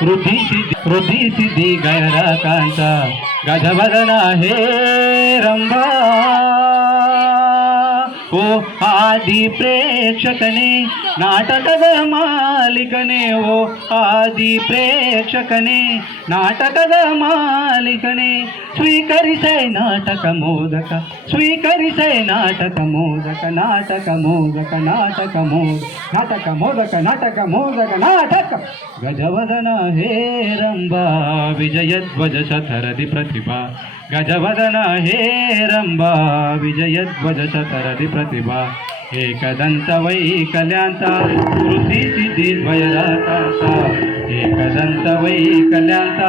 ವೃದ್ಧಿ ಸಿದ್ಧಿ ಗೈರ ಕಾಂತ ಗಜವದನ ಹೇ ರಂಭಾ ಓ ಆದಿ ಪ್ರೇಕ್ಷಕನೇ ನಾಟಕದ ಮಾಲೀಕನೇ ಓ ಆದಿ ಪ್ರೇಕ್ಷಕನೇ ನಾಟಕದ ಮಾಲೀಕನೇ ಸ್ವೀಕರಿಸೈ ನಾಟಕ ಮೋದಕ ಸ್ವೀಕರಿಸೈ ನಾಟಕ ಮೋದಕ ನಾಟಕ ಮೋದಕ ನಾಟಕ ಮೋದಕ ನಾಟಕ ಮೋದಕ ನಾಟಕ ಗಜವದನ ಹೇ ರಂಭಾ ವಿಜಯಧ್ವಜ ಶತರದಿ ಪ್ರತಿಭಾ ಗಜವದನ ಹೇ ರಂಭಾ ವಿಜಯಧ್ವಜ ಶತರದಿ ಪ್ರತಿಭಾ ಏಕದಂತ ವೈಕಲ್ಯಾಂತ ವೃದ್ಧಿ ಸಿದ್ಧಿ ದ್ವಯರಾಕಾಂತ ಏಕದಂತ ವೈಕಲ್ಯಾಂತ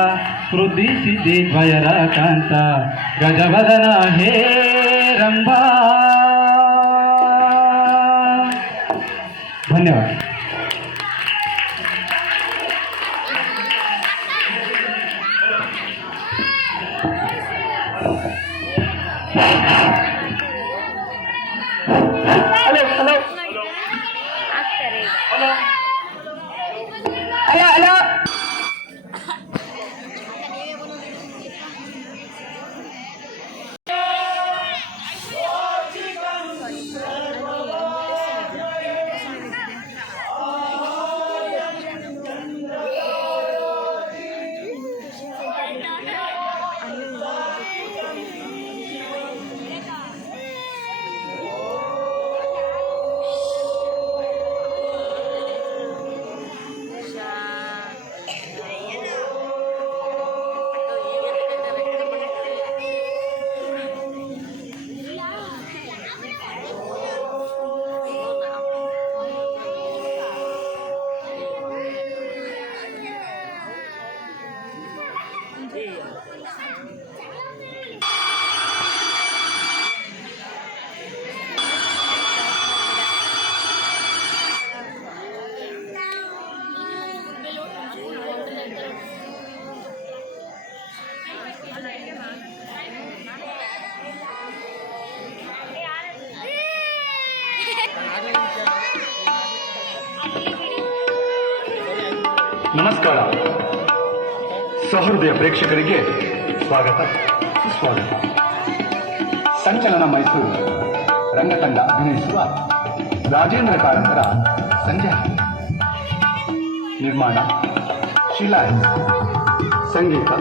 ವೃದ್ಧಿ ಸಿದ್ಧಿ ದ್ವಯರಾಕಾಂತ ಗಜವದನ ಹೇ ರಂಭಾ. ಧನ್ಯವಾದ. Hello hello hello hello hello ನಮಸ್ಕಾರ. ಸಹೃದಯ ಪ್ರೇಕ್ಷಕರಿಗೆ ಸ್ವಾಗತ ಸುಸ್ವಾಗತ. ಸಂಚಲನ ಮೈಸೂರು ರಂಗತಂಡ ಅಭಿನಯಿಸುವ ರಾಜೇಂದ್ರ ಕಾರಂತರ ಸಂಜೆ ನಿರ್ಮಾಣ ಶೀಲಾ ಎಸ್. ಸಂಗೀತ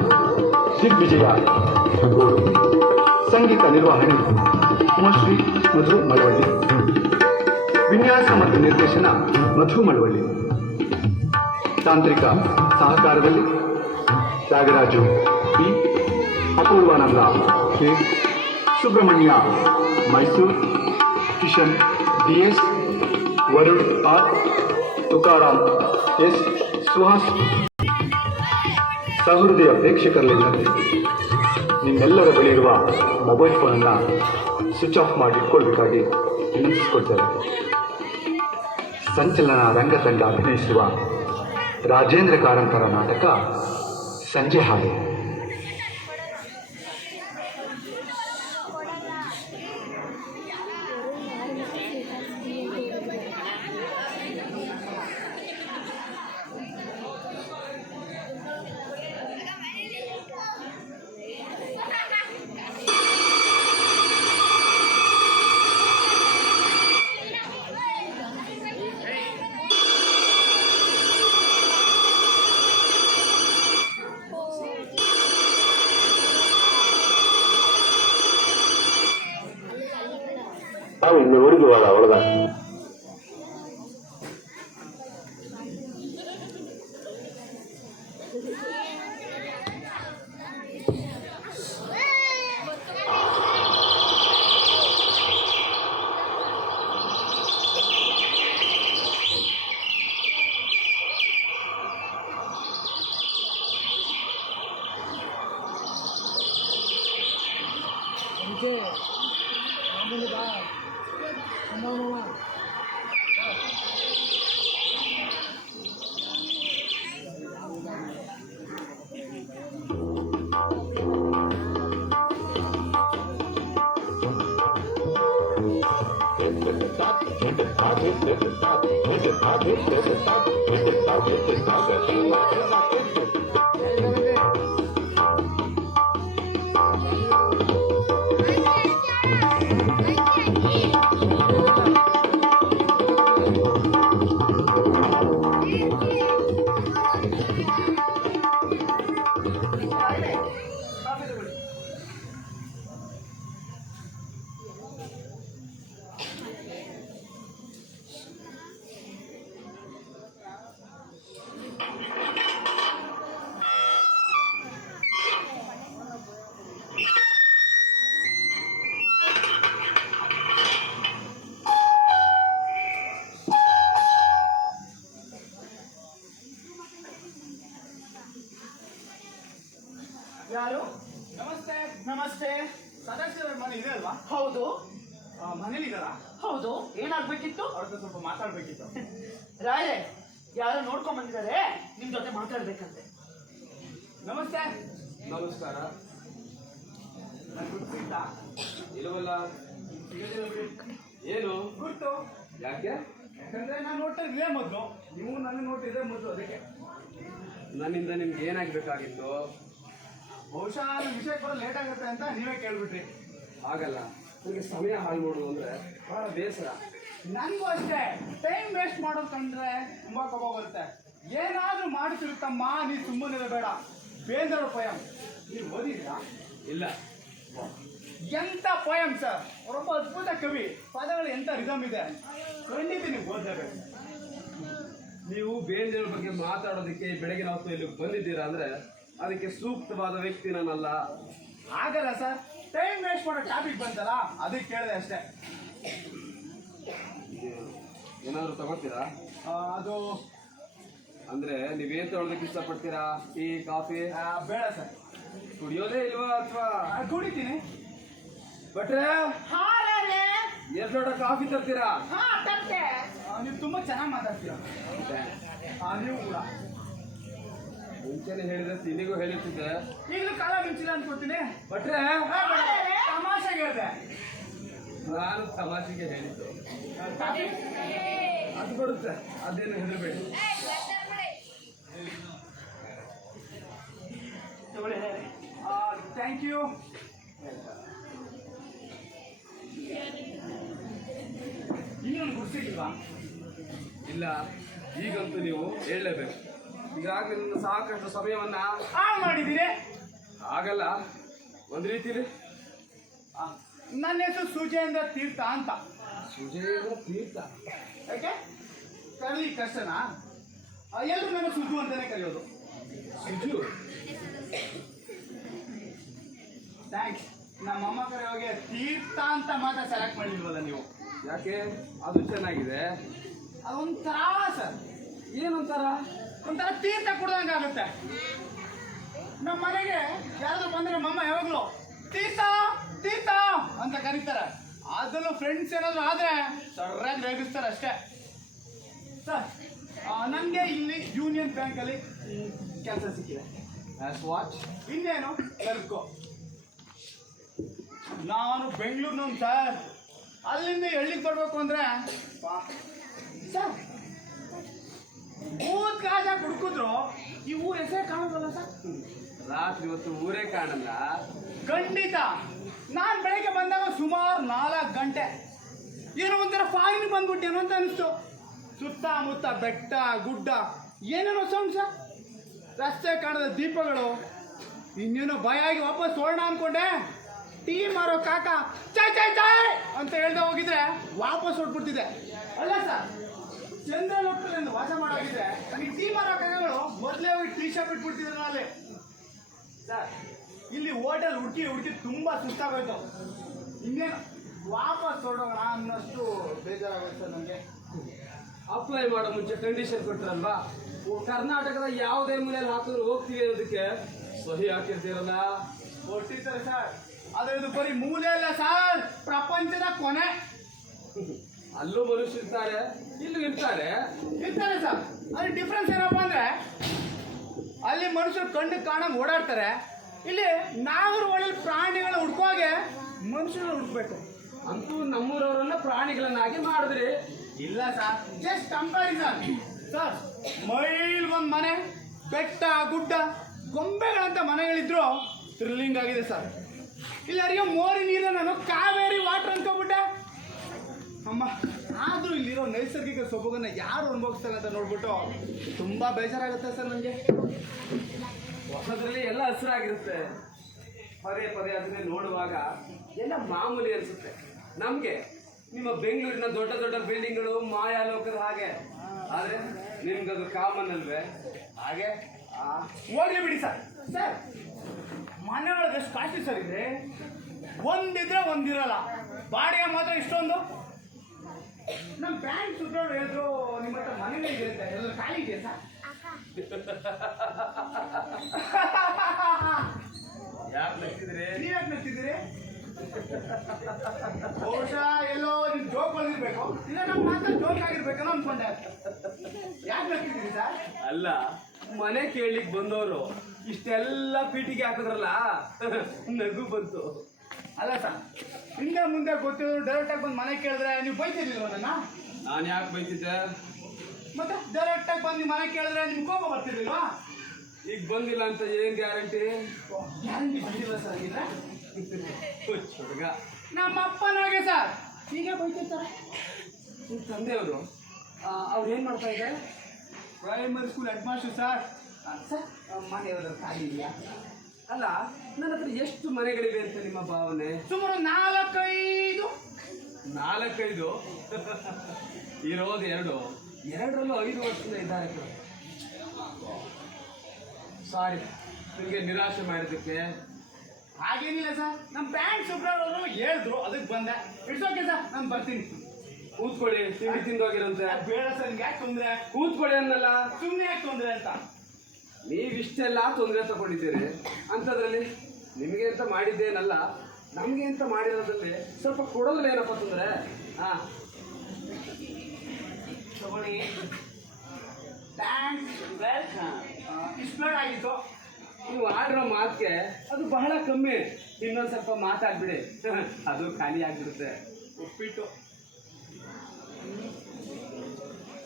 ದಿಗ್ವಿಜಯ ಹೆಗ್ಗೋಡು. ಸಂಗೀತ ನಿರ್ವಹಣೆ ಉಮಾಶ್ರೀ ಮಧು ಮಳವಳ್ಳಿ. ವಿನ್ಯಾಸ ಮತ್ತು ನಿರ್ದೇಶನ ಮಧು ಮಳವಳ್ಳಿ. ತಾಂತ್ರಿಕ ಸಹಕಾರದಲ್ಲಿ Thyagaraju P, Apoorvananda K, Subrahmanya Mysuru, Kishan DS, Varun R, Tukaram S, Suhas. ಸಹೃದಯ ಪ್ರೇಕ್ಷಕರಲ್ಲಿ ನಿಮ್ಮೆಲ್ಲರ ಬಳಿ ಇರುವ ಮೊಬೈಲ್ ಫೋನನ್ನು ಸ್ವಿಚ್ ಆಫ್ ಮಾಡಿ ಇಟ್ಕೊಳ್ಬೇಕಾಗಿ ವಿನಂತಿಸಿಕೊಳ್ತಾರೆ. ಸಂಚಲನ ರಂಗತಂಡ ಅಭಿನಯಿಸುವ ರಾಜೇಂದ್ರ ಕಾರಂತರ ನಾಟಕ ಸಂಜೆ ಹಾಡು. இந்த ஊருக்கு வாங்க, அவ்வளவுதான். Hit the top, hit the top, hit the top, hit the top, hit the top. ಯಾರು? ನಮಸ್ತೆ ನಮಸ್ತೆ. ಸದಾಶಿವ ಮನೆ ಇದೆ ಅಲ್ವಾ? ಹೌದು ಮನೇಲಿದ್ದಾರಾ? ಹೌದು, ಏನಾಗ್ಬೇಕಿತ್ತು? ಅವ್ರ ಹತ್ರ ಸ್ವಲ್ಪ ಮಾತಾಡ್ಬೇಕಿತ್ತು. ರಾಯರೇ, ಯಾರೋ ನೋಡ್ಕೊಂಡ್ ಬಂದಿದ್ದಾರೆ, ನಿಮ್ ಜೊತೆ ಮಾತಾಡ್ಬೇಕಂತೆ. ನಮಸ್ತೆ. ನಮಸ್ಕಾರ. ನನ್ ಗುರ್ತು ಸಿಗ್ತಾ? ಇಲ್ಲವಲ್ಲ. ಸಿಗದಿಲ್ಲ ಬಿಡಿ. ಏನು ಗುರ್ತು ಯಾಕೆ? ಯಾಕಂದ್ರೆ ನಾನು ನೋಡ್ತಾ ಇದ್ದೇ ಮೊದಲು, ನೀವು ನನ್ನ ನೋಡ್ತಿದ್ದೆ ಮೊದಲು, ಅದಕ್ಕೆ. ನನ್ನಿಂದ ನಿಮ್ಗೆ ಏನಾಗಬೇಕಾಗಿತ್ತು? ಬಹುಶಃ ನನ್ನ ವಿಷಯಕ್ಕೆ ಬರೋದು ಲೇಟ್ ಆಗುತ್ತೆ ಅಂತ ನೀವೇ ಕೇಳ್ಬಿಟ್ರಿ. ಆಗಲ್ಲ, ನನಗೆ ಸಮಯ ಹಾಳು ಮಾಡೋದು ಅಂದ್ರೆ ಬಹಳ ಬೇಸರ. ನನಗೂ ಅಷ್ಟೇ. ಟೈಮ್ ವೇಸ್ಟ್ ಮಾಡೋದು ಕಂಡ್ರೆ ತುಂಬಾ ಕೋಪ ಬರುತ್ತೆ. ಏನಾದ್ರೂ ಮಾಡ್ತಿರುತ್ತಮ್ಮ, ನೀ ಸುಮ್ಮನೆ ಬೇಡ. ಬೇಂದ್ರ ಪೊಯಂ ನೀವು ಓದಿದ್ರಾ? ಇಲ್ಲ. ಎಂತ ಪೊಯಂ ಸರ್, ಅವರೊಬ್ಬ ಅದ್ಭುತ ಕವಿ. ಪದಗಳು ಎಂತ ರಿದಮ್ ಇದೆ, ಖಂಡಿತ ನೀವು ಓದಲೇಬೇಕು. ನೀವು ಬೇಂದ್ರ ಬಗ್ಗೆ ಮಾತಾಡೋದಕ್ಕೆ ಬೆಳಗಿನ ಹೊತ್ತು ಇಲ್ಲಿ ಬಂದಿದ್ದೀರಾ ಅಂದ್ರೆ ಅದಕ್ಕೆ ಸೂಕ್ತವಾದ ವ್ಯಕ್ತಿ ನಾನಲ್ಲ. ಆಗಲ್ಲ ಸರ್, ಟೈಮ್ ವೇಸ್ಟ್ ಮಾಡೋ ಟಾಪಿಕ್ ಬಂತಲ್ಲ, ಅದಕ್ಕೆ ಕೇಳಿದೆ ಅಷ್ಟೇ. ಏನಾದ್ರು ತಗೋತೀರಾ? ಅದು ಅಂದ್ರೆ ನೀವೇನ್ ತಗೊಳ್ಳೋದಕ್ಕೆ ಇಷ್ಟಪಡ್ತೀರಾ? Tea, coffee? ಬೇಡ ಸರ್. ಕುಡಿಯೋದೇ ಇಲ್ವಾ ಅಥವಾ? ಕುಡಿತೀನಿ. ಬಟ್ರೆ ಎಷ್ಟು ದೊಡ್ಡ ಕಾಫಿ ತರ್ತೀರಾ? ನೀವು ತುಂಬಾ ಚೆನ್ನಾಗಿ ಮಾತಾಡ್ತೀರಾ. ನೀವು ಕೂಡ ಮುಂಚೆನೆ ಹೇಳಿದ್ರೆ ತಿಂಡಿಗೂ ಹೇಳಿರ್ತಿದ್ದೆ. ಈಗಲೂ ಕಾಲ ಮಿಂಚಿಲ್ಲ ಅನ್ಕೊಡ್ತೀನಿ. ಬಟ್ರೆ ತಮಾಷೆಗೆ ಹೇಳಿದೆ. ನಾನು ತಮಾಷೆಗೆ ಹೇಳಿದ್ದು. ಅದು ಬರುತ್ತೆ, ಅದೇನು ಹೆದರಬೇಡಿ. Thank you. ಇನ್ನೊಂದು ಗುರ್ಸಿಲ್ವಾ? ಇಲ್ಲ, ಈಗಂತೂ ನೀವು ಹೇಳಲೇಬೇಕು. ಈಗಾಗಲೇ ನನ್ನ ಸಾಕಷ್ಟು ಸಮಯವನ್ನ ಮಾಡಿದ್ದೀರಿ. ಆಗಲ್ಲ. ಒಂದು ರೀತಿಲಿ ನನ್ನ ಹೆಸರು ಸುಜೇಂದ್ರ ತೀರ್ಥ ಅಂತ. ಸುಜೇಂದ್ರ ತೀರ್ಥ? ಯಾಕೆ ಕರೀಲಿ ಕಷ್ಟನಾ? ಎಲ್ಲರೂ ನನ್ನ ಸುಜು ಅಂತಾನೆ ಕರೆಯೋದು. ಸುಜು? ಥ್ಯಾಂಕ್ಸ್. ನಮ್ಮ ಅಮ್ಮ ಕರೆಯೋಗೆ ತೀರ್ಥ ಅಂತ ಮಾತ್ರ ಸೆಲೆಕ್ಟ್ ಮಾಡಿಲ್ವಲ್ಲ ನೀವು? ಯಾಕೆ? ಅದು ಚೆನ್ನಾಗಿದೆ. ಅದೊಂಥರ ಸರ್, ಏನೊಂಥರ? ಒಂಥರ ತೀರ್ಥ ಕುಡ್ದಂಗೆ ಆಗುತ್ತೆ. ನಮ್ಮ ಮನೆಗೆ ಯಾರಾದ್ರೂ ಬಂದ್ರೆ ನಮ್ಮಮ್ಮ ಯಾವಾಗಲೂ ತೀರ್ಥ ತೀರ್ಥ ಅಂತ ಕರೀತಾರೆ. ಅದರಲ್ಲೂ ಫ್ರೆಂಡ್ಸ್ ಏನಾದ್ರು ಆದ್ರೆ ಸರಿಯಾಗಿ ರೇಗಿಸ್ತಾರೆ ಅಷ್ಟೇ. ಸರ್, ನನಗೆ ಇಲ್ಲಿ ಯೂನಿಯನ್ ಬ್ಯಾಂಕಲ್ಲಿ ಕೆಲಸ ಸಿಕ್ಕಿದೆ. As watch? ಇನ್ನೇನು ಕರ್ಕೋ. ನಾನು ಬೆಂಗಳೂರಿನವನು ಸರ್. ಅಲ್ಲಿಂದ ಹಳ್ಳಿಗೆ ಬರ್ಬೇಕು ಅಂದ್ರೆ ಸರ್ ಊದ್ ಕಾಜ ಹುಡುಕಿದ್ರು ಈ ಊರ ಹೆಸರೇ ಕಾಣೋದಲ್ಲ ಸರ್. ರಾತ್ರಿ ಹೊತ್ತು ಊರೇ ಕಾಣಲ್ಲ. ಖಂಡಿತ. ನಾನು ಬೆಳಗ್ಗೆ ಬಂದಾಗ ಸುಮಾರು 4 ಗಂಟೆ. ಏನೋ ಒಂಥರ ಫಾರಿನ್ ಬಂದ್ಬಿಟ್ಟೇನೋ ಅಂತ ಅನಿಸ್ತು. ಸುತ್ತಮುತ್ತ ಬೆಟ್ಟ ಗುಡ್ಡ ಏನೇನೋ ಸೌಂಡ್ ಸರ್. ರಸ್ತೆ ಕಾಣದ ದೀಪಗಳು. ಇನ್ನೇನೋ ಭಯ ಆಗಿ ವಾಪಸ್ ಹೊರಣ ಅನ್ಕೊಂಡೆ. ಟೀ ಮಾರೋ ಕಾಕ ಚಾಯ್ ಚಾಯ್ ಚಾಯ್ ಅಂತ ಹೇಳ್ದೆ ಹೋಗಿದ್ರೆ ವಾಪಸ್ ಹೊರಟ್ಬಿಡ್ತಿದೆ. ಅಲ್ಲ ಸರ್, ಚಂದ್ರಲೋಕದಲ್ಲಿ ವಾಸ ಮಾಡೋಗಿದ್ರೆ ಈ ಟೀ ಮಾರೋ ಕಾಕಗಳು ಮೊದಲೇ ಹೋಗಿ ಟೀ ಶಾಪ್ ಇಟ್ಬಿಡ್ತಿದ್ರು ಅಲ್ಲಿ. ಸರ್, ಇಲ್ಲಿ ಹೋಟೆಲ್ ಹುಡುಕಿ ಹುಡುಕಿ ತುಂಬಾ ಸುಸ್ತಾಗೋಯ್ತು. ಇನ್ನೇನು ವಾಪಸ್ ಹೊರಡೋಣ ಅನ್ನೋಷ್ಟು ಬೇಜಾರಾಗೋಯ್ತು ಸರ್ ನನಗೆ. ಅಪ್ಲೈ ಮಾಡೋ ಮುಂಚೆ ಕಂಡೀಷನ್ ಕೊಟ್ಟರಲ್ವಾ? ಕರ್ನಾಟಕದ ಯಾವುದೇ ಮೂಲೆಯಲ್ಲಿ ಹಾಕಿದ್ರು ಹೋಗ್ತೀವಿ ಅನ್ನೋದಕ್ಕೆ ಸಹಿ ಹಾಕಿರ್ತೀರಲ್ಲ? ಕೊಟ್ಟಿರ್ತಾರೆ ಸರ್. ಆದ್ರೆ ಇದು ಬರೀ ಮೂಲೆ ಅಲ್ಲ ಸರ್, ಪ್ರಪಂಚದ ಕೊನೆ. ಅಲ್ಲೂ ಮನುಷ್ಯ ಇರ್ತಾರೆ, ಇಲ್ಲೂ ಇರ್ತಾರೆ. ಇರ್ತಾರೆ ಸರ್. ಅದ್ರ ಡಿಫ್ರೆನ್ಸ್ ಏನಪ್ಪಾ ಅಂದ್ರೆ ಅಲ್ಲಿ ಮನುಷ್ಯರು ಕಣ್ಣು ಕಾಣಂಗ್ ಓಡಾಡ್ತಾರೆ. ಇಲ್ಲಿ ನಾಗರ ಒಳ್ಳೆ ಪ್ರಾಣಿಗಳ ಹುಡ್ಕೋಗೆ ಮನುಷ್ಯನ ಹುಡ್ಬೇಕು. ಅಂತೂ ನಮ್ಮೂರವರನ್ನ ಪ್ರಾಣಿಗಳನ್ನಾಗಿ ಮಾಡಿದ್ರಿ. ಇಲ್ಲ ಸರ್, ಜಸ್ಟ್ ಕಂಪ್ಯಾರಿಸನ್. ಸರ್ ಮೈಲ್ಗೊಂದು ಮನೆ, ಬೆಟ್ಟ ಗುಡ್ಡ ಗೊಂಬೆಗಳಂತ ಮನೆಗಳಿದ್ರು ಥ್ರಿಲ್ಲಿಂಗ್ ಆಗಿದೆ ಸರ್. ಇಲ್ಲಿ ಅರಿಯೋ ಮೋರಿ ನೀರು ನಾನು ಕಾವೇರಿ ವಾಟರ್ ಅನ್ಕೋಬಿಟ್ಟೆ. ಅಮ್ಮ ಆದರೂ ಇಲ್ಲಿರೋ ನೈಸರ್ಗಿಕ ಸೊಬಗನ್ನ ಯಾರು ಅನುಭವಿಸ್ತಾರೆ ಅಂತ ನೋಡ್ಬಿಟ್ಟು ತುಂಬ ಬೇಜಾರಾಗುತ್ತೆ ಸರ್ ನನಗೆ. ಹೊಸದ್ರಲ್ಲಿ ಎಲ್ಲ ಹಸಿರಾಗಿರುತ್ತೆ, ಪದೇ ಪದೇ ಅದನ್ನೇ ನೋಡುವಾಗ ಎಲ್ಲ ಮಾಮೂಲಿ ಅನಿಸುತ್ತೆ. ನಮಗೆ ನಿಮ್ಮ ಬೆಂಗಳೂರಿನ ದೊಡ್ಡ ದೊಡ್ಡ ಬಿಲ್ಡಿಂಗ್ಗಳು ಮಾಯಾಲೋಕದ ಹಾಗೆ, ಆದರೆ ನಿಮ್ಗದು ಕಾಮನ್ ಅಲ್ವೇ? ಹಾಗೆ ಹೋಗ್ಲಿ ಬಿಡಿ ಸರ್. ಸರ್ ಮನೆಯೊಳಗೆ ಎಷ್ಟು ಕಾಸ್ಟ್ಲಿ ಸರ್ ಇದೆ, ಒಂದಿದ್ರೆ ಒಂದಿರಲ್ಲ, ಬಾಡಿಗೆ ಮಾತ್ರ ಇಷ್ಟೊಂದು. ನಮ್ಮ ಬ್ಯಾಂಕ್ ಸುತ್ತೋರು ಹೇಳಿದ್ರು ನಿಮ್ಮ ಹತ್ರ ಮನೆಗಳಿದೆ ಅಂತ, ಎಲ್ಲ ಖಾಲಿ ಇದೆಯಾ ಸರ್? ಯಾಕೆ ನಗ್ತಿದ್ರಿ? ನೀವ್ಯಾಕೆ ನಗ್ತಿದ್ದೀರಿ? ಬಹುಶಃ ಎಲ್ಲೋ ನಿಮ್ ಜೋಕ್ ಬಂದಿರ್ಬೇಕು, ಇಲ್ಲ ನಮ್ಮ ಮಾತ್ರ ಜೋಕ್ ಆಗಿರ್ಬೇಕನ್ನೋ ಅನ್ಕೊಂಡೆ. ಯಾಕೆ ನಗ್ತಿದ್ದೀರಿ ಸರ್? ಅಲ್ಲ, ಮನೆ ಕೇಳಲಿಕ್ಕೆ ಬಂದವರು ಇಷ್ಟೆಲ್ಲ ಪೀಟಿಗೆ ಹಾಕಿದ್ರಲ್ಲ, ನಗು ಬಂತು. ಅಲ್ಲ ಸರ್, ಹಿಂದೆ ಮುಂದೆ ಗೊತ್ತಿದ್ರು ಡೈರೆಕ್ಟ್ ಆಗಿ ಬಂದು ಮನೆ ಕೇಳಿದ್ರೆ ನೀವು ಬೈತಿರ್ಲಿಲ್ವ ನನ್ನ? ನಾನು ಯಾಕೆ ಬೈತಿದ್ದೆ? ಮತ್ತೆ ಡೈರೆಕ್ಟ್ ಆಗಿ ಬಂದು ಮನೆ ಕೇಳಿದ್ರೆ ನಿಮ್ಗೆ ಕೋಪ ಬರ್ತಿರ್ಲಿಲ್ವಾ? ಈಗ ಬಂದಿಲ್ಲ ಅಂತ ಏನ್ ಗ್ಯಾರಂಟಿ? ಗ್ಯಾರಂಟಿ ಬಂದಿಲ್ಲ ಸರ್. ಆಗಿದ್ರೆ ಹುಡುಗ ನಮ್ಮ ಅಪ್ಪನಾಗೆ ಸರ್ ಹೀಗೆ ಬೈತಿರ್ತಾರೆ. ನಿಮ್ಮ ತಂದೆಯವರು ಅವ್ರು ಏನ್ ಮಾಡ್ತಾ ಇದ್ದಾರೆ? Primary school head master sir. Sir ಮನೆಯವ್ರ ಖಾಲಿ ಇದೆಯಾ? ಅಲ್ಲ, ನನ್ನ ಹತ್ರ ಎಷ್ಟು ಮನೆಗಳಿವೆ ಅಂತ ನಿಮ್ಮ ಭಾವನೆ? ಸುಮಾರು 4-5. 4-5 ಇರೋದು 2, 2ರಲ್ಲೂ 5 ವರ್ಷದಿಂದ ಇದ್ದಾರೆ. ಸಾರಿ ನಿಮಗೆ ನಿರಾಶೆ ಮಾಡಿದ್ದಕ್ಕೆ. ಹಾಗೇನಿಲ್ಲ ಸರ್, ನಮ್ಮ ಬ್ಯಾಂಕ್ ಸುಬ್ರವರು ಹೇಳಿದ್ರು, ಅದಕ್ಕೆ ಬಂದೆ. ಇಟ್ಸ್ ಓಕೆ ಸರ್, ನಾನು ಬರ್ತೀನಿ. ಕೂತ್ಕೊಳ್ಳಿ, ತಿಂಡಿ ತಿಂದೋಗಿರಂತೆ. ಬೇಡ ಸರ್, ನಿಮ್ಗೆ ಯಾಕೆ ತೊಂದರೆ? ಕೂತ್ಕೊಳ್ಳಿ ಅನ್ನಲ್ಲ, ಸುಮ್ಮನೆ ಯಾಕೆ ತೊಂದರೆ ಅಂತ. ನೀವಿಷ್ಟೆಲ್ಲ ತೊಂದರೆ ತಗೊಂಡಿದ್ದೀರಿ ಅಂಥದ್ರಲ್ಲಿ ನಿಮಗೆ ಅಂತ ಮಾಡಿದ್ದೇನಲ್ಲ, ನಮಗೆ ಅಂತ ಮಾಡಿರೋದ್ರಲ್ಲಿ ಸ್ವಲ್ಪ ಕೊಡೋದ್ರೆ ಏನಪ್ಪ ತೊಂದರೆ? ಹಾಂ ತಗೊಳ್ಳಿ. Thanks, welcome. ಇಷ್ಟು ಆಗಿತ್ತು. ನೀವು ಆಡಿರೋ ಮಾತಿಗೆ ಅದು ಬಹಳ ಕಮ್ಮಿ. ಇನ್ನೊಂದು ಸ್ವಲ್ಪ ಮಾತಾಡ್ಬಿಡಿ, ಅದು ಖಾಲಿ ಆಗಿಬಿಡುತ್ತೆ. ಉಪ್ಪಿಟ್ಟು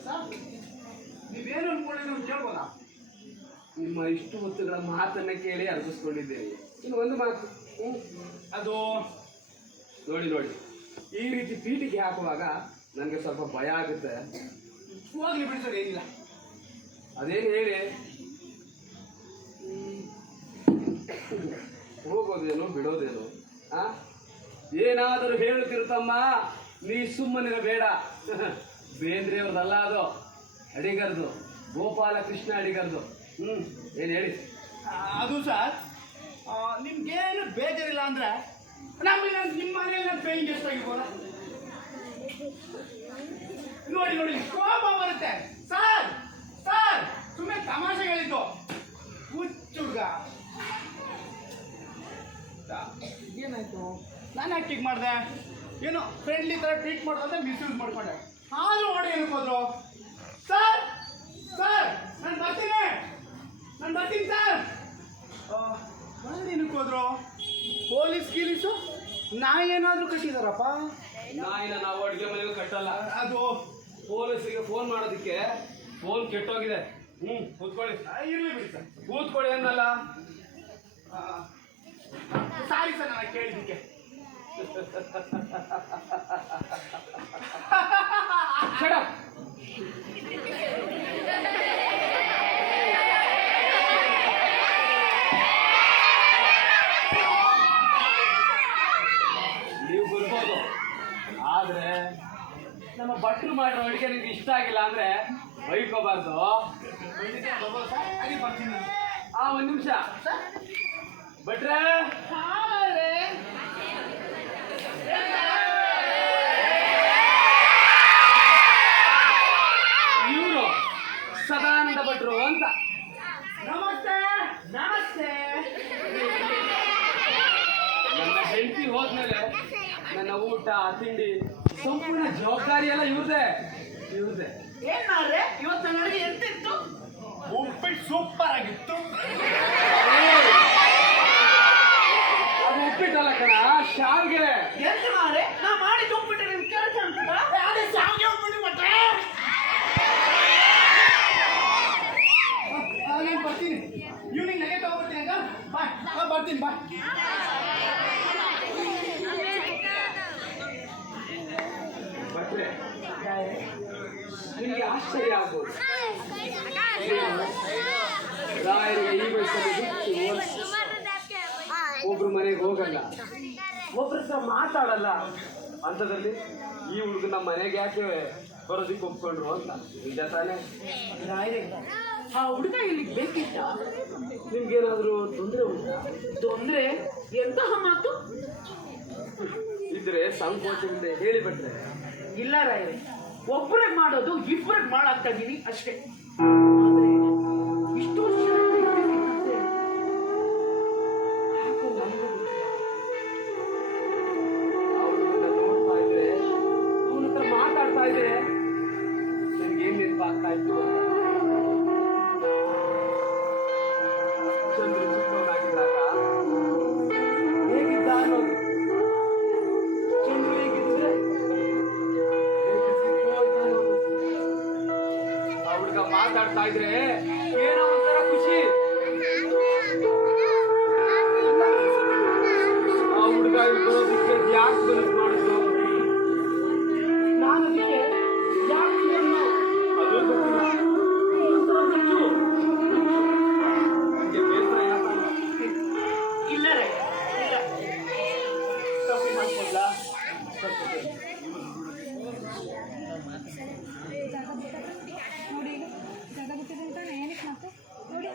ಸರ್, ನೀವೇನು ಅನ್ಕೊಳ್ಳಿ ನಮ್ಗೆ ಕೇಳ್ಬೋದಾ? ನಿಮ್ಮ ಇಷ್ಟು ಹೊತ್ತುಗಳ ಮಾತನ್ನ ಕೇಳಿ ಅರ್ಪಿಸ್ಕೊಂಡಿದ್ದೇನೆ. ಇನ್ನು ಒಂದು ಮಾತು, ಅದು ನೋಡಿ ನೋಡಿ, ಈ ರೀತಿ ಪೀಟಿಗೆ ಹಾಕುವಾಗ ನನಗೆ ಸ್ವಲ್ಪ ಭಯ ಆಗುತ್ತೆ. ಹೋಗ್ಲಿ ಬಿಡಿ ಸರ್, ಏನಿಲ್ಲ. ಅದೇನು ಹೇಳಿ, ಹೋಗೋದೇನು ಬಿಡೋದೇನು? ಏನಾದರೂ ಹೇಳುತ್ತಿರುತ್ತಮ್ಮ, ನೀ ಸುಮ್ಮನಿರಬೇಡ. ಬೇಂದ್ರೆಯವ್ರದಲ್ಲ ಅದು, ಅಡಿಗರ್ದು, ಗೋಪಾಲಕೃಷ್ಣ ಅಡಿಗರ್ದು. ಏನು ಹೇಳಿ? ಅದು ಸರ್, ನಿಮ್ಗೇನು ಬೇಜಾರಿಲ್ಲ ಅಂದ್ರೆ ನಮಗೆ ನಿಮ್ಮ ಮನೆಯಲ್ಲಿ ಪೇಯಿಂಗ್ ಎಷ್ಟಾಗಿರ್ಬೋದ? ನೋಡಿ ನೋಡಿ, ಕೋಪ ಬರುತ್ತೆ ಸರ್. ಸರ್ ಸುಮ್ಮನೆ ತಮಾಷೆ ಹೇಳಿದ್ದು, ಹುಚ್ಚುಡ್ಗ. ಏನಾಯ್ತು? ನಾನು ಯಾಕೆ ಹೀಗೆ ಮಾಡಿದೆ? ಏನೋ ಫ್ರೆಂಡ್ಲಿ ಥರ ಟ್ರೀಟ್ ಮಾಡೋದಂತ ಮಿಸ್ಯೂಸ್ ಮಾಡ್ಕೊಂಡೆ. ಆದರೂ ನೋಡಿ ಏನಕ್ಕೆ ಹೋದ್ರು? ಸರ್ ಸರ್ ನಾನು ಬರ್ತೀನಿ ಸರ್. ಏನಕ್ಕೆ ಹೋದ್ರು? ಪೊಲೀಸ್ ಗೀಲೀಸು ನಾಯಿ ಏನಾದರೂ ಕಟ್ಟಿದಾರಪ್ಪ? ನಾಯಿನ ನಾವು ಅಡುಗೆ ಮನೆಗೂ ಕಟ್ಟಲ್ಲ. ಅದು ಪೊಲೀಸರಿಗೆ ಫೋನ್ ಮಾಡೋದಕ್ಕೆ ಫೋನ್ ಕೆಟ್ಟೋಗಿದೆ. ಕೂತ್ಕೊಳ್ಳಿ. ಇರಲಿ ಬಿಡಿ ಸರ್. ಕೂತ್ಕೊಳ್ಳಿ ಅನ್ನಲ್ಲ. ಸಾರಿ ಸರ್, ನಾನು ಕೇಳಿದ್ದಕ್ಕೆ. Shut up. ನೀವು ಬರ್ಬೋದು, ಆದ್ರೆ ನಮ್ಮ ಭಟ್ರು ಮಾಡಿರೋ ಅಡುಗೆ ನಿಮ್ಗೆ ಇಷ್ಟ ಆಗಿಲ್ಲ ಅಂದ್ರೆ ಬೈಕೋಬಾರ್ದು. ಹಾಗೆ ಬರ್ತೀನಿ ನಾನು. ಒಂದು ನಿಮಿಷ ಭಟ್ರೆ. ಇವರು ಸದಾನಂದ ಭಟ್ರು ಅಂತ. ನಮಸ್ತೆ ನಮಸ್ತೆ. ನನ್ನ ಹೆಂಡತಿ ಹೋದ್ಮೇಲೆ ನನ್ನ ಊಟ ತಿಂಡಿ ಸಂಪೂರ್ಣ ಜವಾಬ್ದಾರಿ ಎಲ್ಲ ಇವ್ರದೇ. ಏನ್ ಮಾಡ್ರೆ ಇವತ್ತು ನನ್ನ ಅಡುಗೆ ಎಂತಿತ್ತು? ಉಪ್ಪಿಟ್ಟು ಸೂಪರ್ ಆಗಿತ್ತು. ಅದು ಉಪ್ಪಿಟ್ಟಲ್ಲ ಕಣ, ಶಾವಿಗೆ. ಎಂತ ಮಾರೆ, ನಾ ಮಾಡಿದ್ದು ಉಪ್ಪಿಟ್ಟು ನಿಮ್ಗೆ ಕೆಲಸ ಅಂತದ? ಅದೇ ಶಾವಿಗೆ ಉಪ್ಪಿಟ್ಟು ಮತ್ತೆ ಬರ್ತೀನಿ ಬಾ. ಭಟ್ರೆ, ನಿಮಗೆ ಆಶ್ಚರ್ಯ ಆಗ್ಬೋದು. ರಾಯರಿಗೆ ಈ ವಯಸ್ಸಲ್ಲಿ ಒಬ್ರು ಮನೆಗೆ ಹೋಗಲ್ಲ, ಒಬ್ರ ಹತ್ರ ಮಾತಾಡಲ್ಲ. ಅಂಥದ್ರಲ್ಲಿ ಈ ಹುಡುಗ ನಮ್ಮ ಮನೆಗೆ ಯಾಕೆ ಬರೋದಕ್ಕೆ ಒಪ್ಕೊಂಡ್ರು ಅಂತ ನಿಜ ತಾನೇ? ರಾಯರೇ, ಆ ಹುಡುಗ ಇಲ್ಲಿಗೆ ಬೇಕಿತ್ತ? ನಿಮ್ಗೇನಾದ್ರೂ ತೊಂದರೆ ಉಂಟಾ? ತೊಂದ್ರೆ? ಎಂತಹ ಮಾತು? ಇದ್ರೆ ಸಂಕೋಚದಿಂದ ಹೇಳಿ ಭಟ್ರೆ. ಇಲ್ಲ ರಾಯರೇ, ಒಬ್ಬರಿಗೆ ಮಾಡೋದು ಇಬ್ಬರಿಗೆ ಮಾಡಾಕ್ತಾ ಇದೀನಿ ಅಷ್ಟೇ. ಇಷ್ಟು ವರ್ಷ ನೋಡ್ತಾ ಇದ್ರೆ, ಅವನ ಹತ್ರ ಮಾತಾಡ್ತಾ ಇದ್ರೆ ನಿನ್ಗೇನ್ ನೆನಪಾಗ್ತಾ ಇತ್ತು? ಚಂದ್ರ ಚಿಕ್ಕವನಾಗಿದ್ದಾಗ ಹೇಗಿದ್ದ ಅನ್ನೋದು. ಚಂದ್ರ ಹೇಗಿದ್ರೆ ಆ ಹುಡುಗ ಮಾತಾಡ್ತಾ ಇದ್ರೆ ಏನೋ ಒಂಥರ ಖುಷಿ. ಆ ಹುಡುಗ ಬರೋದಕ್ಕೆ ಯಾಕೆ ಮನಸ್ಸು ಮಾಡಿದ್ರು? ನಾನು ಅದಕ್ಕೆ ಯಾಕೆ ಅನ್ನೋ ಅದು ಗೊತ್ತಿಲ್ಲ. ಒಂಥರ ಹುಚ್ಚು. ನಂಗೆ ಬೇಸರ ಯಾಕೆ? ಇಲ್ಲ ರೇ, ಇಲ್ಲ. ಕಾಫಿ ಮಾಡ್ಕೊಡ್ಲಾ? ನೋಡಿ ಜಾಗ ಗೊತ್ತಿದೆ ಅಂತ ಏನಕ್ಕೆ ಮತ್ತೆ ನೋಡಿ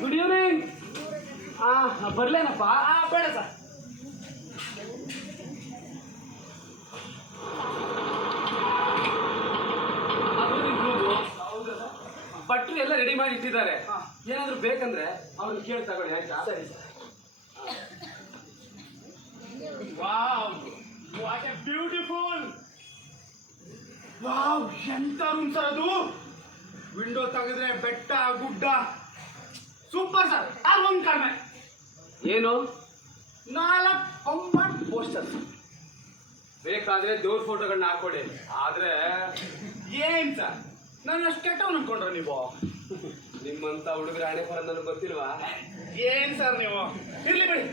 ಗುಡ್ ಈವ್ನಿಂಗ್. ಬರ್ಲೇನಪ್ಪ? ಬೇಡ ಸರ್. ಭಟ್ರು ಎಲ್ಲ ರೆಡಿ ಮಾಡಿ ಇಟ್ಟಿದ್ದಾರೆ. ಏನಾದ್ರು ಬೇಕಂದ್ರೆ ಅವ್ರನ್ನ ಕೇಳಿ ತಗೊಳ್ಳಿ, ಆಯ್ತಾ? ಸರಿ sir. Wow, what A beautiful. Wow, ಎಂತ ರೂಮ್ ಸರ್ ಅದು. ವಿಂಡೋ ತೆಗೆದ್ರೆ ಬೆಟ್ಟ ಗುಡ್ಡ. Super sir. ಯಾರು ಒಂದು ಕಡಿಮೆ. ಏನು? 4 ಕಂಫರ್ಟ್ ಪೋಸ್ಟರ್. ಬೇಕಾದ್ರೆ ದೇವ್ರ ಫೋಟೋಗಳನ್ನ ಹಾಕೊಳ್ಳಿ. ಆದ್ರೆ ಏನ್ ಸರ್, ನಾನು ಅಷ್ಟು ಕೆಟ್ಟವನು ಅನ್ಕೊಂಡ್ರೆ ನೀವು? ನಿಮ್ಮಂತ ಹುಡುಗರ ಹಣೆ ಬರ ನನಗೆ ಗೊತ್ತಿಲ್ವಾ? ಏನ್ ಸರ್ ನೀವು? ಇರ್ಲಿ ಬಿಡಿ,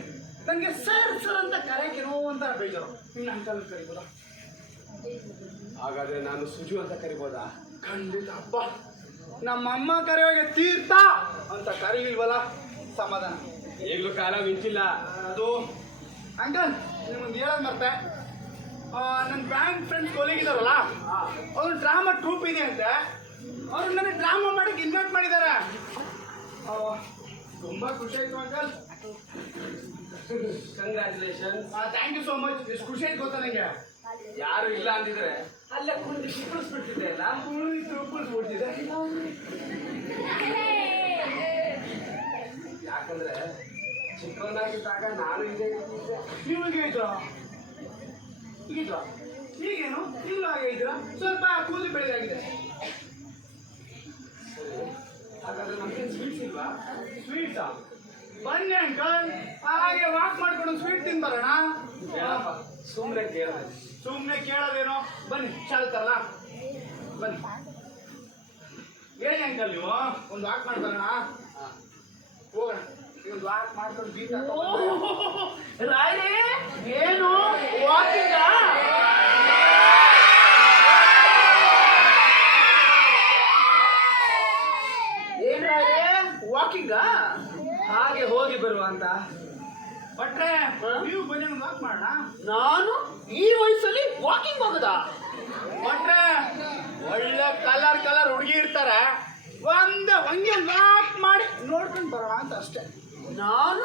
ನನಗೆ ಸರ್ ಸರ್ ಅಂತ ಕರೆಯಕ್ಕೇನೋ ಅಂತ ಬೇಜಾರು. ನಿನ್ನ ಅಂಕಲ್ ಕರಿಬೋದಾ? ಹಾಗಾದ್ರೆ ನಾನು ಸುಜು ಅಂತ ಕರಿಬೋದಾ? ಖಂಡಿತ. ಹಬ್ಬ, ನಮ್ಮಮ್ಮ ಕರೆಯುವಾಗ ತೀರ್ಥ ಅಂತ ಕರೀಲಿಲ್ವಲ್ಲ, ಸಮಾಧಾನ. ಈಗಲೂ ಕಾಲ ಮಿಂಚಿಲ್ಲ. ಅದು ಅಂಕಲ್, ನಿಮ್ಮೊಂದು ಹೇಳೋದು ಮತ್ತೆ, ನನ್ನ ಬ್ಯಾಂಕ್ ಫ್ರೆಂಡ್ಸ್ ಕೊಲೀಗ್ ಇದಾರಲ್ಲ, ಅವ್ರು ಡ್ರಾಮಾ ಟ್ರೂಪ್ ಇದೆ ಅಂತೆ. ಅವ್ರು ನನಗೆ ಡ್ರಾಮಾ ಮಾಡಕ್ಕೆ ಇನ್ವೈಟ್ ಮಾಡಿದ್ದಾರೆ. ತುಂಬಾ ಖುಷಿ ಆಯ್ತು uncle. Congratulation. Thank you so much. ಎಷ್ಟು ಖುಷಿ ಆಯ್ತು ಗೊತ್ತಾ ನನಗೆ. ಯಾರು ಇಲ್ಲ ಅಂದಿದ್ರೆ ಅಲ್ಲೇ ಕುಳಿತು ಶಿಕ್ಕಳಿಸ್ಬಿಡ್ತಿದ್ದೆ ಅಲ್ಲ? ಕುಳಿಸ್ಬಿಡ್ತಿದೆ. ಯಾಕಂದ್ರೆ ಚಿಕ್ಕವನಾಗಿದ್ದಾಗ ನಾನು ಇದೇ ಇದ್ದೆ. ನಿಮಗೆ ಇದ್ರ ಈಗಿದ್ರ ಈಗೇನು ಈಗಲೂ ಹಾಗೆ ಇದ್ರ, ಸ್ವಲ್ಪ ಕೂದಲು ಬೆಳಗಾಗಿದೆ. ಹಾಗಾದ್ರೆ ನಮ್ಗೆ ಸ್ವೀಟ್ಸ್ ಇಲ್ವಾ? ಸ್ವೀಟ್ಸಾ? ಬನ್ನಿ ಅಂಕಲ್, ಹಾಗೆ ವಾಕ್ ಮಾಡ್ಕೊಂಡು ಸ್ವೀಟ್ ತಿಂದು ಬರೋಣ. ಬೇಡಪ್ಪ, ಸುಮ್ಮನೆ ಕೇಳ. ಸುಮ್ಮನೆ ಕೇಳೋದೇನೋ, ಬನ್ನಿ ಚಾಲ್ತಲ್ಲ, ಬನ್ನಿ. ಹೇಳಿ ಅಂಕಲ್, ನೀವು ಒಂದು ವಾಕ್ ಮಾಡಿ ಬರೋಣ. ಹೋಗೋಣ, ಒಂದು ವಾಕ್ ಮಾಡ್ಕೊಂಡು ಗೀತ. ರಾಯರೇ, ಏನು ವಾಕಿಂಗ? ಏನ್ ರಾಯರೇ, ವಾಕಿಂಗ? ಹಾಗೆ ಹೋಗಿ ಬರುವ ಅಂತ. ಭಟ್ರೆ, ನೀವು ಬನ್ನಿ ಒಂದು ವಾಕ್ ಮಾಡೋಣ. ನಾನು ಈ ವಯಸ್ಸಲ್ಲಿ ವಾಕಿಂಗ್ ಹೋಗದ? ಕೊಟ್ರೆ ಒಳ್ಳೆ ಕಲರ್ ಹುಡುಗಿ ಇರ್ತಾರೆ, ಒಂದೇ ಲಾಕ್ ಮಾಡಿ ನೋಡ್ಕೊಂಡು ಬರೋಣ ಅಂತ ಅಷ್ಟೇ. ನಾನು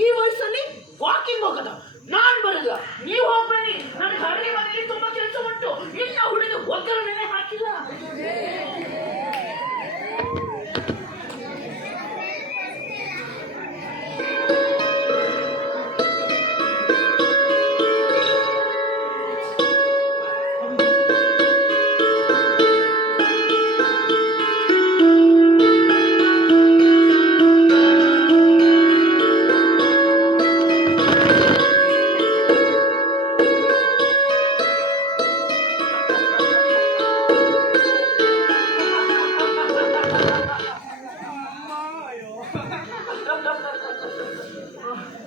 ಈ ವಯಸ್ಸಲ್ಲಿ ವಾಕಿಂಗ್ ಹೋಗೋದ? ನಾನ್ ಬರಲ್ಲ, ನೀವು ಹೋಗ್ಬೇಡಿ. ನನಗೆ ಅಡುಗೆ ಮನೆಯಲ್ಲಿ ತುಂಬಾ ಕೆಲಸ ಉಂಟು. ಇನ್ನ ಹುಡುಗಿ ಒಗ್ಗರಣೆ ಹಾಕಿಲ್ಲ.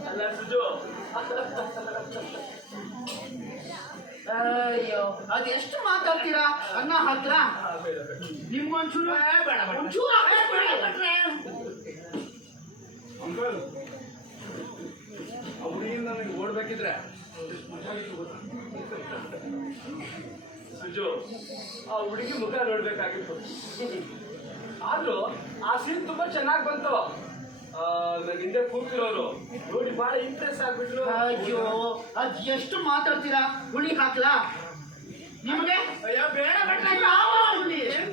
ಅಲ್ಲ ಸುಜು, ಅಯ್ಯೋ ಅದೆಷ್ಟು ಮಾತಾಡ್ತೀರಾ? ಅನ್ನ ಹಾಕ್ಲ ನಿಮ್ಗೊಂಚೂರು ಬೇಡ, ಒಂಚೂರು ಅಂಕಲ್, ಆ ಹುಡುಗಿಯಿಂದ ನನಗೆ ಓಡ್ಬೇಕಿದ್ರೆ ಸುಜು, ಆ ಹುಡುಗಿ ಮುಖ ನೋಡ್ಬೇಕಾಗಿತ್ತು. ಆದ್ರೂ ಆ ಸೀನ್ ತುಂಬಾ ಚೆನ್ನಾಗಿ ಬಂತು. ನನ್ ಹಿಂದೆ ಕೂತಿರೋರು ನೋಡಿ ಬಹಳ ಇಂಟ್ರೆಸ್ಟ್ ಆಗ್ಬಿಟ್ರು. ಅಯ್ಯೋ ಅದ್ ಎಷ್ಟು ಮಾತಾಡ್ತೀರಾ? ಹುಳಿ ಹಾಕ್ಲಾ ನಿಮಗೆ? ಅಯ್ಯೋ ಬೇಡ ಭಟ್ರೆ, ಯಾವ ಹುಳಿ? ಏನ್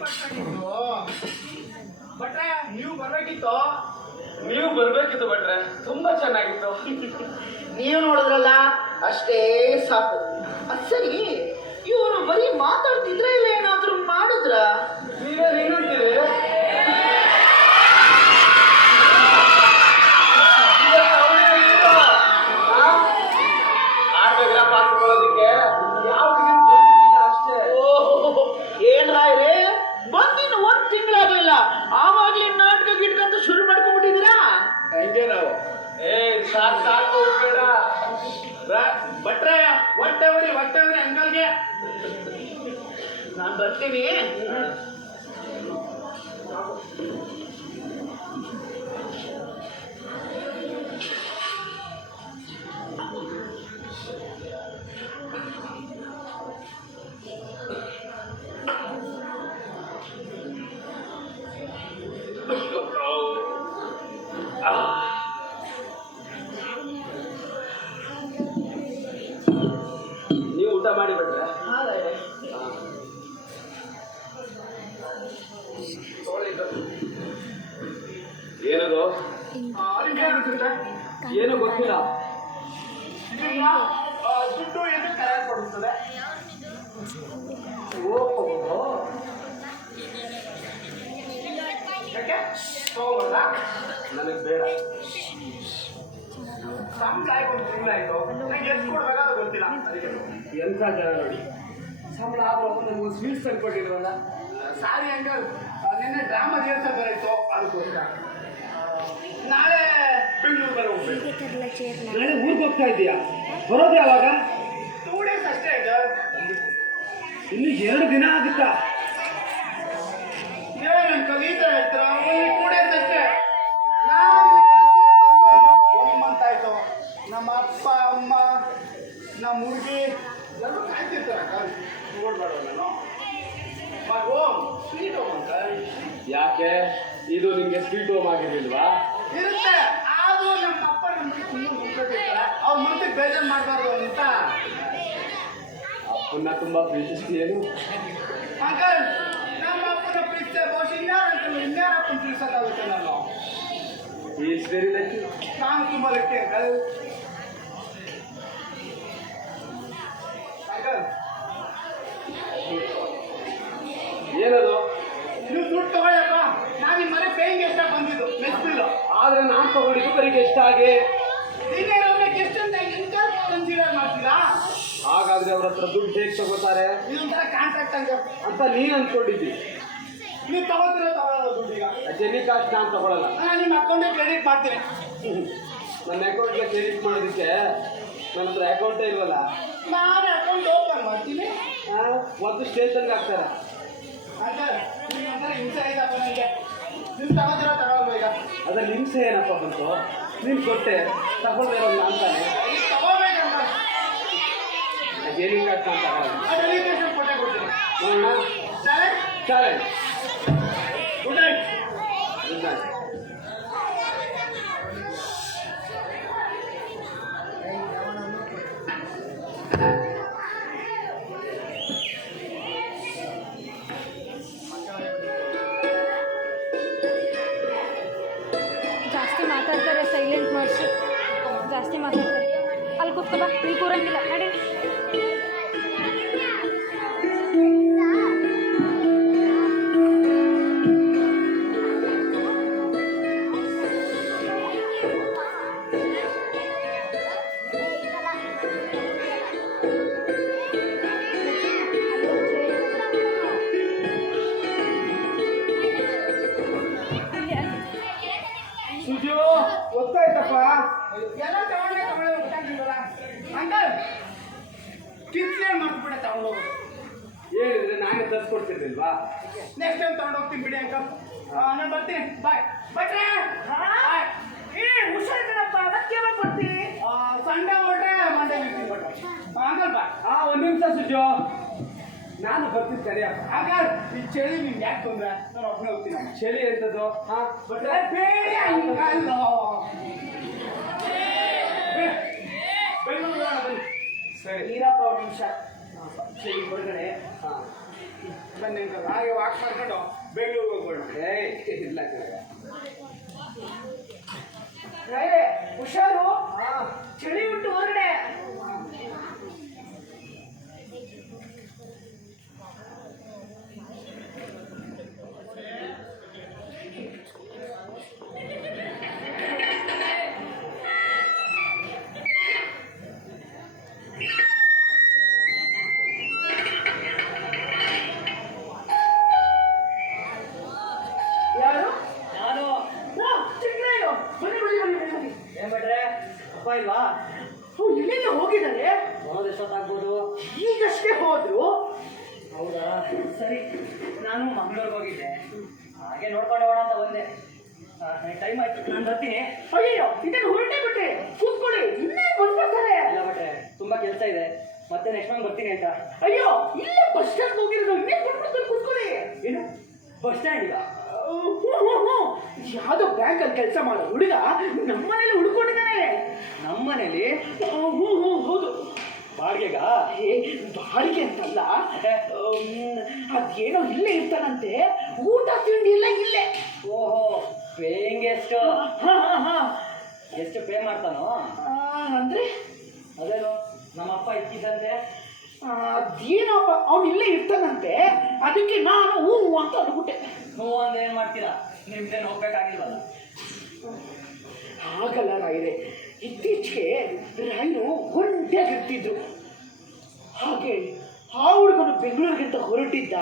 ಭಟ್ರೆ ನೀವು ಬರ್ಬೇಕಿತ್ತು. ನೀವು ಬರ್ಬೇಕಿತ್ತು ಭಟ್ರೆ, ತುಂಬಾ ಚೆನ್ನಾಗಿತ್ತು. ನೀವು ನೋಡಿದ್ರಲ್ಲ, ಅಷ್ಟೇ ಸಾಕು. ಅದ್ ಸರಿ, ಇವರು ಬರೀ ಮಾತಾಡ್ತಿದ್ರ ಇಲ್ಲ ಏನಾದ್ರೂ ಮಾಡಿದ್ರ? ನೀವೇ ನೀವಂತೀರಿ? ಆಟೋಗ್ರಾಫ್ ಹಾಕಿಕೊಳ್ಳೋದಕ್ಕೆ ಯಾವ ಅಷ್ಟೇ. ಓಹೋ, ಏನ್ ರಾಯ್ರೆ, ಬಂದಿನ ಒಂದ್ ತಿಂಗಳಾಗಲಿಲ್ಲ, ಆವಾಗ್ಲೇ ನಾಟಕ ಗಿಟ್ಕಂತ ಶುರು ಮಾಡ್ಕೊಂಡ್ಬಿಟ್ಟಿದ್ದೀರಾ? ಹೆಂಗೆ ನಾವು ಸಾಕು ಬೇಡ ಭಟ್ರೆ, ಹೊಟ್ಟೆವರಿ ಅಂಕಲ್ಗೆ. ನಾನ್ ಬರ್ತೀನಿ. ನೀವು ಊಟ ಮಾಡಿ ಬಿಟ್ರೆ ಏನದು? ಏನು ಗೊತ್ತಿಲ್ಲ. ದುಡ್ಡು ಏನು ಕರೆಕ್ಟ್ ಕೊಡುತ್ತದೆ. ಓಹೋ, ಯಾಕೆ ತಗೋಬಲ್ಲ? ನನಗೆ ಬೇಡ. ಸಂಬಳ ಆಯ್ತು, ತಿಂಗಳಾಯ್ತು, ನಂಗೆ ಎಷ್ಟು ಕೊಡ್ಬೇಕಾದ್ರೂ ಗೊತ್ತಿಲ್ಲ. ಅದಕ್ಕೆ ಎಂಥ ಜನ ನೋಡಿ, ಸಂಬಳ ಆದ್ರೂ ನಮ್ಗೆ ಸ್ವೀಟ್ಸ್ ತಂದ್ಕೊಟ್ಟಿಲ್ವಲ್ಲ. ಸಾರಿ ಅಂಕಲ್, ನಿನ್ನೆ ಡ್ರಾಮಾ ರಿಹರ್ಸಲ್ ಬರೀತು, ಅದಕ್ಕೋಸ್ಕರ. ನಾಳೆ ಬೆಂಗಳೂರು ಬರೋ ಹೋಗ್ಬೇಕು. ನಾಳೆ ಊರಿಗೆ ಹೋಗ್ತಾ ಇದೀಯಾ? ಬರೋದು ಯಾವಾಗ? 2 days ಅಷ್ಟೇ ಅಂಕಲ್. ಇನ್ನು 2 ದಿನ ಆಗುತ್ತಾ? ಏನ್ ಅಂಕಲ್ ಈ ಥರ ಹೇಳ್ತೀರಾ? only 2 days ಅಷ್ಟೇ. ನಾನು ಕೆಲ್ಸಕ್ಕೆ ಬಂದು 1 month ಆಯ್ತು. ನಮ್ಮ ಅಪ್ಪ ಅಮ್ಮ ನಮ್ಮ ಹುಡುಗಿ ಎಲ್ಲರೂ ಕಾಯ್ತಿರ್ತಾರೆ ಅಂಕಲ್. ನೋಡ್ಬೇಡ ನಾನು ಹೋಮ್ ಸ್ವೀಟ್ ಹೋಮ್ ಅಂಕಲ್. ಯಾಕೆ ಇದು ನಿಮ್ಗೆ ಸ್ವೀಟ್ ಹೋಮ್ ಆಗಿರ್ಲಿಲ್ವಾ? ಇರುತ್ತೆ, ಆದ್ರೂ ನಮ್ಮ ಅಪ್ಪ ನಮ್ಮ ಹುಡುಗಿ ಮುಗ್ಬಿಟ್ಟಿರ್ತಾರೆ. ಅವ್ರ ಮುಂದೆ ಬೇಜಾರು ಮಾಡಬಾರ್ದು ಅಂತ. ಅಪ್ಪನ್ನ ತುಂಬಾ ಪ್ರೀತಿಸ್ತೀಯೇನು? ಅಂಕಲ್, ನಮ್ಮ ಅಪ್ಪನ ಪ್ರೀತಿಸೆ ಬಹುಶಃ ಇನ್ಯಾರಪ್ಪನ ಪ್ರೀತಿಸೋಕ್ಕಾಗುತ್ತೆ ನಾನು. Is very lucky. ನಾನು ತುಂಬಾ ಲಕ್ಕಿ ಅಂಕಲ್. ಅಂಕಲ್, ಏನದು? ನೀವು ದುಡ್ಡು ತಗೊಳ್ಳಪ್ಪ. ನಾನು ನಿಮ್ಮ ಮನೆ ಪೇಯಿಂಗ್ ಎಷ್ಟ ಬಂದಿದ್ದು ಮೆಸ್ ಬಿಲ್. ಆದ್ರೆ ನಾನ್ ತಗೊಂಡಿದ್ದು ಬರೀ ಗೆಸ್ಟ್ ಆಗಿ. ನೀವೇ ಅವ್ರಿಗೆ ಗೆಸ್ಟ್ ಅಂತ ಇನ್ಕಮ್ ಕನ್ಸಿಡರ್ ಮಾಡ್ತೀರಾ? ಹಾಗಾದ್ರೆ ಅವ್ರ ಹತ್ರ ದುಡ್ಡು ಹೇಗೆ ತಗೋತಾರೆ ಇದೊಂಥರ ಕಾಂಟ್ರಾಕ್ಟ್ ಅಂಕಲ್ ಅಂತ ನೀನ್ ಅನ್ಕೊಂಡಿದ್ದಿ. ನೀವು ತಗೊಳ್ಳೋ ದುಡ್ಡು ಈಗ ಜೆನಿ ಕಾಸ್ಟ್ ನಾನು ತಗೊಳಲ್ಲ. ನಾನು ನಿಮ್ಮ ಅಕೌಂಟಿಗೆ ಕ್ರೆಡಿಟ್ ಮಾಡ್ತೀನಿ. ನನ್ನ ಅಕೌಂಟ್ಗೆ ಕ್ರೆಡಿಟ್ ಮಾಡೋದಕ್ಕೆ ನನ್ನ ಹತ್ರ ಅಕೌಂಟೇ ಇಲ್ವಲ್ಲ. ನಾನು ಅಕೌಂಟ್ ಓಪನ್ ಮಾಡ್ತೀನಿ. ಒಂದು ಸ್ಟೇಷನ್ಗೆ ಹಾಕ್ತಾರ. ಅಂಕಲ್, ನಿಮ್ಗೊಂಥರ ಹಿಂಸೆ ಆಯ್ತಪ್ಪ ನನಗೆ. ನೀವು ತಗೋಬೋದು ಈಗ. ಅದ್ರಲ್ಲಿ ಹಿಂಸೆ ಏನಪ್ಪ ಬಂತು? ನೀನ್ ಕೊಟ್ಟೆ ತಗೊಳ್ದೇ ಇರೋದು ಅಂತಾನೆ. ಈಗ ತಗೋಬೇಕಂತ ಜೆನಿ ಕಾಸ್ಟ್ ಅಂತ ತಗೊಳ್ಳಲ್ಲ. ಡೆಲಿಗೇಷನ್ ಕೊಟ್ಟೆ ಕೊಡ್ತೀನಿ. Challenge. Good night. Good night. ಜಾಸ್ತಿ ಮಾತಾಡ್ತಾರೆ, ಸೈಲೆಂಟ್ ಮಾಡಿಸಿ. ಜಾಸ್ತಿ ಮಾತಾಡ್ತಾರೆ. ಅಲ್ಲಿ ಕೂತ್ಕೊಬ, ಇಲ್ಲಿ ಕೂರಂಗಿಲ್ಲ ನಡಿ. ಸುಜು ಗೊತ್ತಾಯ್ತಪ್ಪ, ಎಲ್ಲ ತಗೊಂಡೇ ಗೊತ್ತಾಗ್ತಿದ್ದಲ್ಲ ಅಂಕಲ್. ಕಿತ್ಲೆ ಮಾಡ್ಬಿಟ್ಟೆ ತಗೊಂಡೋಗೋದು. ಹೇಳಿದ್ರೆ ನಾನೇ ತರಿಸ್ಕೊಡ್ತಿರ್ಲಿಲ್ವಾ? ನೆಕ್ಸ್ಟ್ ಟೈಮ್ ತಗೊಂಡೋಗ್ತೀನಿ ಬಿಡಿ ಅಂಕಲ್. ನಾನು ಬರ್ತೀನಿ. ಬಾಯ್. ಬಟ್ರೆ ಹುಷಾರಿದ್ದಪ್ಪ, ಮತ್ತೆ ಯಾವಾಗ ಬರ್ತೀನಿ? ಸಂಡೇ ಹೊರಟ್ರೆ ಮಂಡೇ ಬರ್ತೀನಿ ಬಟ್ ಅಂಕಲ್ ಬಾಯ್. ಒಂದು ನಿಮಿಷ ಸುಜು, ನಾನು ಬರ್ತೀನಿ ಸರಿಯಪ್ಪ. ಅಂಕಲ್ ಈ ಚಳಿ ನಿಮ್ಗೆ ಯಾಕೆ ತೊಂದ್ರೆ? ನಾನು ಒಬ್ಬನೇ ಹೋಗ್ತೀನಿ. ಚಳಿ ಎಂತದ್ದು? ಬಟ್ರೆ ಬೇಡಿ ಅಂಕಲ್. ಬೆಂಗಳೂರು ಬನ್ನಿ. ಸರಿ. ನೀರಪ್ಪ ಒಂದು ನಿಮಿಷ. ಚಳಿ ಹೊರಗಡೆ ಬನ್ನಿ ಅಂಕಲ್. ಹಾಗೆ ವಾಕ್ ಮಾಡ್ಕೊಂಡು ಬೆಂಗಳೂರಿಗೆ ಹೋಗೋಣ. ಇಲ್ಲ ಹುಷಾರು, ಚಳಿ ಉಂಟು ಹೊರಗಡೆ. ಯಾರು? ನಾನು ಚಿಕ್ಕರಾಯು, ಬನ್ನಿ ಬನ್ನಿ ಬನ್ನಿ ಬನ್ನಿ ಬನ್ನಿ. ಏನ್ ಬಿಟ್ರೆ ಅಪ್ಪ ಇಲ್ವಾ? ಇಲ್ಲೆಲ್ಲ ಹೋಗಿದ್ದಾರೆ? ಬರೋದು ಎಷ್ಟೊತ್ತಾಗ್ಬೋದು? ಈಗಷ್ಟೇ ಹೋದ್ರು. ಹೌದಾ, ಸರಿ. ನಾನು ಮಂಗಳೂರಿಗೆ ಹೋಗಿದ್ದೆ, ಹಾಗೆ ನೋಡ್ಕೊಂಡು ಹೋಗೋಣ ಅಂತ ಬಂದೆ. ಟೈಮ್ ಆಯ್ತು, ನಾನು ಬರ್ತೀನಿ. ಅಯ್ಯೋ, ಇದನ್ನು ಹೊರಟೇ ಬಿಟ್ಟೆ. ಕೂತ್ಕೊಳ್ಳಿ, ಇನ್ನೇ ಬಂದ್ಬಿಡ್ತಾರೆ. ಇಲ್ಲ ಬಿಟ್ರೆ ತುಂಬಾ ಕೆಲಸ ಇದೆ, ಮತ್ತೆ ನೆಕ್ಸ್ಟ್ ಮಂತ್ ಬರ್ತೀನಿ ಆಯ್ತಾ? ಅಯ್ಯೋ, ಇಲ್ಲೇ ಬಸ್ ಸ್ಟ್ಯಾಂಡ್ ಹೋಗಿರೋದು, ಇನ್ನೇ ಬಂದ್ಬಿಡ್ತಾರೆ. ಕೂತ್ಕೊಳ್ಳಿ. ಏನು ಬಸ್ ಸ್ಟ್ಯಾಂಡ್ ಈಗ? ಯಾವ್ದೋ ಬ್ಯಾಂಕ್ ಅಲ್ಲಿ ಕೆಲಸ ಮಾಡೋ ಹುಡುಗ ನಮ್ಮನೇಲಿ ಉಳ್ಕೊಂಡಿದ್ದಾನೆ. ನಮ್ಮನೇಲಿ? ಹೌದು. ಬಾಡಿಗೆಗ? ಬಾಡಿಗೆ ಅಂತಲ್ಲ, ಅದೇನೋ ಇಲ್ಲೇ ಇರ್ತಾನಂತೆ. ಊಟ ತಿಂಡಿ ಎಲ್ಲ ಇಲ್ಲೇ. ಓಹೋ, ಪೇಯಿಂಗ್ ಎಷ್ಟು? ಹಾ ಹಾ ಹಾ. ಎಷ್ಟು ಪೇ ಮಾಡ್ತಾನೋ? ಅಂದ್ರೆ ಅದೇನು ನಮ್ಮಪ್ಪ ಇಕ್ಕಿದ್ದಂತೆ. ಅದೇನಪ್ಪ, ಅವನು ಇಲ್ಲೇ ಇರ್ತಾನಂತೆ. ಅದಕ್ಕೆ ನಾನು ಹೂ ಅಂತ ಅಂದ್ಬಿಟ್ಟೆ. ಹ್ಞೂ ಅಂದ್ರೆ ಏನ್ ಮಾಡ್ತೀರಾ? ನಿಮ್ದೇನು ಹೋಗ್ಬೇಕಾಗಿಲ್ವಲ್ಲ? ಆಗಲ್ಲ ರಾಯರೇ, ಇತ್ತೀಚೆಗೆ ರಾಯರು ಒಂಟಿಯಾಗಿರ್ತಿದ್ರು. ಹಾಗೆ ಆ ಹುಡುಗನು ಬೆಂಗಳೂರಿಗಿಂತ ಹೊರಟಿದ್ದ.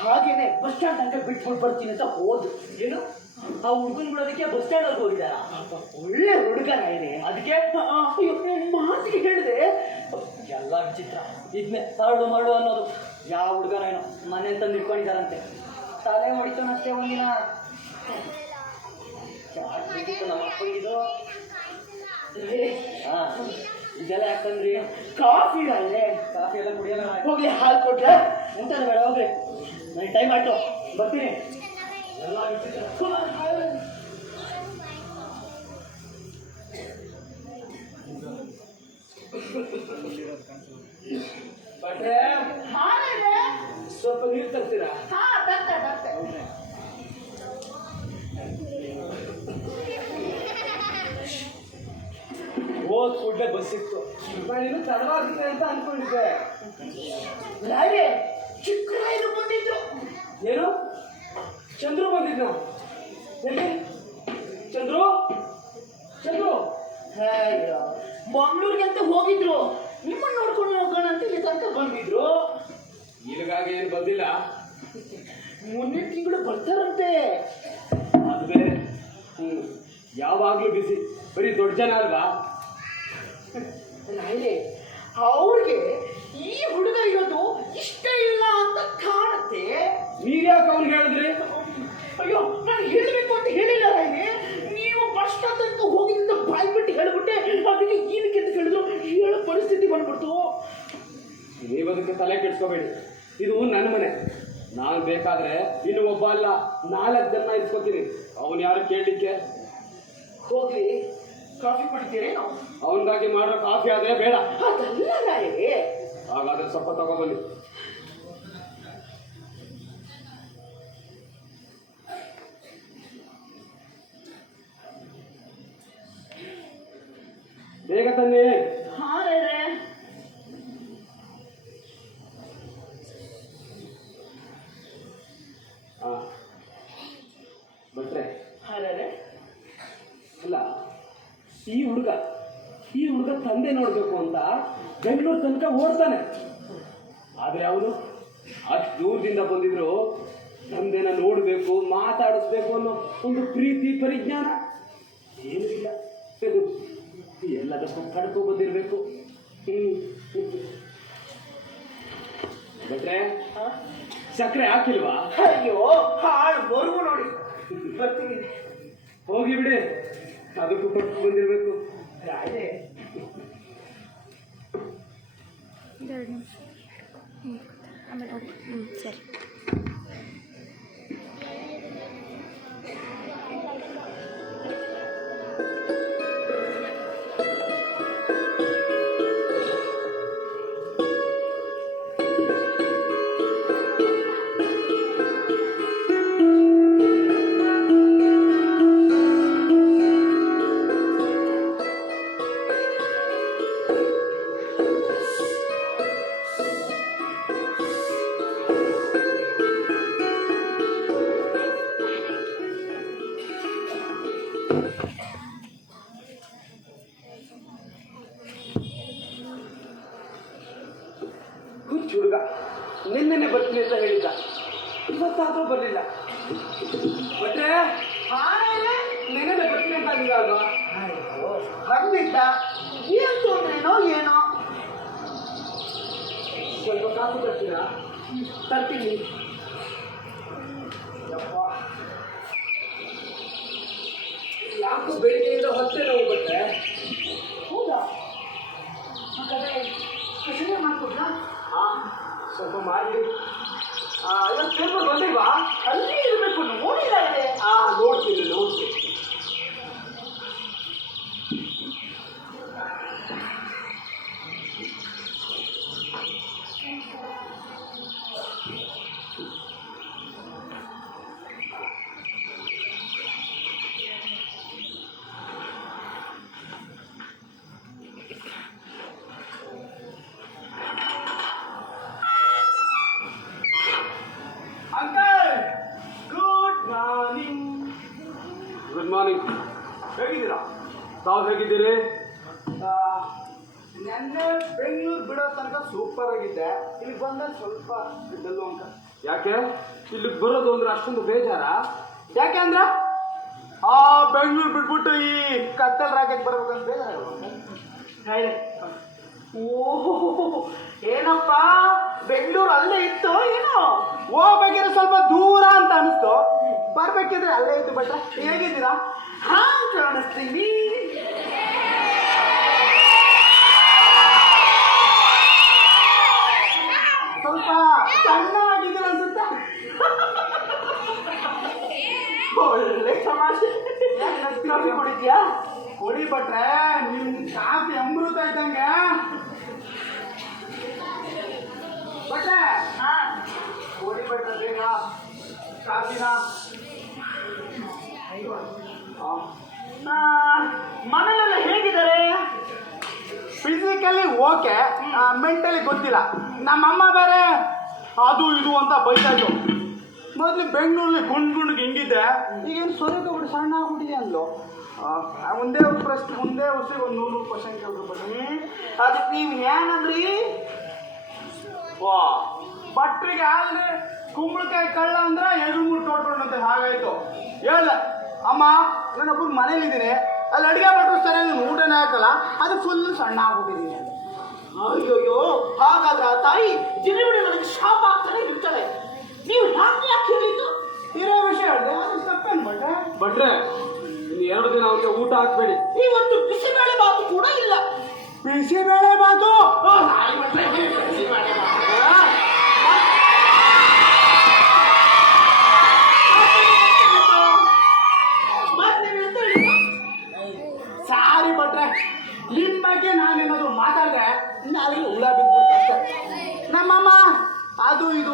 ಹಾಗೇನೆ ಬಸ್ ಸ್ಟ್ಯಾಂಡ್ ತನಕ ಬಿಟ್ಬಿಟ್ಟು ಬರ್ತೀನಿ ಅಂತ ಹೋದ್ರು. ಏನು, ಆ ಹುಡುಗನ್ ಬಿಡೋದಕ್ಕೆ ಬಸ್ ಸ್ಟ್ಯಾಂಡ್ ಅಲ್ಲಿ ಹೋಗಿದ್ದಾರ? ಒಳ್ಳೆ ಹುಡುಗ ರಾಯರೇ. ಅದಕ್ಕೆ ಮಾತಿಗೆ ಹೇಳಿದೆ. ಎಲ್ಲ ವಿಚಿತ್ರ. ಇದನ್ನೇ ಹರಡು ಮರಡು ಅನ್ನೋದು. ಯಾವ ಹುಡುಗನೇನೋ ಮನೆ ತಂದು ಇಟ್ಕೊಂಡಿದ್ದಾರಂತೆ. ತಲೆ ಹೊಡಿತಾನಷ್ಟೇ ಒಂದಿನ. ನಮ್ಮ ಅಪ್ಪಂಗಿದು. ಹಾ, ಇದೆಲ್ಲ ಯಾಕಂದ್ರಿ? ಕಾಫಿ ರಾಯರೇ. ಕಾಫಿ ಎಲ್ಲ ಕುಡಿಯೋಣ. ಹೋಗ್ಲಿ, ಹಾಲು ಕೊಟ್ರೆ? ಎಂತದ ಬೇಡ, ಹೋಗ್ರಿ. ನನಗೆ ಟೈಮ್ ಆಯ್ತು, ಬರ್ತೀನಿ. ಎಲ್ಲ ವಿಚಿತ್ರ. ಬಟ್ರೆ ಹಾ ರಾಯರೇ. ಸ್ವಲ್ಪ ನೀರು ತರ್ತೀರಾ? ಹಾ, ಬರ್ತೆ ಬರ್ತೆ. ಹೋದ್ ಕೂಡಲೇ ಬಸ್ ಇತ್ತು. ನಾನಿನ್ನು ತಡವಾಗುತ್ತೆ ಅಂತ ಅನ್ಕೊಂಡಿದ್ದೆ. ರಾಯರೇ, ಚಿಕ್ಕ ರಾಯರು ಬಂದಿದ್ರು. ಏನು, ಚಂದ್ರು ಬಂದಿದ್ನ? ಎಲ್ಲಿ ಚಂದ್ರು? ಚಂದ್ರು ಮಂಗಳೂರಿಗೆ ಅಂತ ಹೋಗಿದ್ರು. ನಿಮ್ಮನ್ನ ನೋಡ್ಕೊಂಡು ಹೋಗೋಣ ಅಂತ ಇಲ್ಲಿ ತನಕ ಬಂದಿದ್ರು. ಇಲ್ಲಿಗಾಗಿ ಏನು ಬಂದಿಲ್ಲ? ಮುಂದಿನ ತಿಂಗಳು ಬರ್ತಾರಂತೆ. ಅದು ಬೇರೆ. ಯಾವಾಗ್ಲೂ ಬಿಸಿ, ಬರೀ ದೊಡ್ಡ ಜನ ಅಲ್ವಾ? ರಾಯರೇ, ಅವ್ರಿಗೆ ಈ ಹುಡುಗ ಇರೋದು ಇಷ್ಟ ಇಲ್ಲ ಅಂತ ಕಾಣುತ್ತೆ. ನೀವ್ಯಾಕೆ ಅವ್ನಿಗೆ ಹೇಳಿದ್ರಿ? ಅಯ್ಯೋ, ನಾನು ಹೇಳಬೇಕು ಅಂತ ಹೇಳಿಲ್ಲ ರಾಯರೇ. ನೀವು ಬಸ್ ಸ್ಟಾಪ್ ತನಕ ಹೋಗಿದ್ದ ಬಾಯ್ಬಿಟ್ಟು ಹೇಳ್ಬಿಟ್ಟೆ. ಅದಕ್ಕೆ ಏನಕ್ಕೆ ಅಂತ ಹೇಳಿದ್ರು, ಹೇಳೋ ಪರಿಸ್ಥಿತಿ ಬಂದ್ಬಿಡ್ತು. ನೀವದಕ್ಕೆ ತಲೆ ಕೆಡ್ಸ್ಕೋಬೇಡಿ. ಇದು ನನ್ನ ಮನೆ. ನಾನು ಬೇಕಾದ್ರೆ ಇನ್ನು ಒಬ್ಬ ಅಲ್ಲ 4 ಜನ ಇಸ್ಕೊತೀನಿ. ಅವನು ಯಾರು ಕೇಳಲಿಕ್ಕೆ? ಹೋಗ್ಲಿ, ಕಾಫಿ ಕುಡಿತೀರೇನೋ? ಅವನಿಗಾಗಿ ಮಾಡೋ ಕಾಫಿ ಅದೇ ಬೇಡ. ಅದಲ್ಲ ರಾಯರೇ. ಹಾಗಾದ್ರೆ ಸ್ವಲ್ಪ ತಗೊಬನ್ನಿ. ಬೇಗ ತನ್ನಿ. ಹಾ ರಾಯರೇ. ಹಾ ಭಟ್ರೆ, ಹಾ ರಾಯರೇ. ಅಲ್ಲ ಈ ಹುಡುಗ ತಂದೆ ನೋಡ್ಬೇಕು ಅಂತ ಬೆಂಗಳೂರು ತನಕ ಓಡ್ತಾನೆ. ಆದ್ರೆ ಅವನು ಅಷ್ಟು ದೂರದಿಂದ ಬಂದಿದ್ರು ತಂದೆನ ನೋಡ್ಬೇಕು, ಮಾತಾಡಿಸ್ಬೇಕು ಅನ್ನೋ ಒಂದು ಪ್ರೀತಿ ಪರಿಜ್ಞಾನ ಏನೂ ಇಲ್ಲ. ಎಲ್ಲದಕ್ಕೂ ಕಡ್ಕೊ ಬಂದಿರ್ಬೇಕು. ಭಟ್ರೆ, ಸಕ್ಕರೆ ಹಾಕಿಲ್ವಾ? ಅಯ್ಯೋ, ಹಾಳು ಬರುವು ನೋಡಿ. ಬರ್ತೀನಿ. ಹೋಗಿ ಬಿಡಿ, ಅದಕ್ಕೂ ಕೊಟ್ಟು ಬಂದಿರ್ಬೇಕು. ರಾಯರೇ, 2 ನಿಮಿಷ. ಆಮೇಲೆ ಹೋಗಿ. ಸರಿ. ಹುಡುಗ ನಿನ್ನೆ ಬರ್ತೀನಿ ಅಂತ ಹೇಳಿದ್ದ, ಇವತ್ತಾದ್ರೂ ಬರಲಿಲ್ಲ. ಮತ್ತೆ ನಿನ್ನೆ ಬರ್ತೀನಿ ಅಂತ ಅಂದಿಲ್ಲ ಅಲ್ವಾ? ಬಂದಿದ್ದ. ಏನ್ ತೊಂದ್ರೆನೋ ಏನೋ. ಸ್ವಲ್ಪ ಕಾಫಿ ತರ್ತೀರಾ? ತರ್ತೀನಿ. ಯಾಕೋ ಬೆಳಿಗ್ಗೆಯಿಂದ ಹೊಟ್ಟೆ ನೋವು ಬಟ್ಟೆ. ಹೌದಾ? ಹಾಗಾದ್ರೆ ಕಷಾಯ ಮಾಡ್ಕೊಡ್ಲಾ? ಹಾ, ಸ್ವಲ್ಪ ಮಾಡಿ. ಇವತ್ತು ಪೇಪರ್ ಬಂದಿಲ್ವಾ? ಅಲ್ಲಿ ಇರಬೇಕು, ನೋಡಿಲ್ಲ. ನೋಡ್ತೀನಿ. Uncle, good morning. Good morning. ಹೇಗಿದ್ದೀರಾ? ತಾವು ಹೇಗಿದ್ದೀರಿ? ನೆನ್ನೆ ಬೆಂಗಳೂರು ಬಿಡೋ ತನಕ ಸೂಪರ್ ಆಗಿದ್ದೆ. ಇಲ್ಲಿ ಬಂದಾಗ ಸ್ವಲ್ಪ ಡಲ್ಲು ಅಂಕಲ್. ಯಾಕೆ ಇಲ್ಲಿಗೆ ಬರೋದು ಅಂದ್ರೆ ಅಷ್ಟೊಂದು ಬೇಜಾರ? ಯಾಕೆಂದ್ರೆ ಬೆಂಗಳೂರು ಬಿಟ್ಬಿಟ್ಟು ಈ ಕತ್ತಲ್ ರಾಜ್ಯಕ್ಕೆ ಬರ್ಬೇಕಂತ ಬೇಜಾರ. ಓಹೋ, ಏನಪ್ಪ ಬೆಂಗಳೂರು ಅಲ್ಲೇ ಇತ್ತು ಏನೋ? ಹೋಗ್ಬೇಕಿದ್ರೆ ಸ್ವಲ್ಪ ದೂರ ಅಂತ ಅನಿಸ್ತು, ಬರ್ಬೇಕಿದ್ರೆ ಅಲ್ಲೇ ಇತ್ತು. ಬಟ್ ಹೇಗಿದ್ದೀರಾ? ಹಾ ಕಾಣಿಸ್ತೀನಿ. ಸ್ವಲ್ಪ ಸಣ್ಣ ಆಗಿದ್ದೀರ ಅನ್ಸುತ್ತೆ. ಒಳ್ಳೆ ತಮಾಷೆ. ಕಾಫಿ ಕುಡಿದ್ಯಾ? ಕೊಡಿ ಬಟ್ರೆ, ನಿಮ್ ಕಾಫಿ ಅಮೃತ ಇದ್ದಂಗೆ. ಬಟ್ರೆ ಕೊಡಿ ಬಟ್ರೆ ಬೇಗ ಕಾಫಿನ. ಮನೆಯಲ್ಲ ಹೇಗಿದ್ದಾರೆ? ಫಿಸಿಕಲಿ ಓಕೆ, ಮೆಂಟಲಿ ಗೊತ್ತಿಲ್ಲ. ನಮ್ಮಮ್ಮ ಬೇರೆ ಅದು ಇದು ಅಂತ ಬೈತಾ ಇದ್ದು. ಮೊದಲು ಬೆಂಗಳೂರಲ್ಲಿ ಗುಂಡ್ಗೆ ಹಿಂಗಿದ್ದೆ, ಈಗೇನು ಸೊರಗಬಿಟ್ಟು ಸಣ್ಣ ಆಗ್ಬಿಟ್ಟಿದೆ ಅಂದ್ಲು. ಒಂದೇ ಒಂದು ಪ್ರಶ್ನೆ, ಒಂದೇ ವರ್ಷಕ್ಕೆ ಒಂದು 100 ಕ್ವಶನ್ ಕೇಳ್ಬಿಟ್ಟು ಅದಕ್ಕೆ ನೀವು ಏನಂದ್ರಿ? ಭಟ್ರಿಗೆ ಆದ್ರೆ ಕುಂಬಳಕಾಯಿ ಕಳ್ಳ ಅಂದ್ರೆ ಎದುರು ಮುಟ್ಟು ಹೊಡ್ಕೊಂಡಂತೆ ಹಾಗಾಯ್ತು. ಹೇಳ್ದೆ, ಅಮ್ಮ ನಾನೊಬ್ಬರು ಮನೇಲಿದ್ದೀನಿ, ಅಲ್ಲಿ ಅಡುಗೆ ಭಟ್ರು ಸರಿಯಾಗಿ ಊಟನೇ ಹಾಕಲ್ಲ, ಅದು ಫುಲ್ ಸಣ್ಣ ಆಗ್ಬಿಟ್ಟಿದ್ದೀನಿ. ಅಯ್ಯೋಯ್ಯೋ, ಹಾಗಾದ್ರೆ ಆ ತಾಯಿ ದಿನವಿಡೀ ನನಗೆ ಶಾಪ ಆಗ್ತಾನೆ ಇರ್ತಾಳೆ. ನೀವು ಯಾಕೆ ಹೇಳಿದ್ದು? ಇರೋ ವಿಷಯ ಹೇಳಿದೆ, ಅದು ತಪ್ಪೇನು ಬಟ್ರೆ? ಭಟ್ರೆ, ಇನ್ನು 2 ದಿನ ಅವನಿಗೆ ಊಟ ಹಾಕ್ಬೇಡಿ. ಇವತ್ತು ಬಿಸಿಬೇಳೆ ಬಾತು ಕೂಡ ಇಲ್ಲ. ಬಿಸಿಬೇಳೆ ಬಾತು? ಬಿಸಿಬೇಳೆ ಬಾತು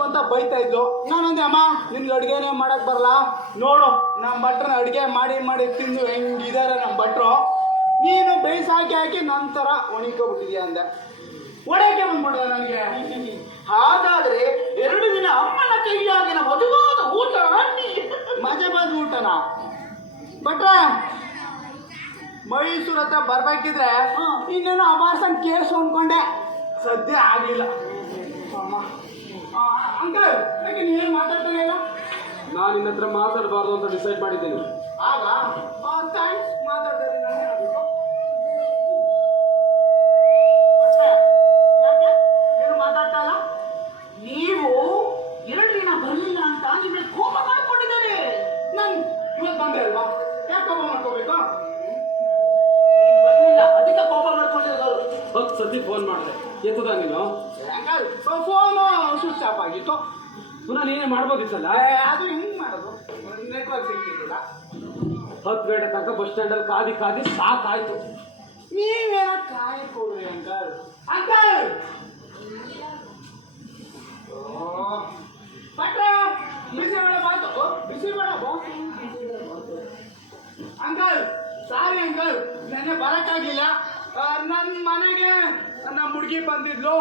ಅಂತ ಬೈತಾ ಇದ್ಲು. ನಾನಂದೆ ಅಮ್ಮ ನಿನ್ಗೆ ಅಡುಗೆನೇ ಮಾಡಕ್ ಬರಲ್ಲ, ನೋಡು ನಮ್ಮ ಭಟ್ರನ್ನ ಅಡುಗೆ ಮಾಡಿ ಮಾಡಿ ತಿಂದು ಹೆಂಗಿದ್ದಾರೆ ನಮ್ಮ ಭಟ್ರು, ನೀನು ಬೇಯಿಸಿ ಹಾಕಿ ನಂತರ ಒಣಗಿಕೊಬಿಟ್ಟಿದ್ಯಾ ಅಂದೆ. ಒಡೆಯಕ್ಕೆ ಬಂದ್ಬಿಡ್ದ ನನಗೆ. ಹಾಗಾದ್ರೆ 2 ದಿನ ಅಮ್ಮನ ಕೈಯಾಗಿನ ಮಧುವಾದ ಊಟ ಮಜಬಾದ್ ಊಟನ ಭಟ್ರೆ ಮೈಸೂರು ಹತ್ರ ಬರ್ಬೇಕಿದ್ರೆ ಇನ್ನೇನು ಅಬಾರ್ಸನ್ ಕೇಸು ಅನ್ಕೊಂಡೆ, ಸದ್ಯ ಆಗ್ಲಿಲ್ಲ. ಅಮ್ಮ ಅಂಕಲ್ ಯಾಕೆ ನೀವೇನು ಮಾತಾಡ್ತಾನೆ ಇಲ್ಲ? ನಾನು ನಿನ್ನ ಹತ್ರ ಮಾತಾಡಬಾರ್ದು ಅಂತ ಡಿಸೈಡ್ ಮಾಡಿದ್ದೀನಿ. ಆಗ ಥ್ಯಾಂಕ್ಸ್ ಮಾತಾಡ್ತಾರೆ ನನಗೆ ಆಗ್ಬೇಕು. ಯಾಕೆ ಏನು ಮಾತಾಡ್ತಾ ಇಲ್ಲ? ನೀವು 2 ದಿನ ಬರಲಿಲ್ಲ ಅಂತ ನಿಮ್ಮ ಕೋಪ ಮಾಡ್ಕೊಂಡಿದ್ದಾರೆ. ನಾನು ಇವತ್ತು ಬಂದೆ ಅಲ್ವಾ, ಯಾಕೆ ಕೋಪ ಮಾಡ್ಕೋಬೇಕು? ನೀನು ಬರ್ಲಿಲ್ಲ ಅದಕ್ಕೆ ಕೋಪ ಮಾಡ್ಕೊಂಡಿರೋದು. 10 ಸತಿ ಫೋನ್ ಮಾಡಿದೆ, ಎತ್ತದ ನೀನು? ಫೋನು ಸ್ವಿಚ್ ಆಫ್ ಆಗಿತ್ತು. ಪುನಃ ನೀನೇ ಮಾಡ್ಬೋದಿತ್ತಲ್ಲ. ಅದು ಹಿಂಗೆ ಮಾಡೋದು, ನೆಟ್ವರ್ಕ್ ಸಿಗ್ತಿದ್ದಿಲ್ಲ. 10 ಗಂಟೆ ತನಕ ಬಸ್ ಸ್ಟ್ಯಾಂಡಲ್ಲಿ ಕಾದಿ ಸಾಕಾಯ್ತು. ನೀವೇನ ಕಾಯ್ಕೊಡ್ರಿ ಅಂಕಲ್. ಅಂಕಲ್ ಭಟ್ರೆ ಬಿಸಿಬೇಳೆ ಬಾತು, ಬಿಸಿಬೇಳೆ ಬಾತು. ಅಂಕಲ್ ಸಾರಿ ಅಂಕಲ್, ನೆನ್ನೆ ಬರಕ್ಕಾಗಿಲ್ಲ. ನನ್ನ ಮನೆಗೆ ನಮ್ಮ ಹುಡುಗಿ ಬಂದಿದ್ಲು,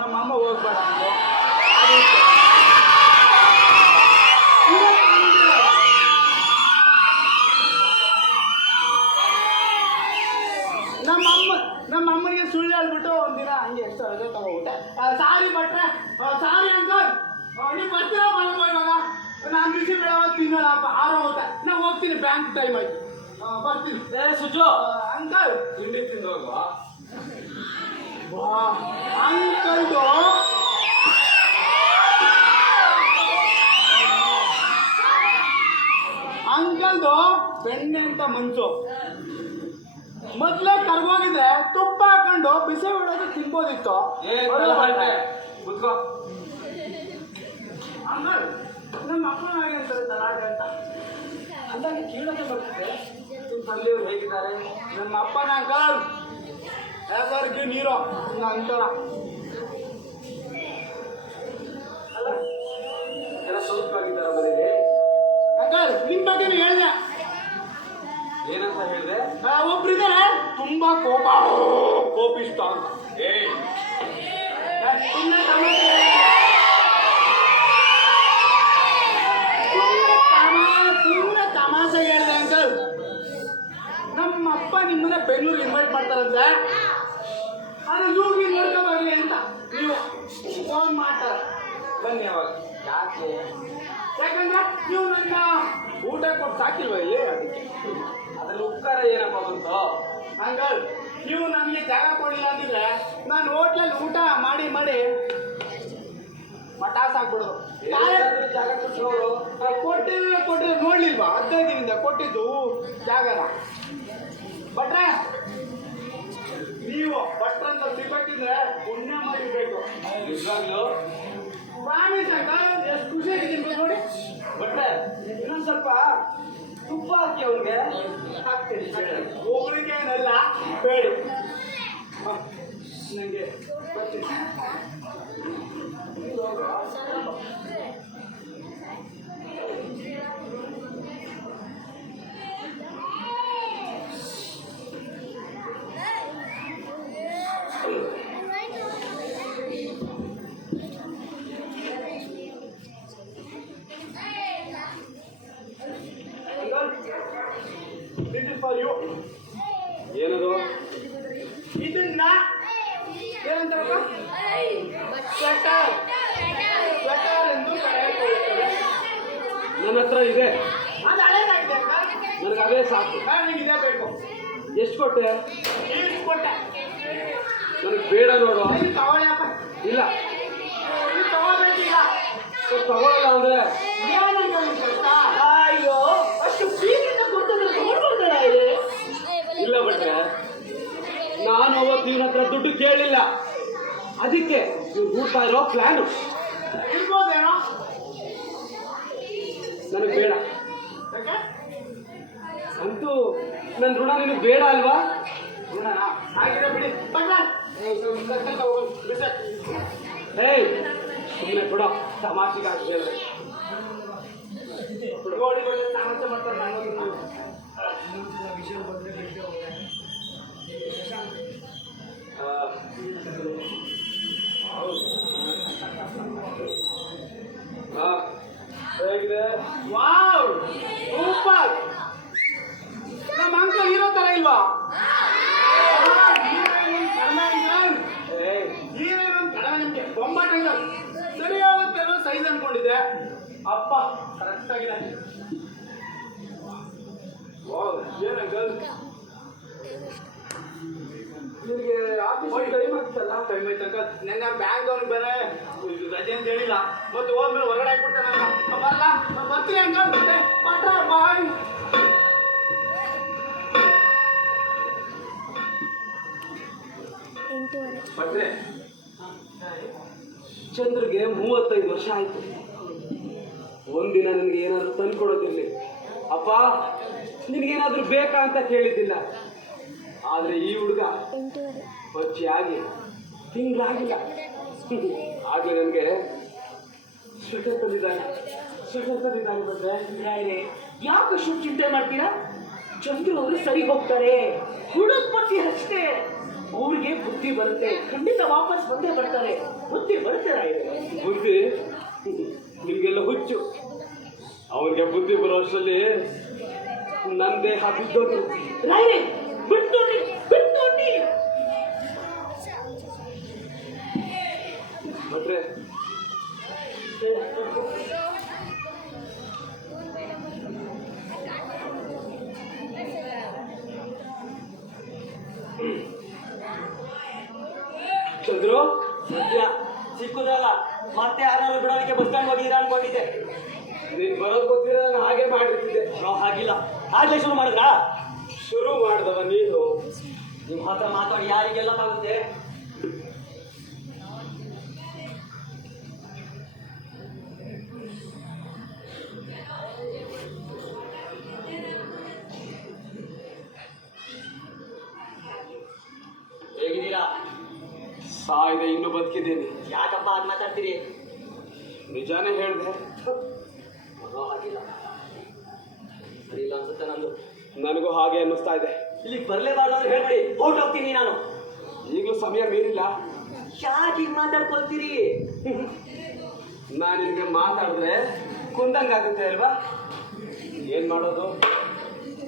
ನಮ್ಮ ಅಮ್ಮ ಹೋಗ್ಬೇಡ ಅಂದ್ರು. ನಮ್ಮ ಅಮ್ಮನಿಗೆ ಸುಳ್ಳು ಹೇಳ್ಬಿಟ್ಟು ಒಂದಿನ ಹಂಗೆ ಎಷ್ಟು ರಜೆ ತಗೋಬಿಟ್ಟೆ. ಸಾರಿ ಭಟ್ರೆ, ಸಾರಿ ಅಂಕಲ್. ನೀವು ಬರ್ತೀರಾ ಬರಲ್ವ ಇವಾಗ? ನಾನು ಬಿಸಿ ಬೇಡ ತಿನ್ನೋಣ ಆರೋಗುತ್ತೆ. ನಾವು ಹೋಗ್ತೀನಿ, ಬ್ಯಾಂಕ್ ಟೈಮ್ ಆಯ್ತು. ಬರ್ತೀನಿ. ಸುಜು ಅಂಕಲ್ ತಿಂಡಿ ತಿಂದು ಹೋಗುವ. ಅಂಕಲ್ದು ಬೆಣ್ಣೆ ಅಂತ ಮನ್ಸು. ಮೊದ್ಲೇ ಕರ್ಗೋಗಿದ್ರೆ ತುಪ್ಪ ಹಾಕೊಂಡು ಬಿಸಿ ಬಿಡೋದು ತಿನ್ಬೋದಿತ್ತು. ಕೂತ್ಕೋ. ಅಂಕಲ್ ನಮ್ಮ ಅಪ್ಪನಾಗೆ ಅಂತಾರೆ ತಲಾಟೆ ಅಂತ ಅಂದಾಗ ಕೇಳೋಕೆ ಬರ್ತಿದೆ. ಅಲ್ಲಿಯವ್ರು ಹೇಗಿದ್ದಾರೆ? ನಮ್ಮ ಅಪ್ಪನ ಅಂಕಲ್ ಯಾವ್ದಾರಿಗೆ ನೀರು ಅಂಕಲ ಅಲ್ಲ ಎಲ್ಲ ಸೌಖ್ಯವಾಗಿದ್ದಾರ ಮನೇಲಿ? ಅಂಕಲ್ ನಿಮ್ ಬಗ್ಗೆ ಹೇಳಿದೆ. ಏನಂತ ಹೇಳಿದೆ? ಒಬ್ರಿದ್ದಾರೆ ತುಂಬಾ ಕೋಪಿಷ್ಟ ಅಂತ. ಪೂರ್ಣ ತಮಾಷೆ ಹೇಳಿದೆ ಅಂಕಲ್. ನಮ್ಮ ಅಪ್ಪ ನಿಮ್ಮನ್ನ ಬೆಂಗಳೂರಿಗೆ ಇನ್ವೈಟ್ ಮಾಡ್ತಾರಂತೆ, ಅದು ಜೂಗಿ ನೋಡ್ಕೊ ಬರ್ಲಿ ಅಂತ ನೀವು ಫೋನ್ ಮಾಡ್ತಾರೆ. ಬನ್ನಿ ಅವಾಗ. ಯಾಕೆ? ಯಾಕಂದ್ರೆ ನೀವು ನನ್ನ ಊಟ ಕೊಟ್ಟು ಸಾಕಿಲ್ವ ಇಲ್ಲಿ, ಅದಕ್ಕೆ. ಅದ್ರಲ್ಲಿ ಉಪಕಾರ ಏನಪ್ಪ ಬಂತು? ಅಂಕಲ್ ನೀವು ನನಗೆ ಜಾಗ ಕೊಡಲಿಲ್ಲ ಅಂದಿದ್ರೆ ನಾನು ಹೋಟ್ಲಲ್ಲಿ ಊಟ ಮಾಡಿ ಮಾಡಿ ಮಟಾಸ್ ಆಗ್ಬಿಡೋದು. ಜಾಗ ಕೊಟ್ಟರು ಕೊಟ್ಟಿದ್ರೆ ನೋಡ್ಲಿಲ್ವಾ? 15 ದಿನದಿಂದ ಕೊಟ್ಟಿದ್ದು ಜಾಗನ. ಭಟ್ರೆ ನೀವು ಭಟ್ರಂತ ಸಿಗ್ಬೇಕಿದ್ರೆ ಪುಣ್ಯ ಮಾಡಿರ್ಬೇಕು. ನಿಜವಾಗ್ಲು ಪ್ರಾಮಿಸ್ ಅಂಕಲ್, ಎಷ್ಟು ಖುಷಿಯಾಗಿದ್ದೀನಿ ನೋಡಿ. ಬಟ್ರೆ ಇನ್ನೊಂದ್ ಸ್ವಲ್ಪ ತುಪ್ಪ ಹಾಕಿ ಅವ್ರಿಗೆ. ಹಾಕ್ತೀನಿ ಒಬ್ರಿಗೇನಲ್ಲ, ಬೇಡಿ. ನನಗೆ ಬರ್ತೀನಿ. This is for you. ಏನದು? ಇದನ್ನ ಏನಂತಾರಪ್ಪ? ಸ್ವೆಟರ್ ಎಂದು ಕರೆಯಲ್ಪಡುತ್ತದೆ. ನನ್ನ ಹತ್ರ ಇದೆ, ಅದು ಹಳೇದಾಗಿದೆ ಅಂಕಲ್. ನನಗೆ ಅವೇ ಸಾಕು. ನನಗೆ ಇದೇ ಬೇಕು. ಎಷ್ಟು ಕೊಟ್ಟೆ? ಈಸ್ ಕೊಟ್ಟೆ. ನನಗೆ ಬೇಡ ನೋಡು. ಇದು ತಗೊಳ್ಳಿ ಅಪ್ಪ. ಇಲ್ಲ ಇದು ತಗೋಬೇಕೀಗ. ತಗೊಳ್ಳಲ್ಲ ಅಂದ್ರೆ ಏನಂಕಲ್ ನಿಮ್ ಕಷ್ಟ? ಅಯ್ಯೋ ಅಷ್ಟು ಬೀಗಿಂದ ಕೊಟ್ಟದ್ರೆ ನೋಡ್ಬೋದಲ್ಲ ಇಲ್ಲಿ. ಇಲ್ಲ ಬಟ್ರೆ ನಾನು ಅವತ್ತು ಇವನ ಹತ್ರ ದುಡ್ಡು ಕೇಳಲಿಲ್ಲ, ಅದಕ್ಕೆ ನೀವು ಹೂಡ್ತಾ ಇರೋ ಪ್ಲಾನು. ಇರ್ಬೋದೇನೋ. ನನಗೆ ಬೇಡ. ಯಾಕೆ? ಅಂತೂ ನನ್ನ ಋಣ ನಿನಗೆ ಬೇಡ ಅಲ್ವಾ? ಹಾಗಿದ್ರೆ ಬಿಡಿ. ಏಯ್ ಸುಮ್ಮನೆ ಬಿಡೋ ತಮಾಷೆಗಾಗಿ ಹೇಳಿದ್ರೆ ನೋಡಿ ಒಳ್ಳೆ ತಮಾಷೆ ಮಾಡ್ತಾರೆ ವಿಷಯ ಬಂದರೆ ಬಿಟ್ಟೆ ಹೋಗ್ತಾರೆ. ಹೇಗಿದೆ? Wow super. ನಮ್ಮ ಅಂಕಲ್ ಹೀರೋ ತರ ಇಲ್ವಾ? ನಿಮ್ಗೆ ಬೊಂಬಾಟ ಸರಿಯಾಗುತ್ತೆ ಅನ್ನೋ ಸೈಜ್ ಅನ್ಕೊಂಡಿದ್ದೆ. ಅಪ್ಪ ಕರೆಕ್ಟ್ ಆಗಿದೆ. ಏನ್ ಅಂಕಲ್ ನಿನಗೆ ಆಫೀಸ್ ಟೈಮ್ ಆಗ್ತಲ್ಲ? ಟೈಮ್ ಆಯ್ತು ಅಂಕಲ್. ನೆನ್ನೆ ಬ್ಯಾಂಕ್ ಅವ್ನಿಗೆ ಬೇರೆ ರಜೆ ಅಂತ ಹೇಳಿಲ್ಲ. ಮತ್ತೆ ಹೋದ್ಮೇಲೆ ಹೊರಗಡೆ ಹಾಕ್ಬಿಡ್ತಾನೆ. ಬರಲ್ಲ ಬರ್ತೀನಿ ಅಂಕಲ್. ಪಟ್ರ ಬಾಯ್. ಭಟ್ರೆ, ಚಂದ್ರಿಗೆ 35 ವರ್ಷ ಆಯ್ತು. ಒಂದಿನ ನಿನ್ಗೆ ಏನಾದ್ರು ತಂದು ಕೊಡೋದಿರ್ಲಿ, ಅಪ್ಪ ನಿನ್ಗೇನಾದ್ರೂ ಬೇಕಾ ಅಂತ ಕೇಳಿದ್ದಿಲ್ಲ. ಆದ್ರೆ ಈ ಹುಡುಗ ಹೊಚ್ಚಿಯಾಗಿ ತಿಂಗಳಾಗಿಲ್ಲ ಆಗ್ಲೇ ನನಗೆ ಸ್ವೆಟರ್ ತಂದಿದ್ದಾನೆ ಭಟ್ರೆ. ಯಾಕೆ ಅಷ್ಟು ಚಿಂತೆ ಮಾಡ್ತೀರಾ? ಚಂದ್ರು ಅವರು ಸರಿ ಹೋಗ್ತಾರೆ. ಹುಡುಕ್ ಬುದ್ಧಿ ಅಷ್ಟೇ. ಅವ್ರಿಗೆ ಬುದ್ಧಿ ಬರುತ್ತೆ, ಖಂಡಿತ ವಾಪಸ್ ಬಂದೇ ಬರ್ತಾರೆ. ಬುದ್ಧಿ ಬರುತ್ತೆ ರಾಯರೇ. ಬುದ್ಧಿ ನಿಮ್ಗೆಲ್ಲ ಹುಚ್ಚು. ಅವ್ರಿಗೆ ಬುದ್ಧಿ ಬರೋ ಅಷ್ಟರಲ್ಲಿ ನನ್ನ ದೇಹ ಬಿದ್ದೋದು. ರಾಯರೇ ಬಿಟ್ಟೋಡಿ ಬಿಟ್ಟೋಡಿ. ಭಟ್ರೆ, ಚಂದ್ರು ಸದ್ಯ ಸಿಕ್ಕುದಲ್ಲ, ಮತ್ತೆ ಯಾರು ಬಿಡೋದಕ್ಕೆ ಬಸ್ ಸ್ಟ್ಯಾಂಡ್ ಹೋಗಿದ್ದೀರಾ ಅನ್ಕೊಂಡಿದ್ದೆ. ನೀನ್ ಬರೋದ್ ಗೊತ್ತಿರ ನಾನು ಹಾಗೆ ಮಾಡಿರ್ತಿದ್ದೆ. ಹಾಗಿಲ್ಲ, ಆಗ್ಲೇ ಶುರು ಮಾಡಿದ್ರಾ? ಶುರು ಮಾಡಿದವ ನೀನು. ನಿಮ್ಮ ಹತ್ರ ಮಾತಾಡಿ ಯಾರಿಗೆಲ್ಲ ಆಗುತ್ತೆ? ಹೇಗಿದ್ದೀರಾ? ಸಾಯ್ದೆ ಇನ್ನು ಬದುಕಿದ್ದೀನಿ. ಯಾಕಪ್ಪ ಹಾಗೆ ಮಾತಾಡ್ತೀರಿ? ನಿಜಾನೇ ಹೇಳ್ದೆ. ಹಾಗಿಲ್ಲ, ಸರಿ ಇಲ್ಲ ಅನ್ಸುತ್ತೆ ನಂದು. ನನಗೂ ಹಾಗೆ ಅನ್ನಿಸ್ತಾ ಇದೆ. ಇಲ್ಲಿಗೆ ಬರ್ಲೇಬಾರ್ದು ಅಂದ್ರೆ ಹೇಳ್ಬಿಡಿ, ಹೊರಟೋಗ್ತೀನಿ ನಾನು. ಈಗಲೂ ಸಮಯ ಮೀರಿಲ್ಲ. ಯಾಕೆ ಈಗ ಮಾತಾಡ್ಕೊಳ್ತೀರಿ? ನಾನು ನಿನ್ಗೆ ಮಾತಾಡಿದ್ರೆ ಕುಂದಂಗಾಗುತ್ತೆ ಅಲ್ವಾ? ಏನ್ ಮಾಡೋದು?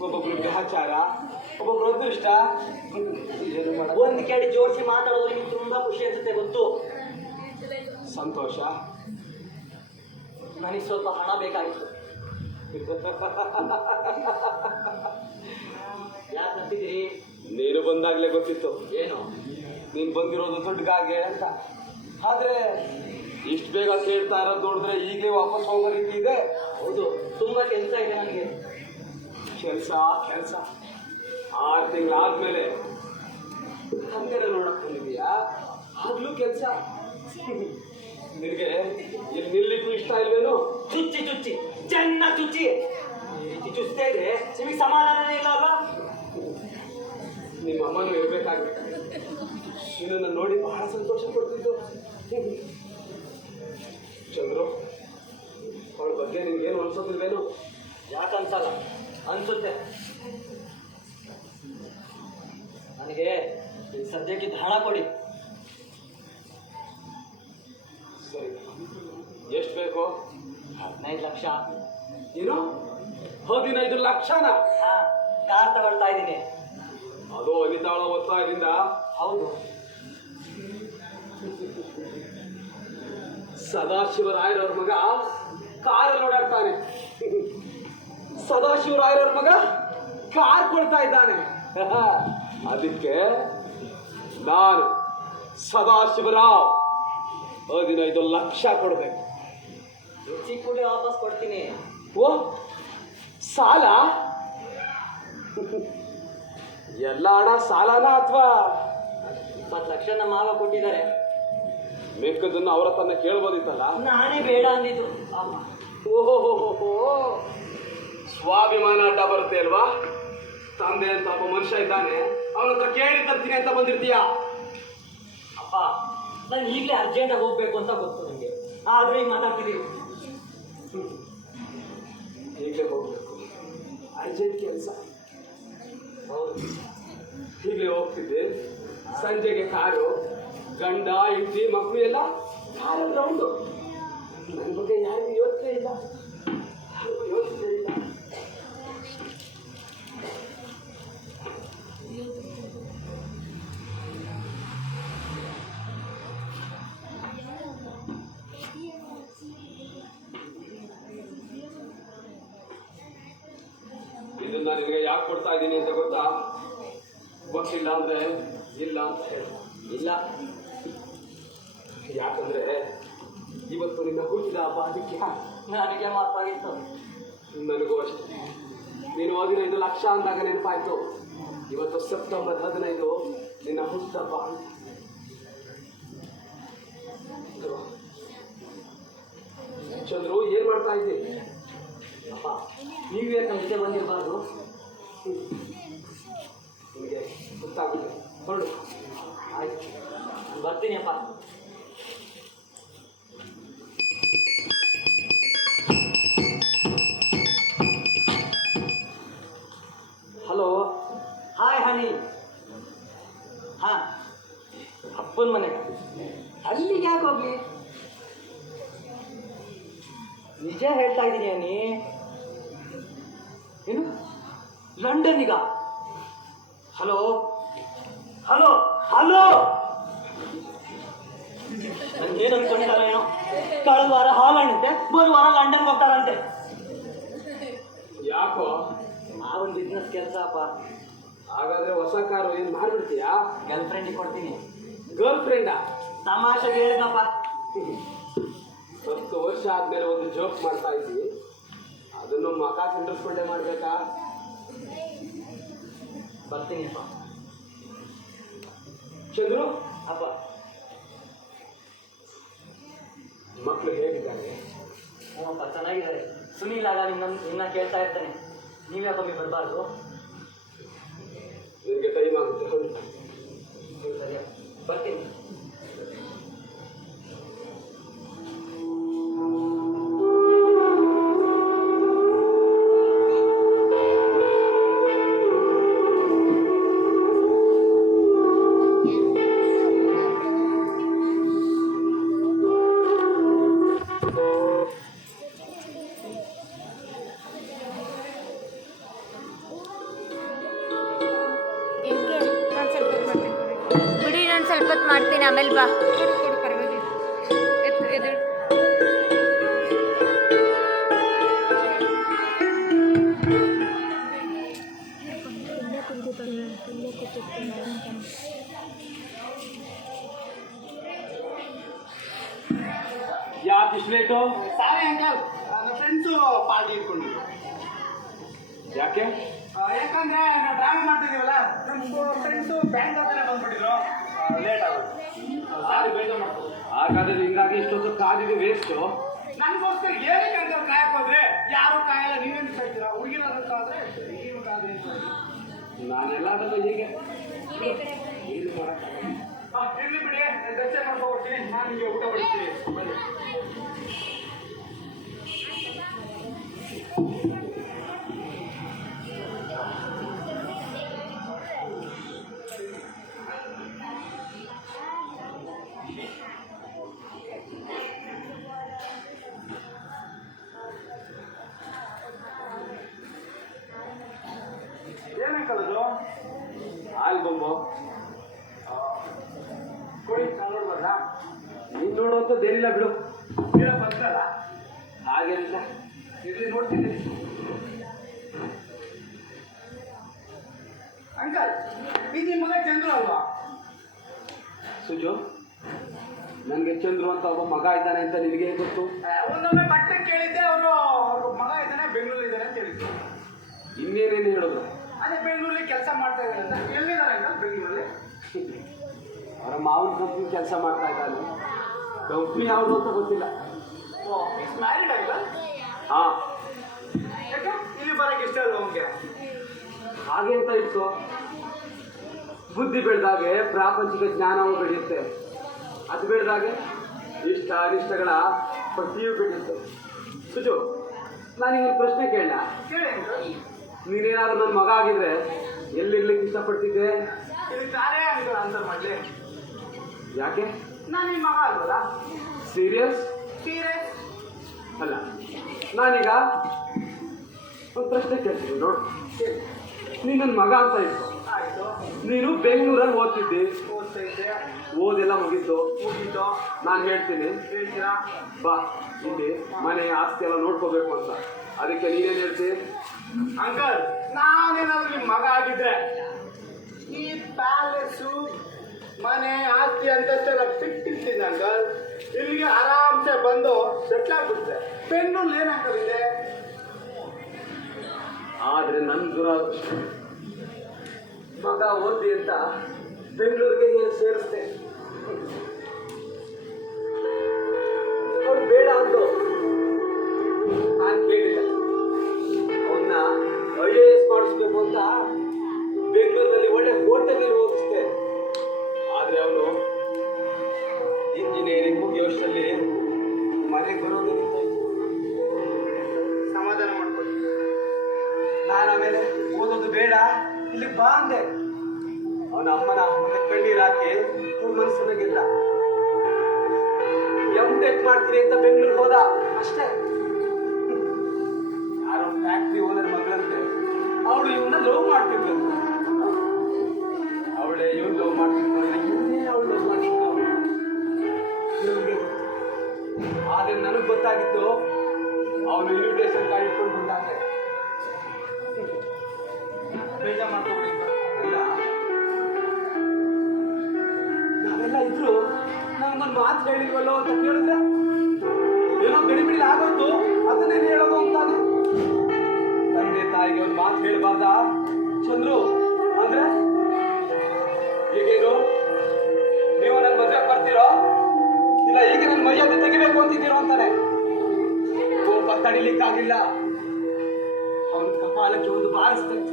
ಒಬ್ಬೊಬ್ರು ಗ್ರಹಚಾರ, ಒಬ್ಬೊಬ್ರು ಅದೃಷ್ಟ. ಏನು ಮಾಡೋದು? ಒಂದ್ ಕಡೆ ಜೋಡಿಸಿ ಮಾತಾಡೋದು ನಿಮ್ಗೆ ತುಂಬಾ ಖುಷಿ ಅನ್ಸುತ್ತೆ, ಗೊತ್ತು. ಸಂತೋಷ. ನನಗೆ ಸ್ವಲ್ಪ ಹಣ ಬೇಕಾಗಿತ್ತು. ಯಾಕೆ ಅಂತಿದ್ದೀರಿ? ನೀನು ಬಂದಾಗ್ಲೇ ಗೊತ್ತಿತ್ತು ಏನು? ನೀನ್ ಬಂದಿರೋದು ದುಡ್ಡಿಗಾಗೆ ಅಂತ. ಆದ್ರೆ ಇಷ್ಟು ಬೇಗ ಕೇಳ್ತಾ ಇರೋದು ನೋಡಿದ್ರೆ ಈಗಲೇ ವಾಪಸ್ ಹೋಗೋ ರೀತಿ ಇದೆ. ಹೌದು, ತುಂಬಾ ಕೆಲಸ ಇದೆ ನನಗೆ. ಕೆಲಸ 6 ತಿಂಗಳಾದ್ಮೇಲೆ ಹಂಗೇನ ನೋಡಕ್ ಬಂದಿದೀಯಾ? ಆಗ್ಲೂ ಕೆಲಸ. ನಿನಗೆ ಇಲ್ಲಿ ನಿಲ್ಲಿಕ್ಕೂ ಇಷ್ಟ ಇಲ್ವೇನು? ಚುಚ್ಚಿ ಚುಚ್ಚಿ ಚೆನ್ನಾಗಿ ಚುಚ್ಚಿ. ಈ ರೀತಿ ಚುಚ್ತಾ ಇದ್ರೆ ನಿಮಗೆ ಸಮಾಧಾನನೇ ಇಲ್ಲ ಅಲ್ವಾ? ನಿಮ್ಮ ಅಮ್ಮನೂ ಇರ್ಬೇಕಾಗಿತ್ತು. ನಿನ್ನನ್ನು ನೋಡಿ ಬಹಳ ಸಂತೋಷ ಪಡ್ತಿದ್ದು. ಚಂದ್ರು, ಅವಳ ಬಗ್ಗೆ ನಿನ್ಗೇನು ಅನ್ಸೋದಿಲ್ವೇನು? ಯಾಕನ್ಸಲ್ಲ, ಅನ್ಸುತ್ತೆ. ನನಗೆ ಈ ಸದ್ಯಕ್ಕಿದ್ದ ಹಣ ಕೊಡಿ. ಸರಿ, ಎಷ್ಟು ಬೇಕು? 15 ಲಕ್ಷ. ಏನು 15 ಲಕ್ಷನ? ಹಾ, ಕಾರ್ ತಗೊಳ್ತಾ ಇದ್ದೀನಿ. ಅದು ಅನಿತಾಳ ಒತ್ತಾಯದಿಂದ. ಹೌದು. ಸದಾಶಿವರಾಯರವ್ರ ಮಗ ಕಾರಲ್ಲಿ ಓಡಾಡ್ತಾನೆ. ಸದಾಶಿವರಾಯರವ್ರ ಮಗ ಕಾರ್ ಕೊಡ್ತಾ ಇದ್ದಾನೆ. ಅದಕ್ಕೆ ನಾನು ಸದಾಶಿವರಾವ್ 15 ಲಕ್ಷ ಕೊಡ್ಬೇಕು. ಚಿಕ್ಕ ಕೂಡಿ ವಾಪಸ್ ಕೊಡ್ತೀನಿ. ಓ, ಸಾಲ? ಎಲ್ಲ ಹಣ ಸಾಲನ ಅಥವಾ 20 ಲಕ್ಷ ನಮ್ಮ ಮಾವ ಕೊಟ್ಟಿದ್ದಾರೆ. ಮಿಕ್ಕದನ್ನು ಅವರ ತನ್ನ ಕೇಳ್ಬೋದಿತ್ತಲ್ಲ. ನಾನೇ ಬೇಡ ಅಂದಿದ್ದು. ಅಮ್ಮ, ಓಹೋ, ಸ್ವಾಭಿಮಾನ ಅಡ್ಡ ಬರುತ್ತೆ ಅಲ್ವಾ? ತಂದೆ ಅಂತ ಒಬ್ಬ ಮನುಷ್ಯ ಇದ್ದಾನೆ, ಅವನ ಹತ್ರ ಕೇಳಿ ತರ್ತೀನಿ ಅಂತ ಬಂದಿರ್ತೀಯ. ಅಪ್ಪ, ನಾನು ಈಗಲೇ ಅರ್ಜೆಂಟಾಗಿ ಹೋಗ್ಬೇಕು ಅಂತ ಗೊತ್ತು ನನಗೆ. ಆದ್ರೆ ಈಗ ಮಾತಾಡ್ತಿದ್ದೀವಿ. ಈಗಲೇ ಹೋಗ್ಬೇಕು, ಅರ್ಜೆಂಟ್ ಕೆಲಸ. ಹೌದು, ಈಗಲೇ ಹೋಗ್ತಿದ್ದೆ. ಸಂಜೆಗೆ ಕಾರು, ಗಂಡ ಹೆಂಡತಿ ಮಕ್ಕಳು ಎಲ್ಲ ಕಾರಲ್ಲಿ ರೌಂಡು. ನನ್ನ ಬಗ್ಗೆ ಯಾರಿಗೂ ಯೋಚನೆ ಇಲ್ಲ, ಯೋಚನೆ ಇಲ್ಲ. ಇದನ್ನ ನಿನಗೆ ಯಾಕೆ ಕೊಡ್ತಾ ಇದ್ದೀನಿ ಅಂತ ಗೊತ್ತಾ? ಗೊತ್ತಿಲ್ಲ ಅಂದ್ರೆ ಇಲ್ಲ ಅಂತ ಹೇಳಿ. ಇಲ್ಲ, ಯಾಕಂದ್ರೆ ಇವತ್ತು ನಿನ್ನ ಹುಟ್ಟಿದ ಹಬ್ಬ, ಅದಕ್ಕೆ ನನಗೆ ಮಾತಾಗಿತ್ತು. ನನಗೂ ಅಷ್ಟೇ. ನೀನು 15 ಲಕ್ಷ ಅಂದಾಗ ನೆನಪಾಯ್ತು. ಇವತ್ತು ಸೆಪ್ಟೆಂಬರ್ 15 ನಿನ್ನ ಹುಟ್ಟುಹಬ್ಬ. ಚಂದ್ರು, ಏನ್ ಮಾಡ್ತಾ ಇದ್ದೀನಿ? ಅಪ್ಪ, ನೀವೇ ನಮ್ಮ ಜೊತೆ ಬಂದಿರಬಾರ್ದು. ನಿಮಗೆ ಗೊತ್ತಾಗುತ್ತೆ, ಹೊರಡು. ಆಯ್ತು, ಬರ್ತೀನಿ ಅಪ್ಪ. ಹಲೋ, ಹಾಯ್ ಹನಿ. ಹಾ, ಅಪ್ಪನ ಮನೆಗೆ ಅಲ್ಲಿಗೆ ಯಾಕೆ ಹೋಗ್ಲಿ? ನಿಜ ಹೇಳ್ತಾ ಇದ್ದೀನಿ ಹನಿ. ಏನು, ಲಂಡನ್ನಿಗ? ಹಲೋ ಹಲೋ ಹಲೋ, ಏನು ಅನ್ಕೊಂಡಿದ್ದಾರೆ ಏನೋ. ಕಳೆದ ವಾರ ಹಾಲಣ್ಣಂತೆ, ಬರುವ ವಾರ ಲಂಡನ್ಗೆ ಹೋಗ್ತಾರಂತೆ. ಯಾಕೋ? ಆ ಒಂದು ಬಿಸ್ನೆಸ್ ಕೆಲಸ ಅಪ್ಪ. ಹಾಗಾದ್ರೆ ಹೊಸ ಕಾರು ಏನ್ ಮಾಡ್ಬಿಡ್ತೀಯಾ? ಗರ್ಲ್ ಫ್ರೆಂಡಿಗೆ ಕೊಡ್ತೀನಿ. ಗರ್ಲ್ ಫ್ರೆಂಡಾ? ತಮಾಷೆಗೆ ಹೇಳಿದಪ್ಪ. 10 ವರ್ಷ ಆದ್ಮೇಲೆ ಒಂದು ಜೋಕ್ ಮಾಡ್ತಾ ಇದ್ವಿ, ಅದನ್ನು ಮಕ ಸಿಂಡಿಸ್ಕೊಂಡೇ ಮಾಡ್ಬೇಕಾ? ಬರ್ತೀನಿ ಅಪ್ಪ. ಚಂದ್ರು, ಅಪ್ಪ, ಮಕ್ಕಳು ಹೇಗಿದ್ದಾರೆ? ಹ್ಞೂಪ್ಪ, ಚೆನ್ನಾಗಿದ್ದಾರೆ. ಸುನೀಲ್ ಆಗ ನಿನ್ನ ಕೇಳ್ತಾ ಇರ್ತಾನೆ, ನೀವ್ಯಾಕೊಮ್ಮೆ ಬರಬಾರ್ದು? ನಿನಗೆ ಟೈಮ್ ಆಗುತ್ತೆ, ಹೊರಡು. ಸರಿ, ಬರ್ತೀನಿ. ಬಿಡಿ, ನಾನು ಸ್ವಲ್ಪ ಹೊತ್ತು ಮಾಡ್ತೀನಿ, ಆಮೇಲೆ ಬಾ. ಕೊಡು ಪರವಾಗಿಲ್ಲ. ಎದು ಯಾಕೆ ಇಷ್ಟು ಲೇಟು? ಸಾರಿ ಅಂಕಲ್, ನನ್ನ ಫ್ರೆಂಡ್ಸು ಪಾರ್ಟಿ ಇಟ್ಕೊಂಡಿದ್ರು. ಯಾಕೆ? ಯಾಕಂದ್ರೆ ನಾವು ಡ್ರಾಮಾ ಮಾಡ್ತಿದ್ದೀವಲ್ಲ, ನಮ್ಮ ಫ್ರೆಂಡ್ಸು ಬ್ಯಾಂಕ್ ಹತ್ರ ಬಂದ್ಬಿಟ್ಟಿದ್ರು, ಲೇಟ್ ಆಗೋದು. ಸಾರಿ, ಬೇಜಾರು ಮಾಡ್ಬೋದು. ಹಾಗಾದ್ರೆ ಹಿಂಗಾಗಿ ಇಷ್ಟೊತ್ತು ಕಾದಿದ್ದು ವೇಸ್ಟು. ನನಗೋಸ್ಕರ ಏನಕ್ಕೆ ಅಂತ ಕಾಯಕ್ ಹೋದ್ರೆ ಯಾರು ಕಾಯಲ್ಲ, ನೀವೇನು ಕಾಯ್ತೀರಾ? ಹುಡುಗಿನಾದ್ರೂ ಕಾದ್ರೆ ಈಗಿನ ಕಾದ್ರೆ ನಾನೆಲ್ಲಾದ್ರೂ ಹೀಗೆ ಏನು ಮಾಡೋಕ್ಕಾಗಲ್ಲ. ಇರ್ಲಿ ಬಿಡಿ, ದರ್ಶನ ಮಾಡ್ಕೊಡ್ತೀನಿ, ನಾನು ನಿಮಗೆ ಊಟ ಬಡಿಸ್ತೀನಿ. ಬನ್ನಿ. ಏನಂಕಲದು? ಆಲ್ಬಮ್ಮು ಕೊಡಿ, ನಾನು ನೋಡ್ಬಾರ್ದಾ? ನೀನು ನೋಡುವಂಥದ್ದೇನಿಲ್ಲ ಬಿಡು. ಏನೋ ಬಂದ್ರಲ್ಲ, ಹಾಗೇನಿಲ್ಲ. ಇರ್ಲಿ, ನೋಡ್ತಿದ್ದೀನಿ. ಅಂಕಲ್, ಇದು ನಿಮ್ಮ ಮಗ ಚಂದ್ರು ಅಲ್ವಾ? ಸುಜು, ನನಗೆ ಚಂದ್ರು ಅಂತ ಒಬ್ಬ ಮಗ ಇದ್ದಾನೆ ಅಂತ ನಿನಗೆ ಹೇಗೆ ಗೊತ್ತು? ಒಂದೊಮ್ಮೆ ಬಟ್ಟೆ ಕೇಳಿದ್ದೆ, ಅವರು ಮಗ ಇದ್ದಾನೆ, ಬೆಂಗಳೂರು ಇದ್ದಾನೆ ಅಂತ ಹೇಳಿದ್ರು. ಇನ್ನೇನೇನು ಹೇಳಿದ್ರು? ಅದೇ ಬೆಂಗಳೂರಲ್ಲಿ ಕೆಲಸ ಮಾಡ್ತಾ ಇದ್ದಾರೆ ಅಂತ. ಎಲ್ಲಿದ್ದಾರೆ ಅಂಕಲ್ ಬೆಂಗಳೂರಲ್ಲಿ? ಅವರ ಮಾವನ ಕಂಪ್ನಿ ಕೆಲಸ ಮಾಡ್ತಾ ಇದ್ದಾನೆ. ಕಂಪ್ನಿ ಯಾವುದು ಅಂತ ಗೊತ್ತಿಲ್ಲ. ಓ, ಇಸ್ ಮ್ಯಾರಿಡ್ ಅಂಕಲ್? ಹಾಂ. ಯಾಕೆ ಇಲ್ಲಿ ಬರೋಕ್ಕೆ ಇಷ್ಟ ಅಲ್ವ ಅವನಿಗೆ? ಹಾಗೆ ಅಂತ ಇತ್ತು. ಬುದ್ಧಿ ಬೆಳೆದಾಗೆ ಪ್ರಾಪಂಚಿಕ ಜ್ಞಾನವೂ ಬೆಳೆಯುತ್ತೆ. ಅದು ಬೆಳೆದಾಗೆ ಇಷ್ಟ ಇಷ್ಟ ಅನಿಷ್ಟಗಳ ಪಟ್ಟಿಯೂ ಬಿಟ್ಟಿತ್ತು. ಸುಜು, ನಾನೀಗೊಂದು ಪ್ರಶ್ನೆ ಕೇಳ. ನೀನೇನಾದ್ರೂ ನನ್ನ ಮಗ ಆಗಿದ್ರೆ ಎಲ್ಲಿರ್ಲಿಕ್ಕೆ ಇಷ್ಟಪಡ್ತಿದ್ದೆ? ಇದಕ್ಕೆ ನಾನೇ ಅಂಕಲ್ ಆನ್ಸರ್ ಮಾಡಲಿ. ಯಾಕೆ? ನಾನು ನಿಮ್ಮ ಮಗ ಅಲ್ವಲ್ಲ? ಸೀರಿಯಸ್? ಸೀರಿಯಸ್ ಅಲ್ಲ, ನಾನೀಗ ಒಂದು ಪ್ರಶ್ನೆ ಕೇಳ್ತೀನಿ ನೋಡು. ನೀನು ನನ್ನ ಮಗ ಅಂತ ಇತ್ತು. ಆಯಿತು, ನೀನು ಬೆಂಗಳೂರಲ್ಲಿ ಓದ್ತಿದ್ದಿ, ಓದ್ತಾ ಇದ್ದೆ, ಓದೆಲ್ಲ ಮುಗೀತು. ಮುಗೀತು. ನಾನು ಹೇಳ್ತೀನಿ, ಹೇಳ್ತೀರಾ? ಬಾ ಇಲ್ಲಿ ಮನೆ ಆಸ್ತಿ ಎಲ್ಲ ನೋಡ್ಕೋಬೇಕು ಅಂತ. ಅದಕ್ಕೆ ನೀನೇನು ಹೇಳ್ತಿ? ಅಂಕಲ್, ನಾನೇನಾದ್ರೂ ನಿಮ್ಮ ಮಗ ಆಗಿದ್ರೆ ಈ ಪ್ಯಾಲೇಸು ಮನೆ ಆಸ್ತಿ ಅಂತಷ್ಟೆಲ್ಲ ಬಿಟ್ಟಿರ್ತೀನಿ ಅಂಕಲ್. ಇಲ್ಲಿಗೆ ಆರಾಮ್ಸೆ ಬಂದು ಸೆಟ್ಲ್ ಆಗ್ಬಿಡ್ತೆ. ಬೆಂಗಳೂರಲ್ಲಿ ಏನು ಅಂಕಲ್ ಇದೆ? ಆದರೆ ನನ್ನ ದುರಾದೃಷ್ಟ, ಮಗ ಓದಿ ಅಂತ ಬೆಂಗಳೂರಿಗೆ ಸೇರಿಸ್ದೆ. ಅವ್ರು ಬೇಡ ಅಂದು ನಾನು ಕೇಳಿಲ್ಲ. ಅವನ್ನ IAS ಮಾಡಿಸ್ಬೇಕು ಅಂತ ಬೆಂಗಳೂರಿನಲ್ಲಿ ಒಳ್ಳೆ ಹೋಟೆಲಲ್ಲಿ ಓದಿಸ್ದೆ. ಆದರೆ ಅವನು ಇಂಜಿನಿಯರಿಂಗ್ ಮುಗಿಯೋಷ್ಟರಲ್ಲಿ ಮನೆಗೆ ಬರೋದು ನಿಂತಾಯ್ತು. ಸಮಾಧಾನ ಮಾಡ್ಕೊಳ್ಳಿ. ನಾನು ಆಮೇಲೆ ಓದೋದು ಬೇಡ, ಇಲ್ಲಿಗೆ ಬಾ ಅಂದೆ. ಅವನ ಅಮ್ಮನ ಮುಂದೆ ಕಣ್ಣೀರು ಹಾಕಿ ಅವ್ರ ಮನಸ್ಸನ್ನ ಗೆದ್ದ. M.Tech ಮಾಡ್ತೀನಿ ಅಂತ ಬೆಂಗಳೂರಿಗೆ ಹೋದ ಅಷ್ಟೇ. ಯಾರೋ ಫ್ಯಾಕ್ಟ್ರಿ ಓನರ್ ಮಗಳಂತೆ ಅವಳು ಇವನ್ನ ಲವ್ ಮಾಡ್ತಿದ್ಲು. ಅವಳೇ ಇವನ್ ಲವ್ ಮಾಡ್ತಿರ್ತಾಳೆ, ಇವನೇ ಅವಳು ಲವ್ ಮಾಡ್ತಿರ್ತಾವ. ಆದ್ರೆ ನನಗೆ ಗೊತ್ತಾಗಿತ್ತು ಅವನು ಇನ್ವಿಟೇಷನ್ ಕಾರ್ಡ್ ಇಟ್ಕೊಂಡು ಬಂದಾಗೆ. ಬೇಜಾರು ಮಾಡ್ಕೊಬಿಡಿ. ನಾವೆಲ್ಲ ಇದ್ರು ನಮ್ಗೊಂದು ಮಾತು ಹೇಳಿಲ್ವಲ್ಲೋ ಅಂತ ಕೇಳಿದ್ರೆ ಏನೋ ಗಡಿಬಿಡಿ ಆಗೋಯ್ತು, ಅದನ್ನೇನು ಹೇಳೋದು ಅಂತಾನೆ. ತಂದೆ ತಾಯಿಗೆ ಒಂದು ಮಾತು ಹೇಳಬಾರ್ದ ಚಂದ್ರು? ಅಂದ್ರೆ ಈಗೇನು ನೀವು ನನ್ನ ಮದುವೆ ಬರ್ತೀರೋ ಇಲ್ಲ ಈಗ ನನ್ನ ಮರ್ಯಾದೆ ತೆಗಿಬೇಕು ಅಂತಿದ್ದೀರೋ ಅಂತಾನೆ. ಕೋಪ ತಡಿಲಿಕ್ಕಾಗಿಲ್ಲ, ಅವನ ಕಪಾಲಕ್ಕೆ ಒಂದು ಬಾರಿಸ್ತಾನೆ.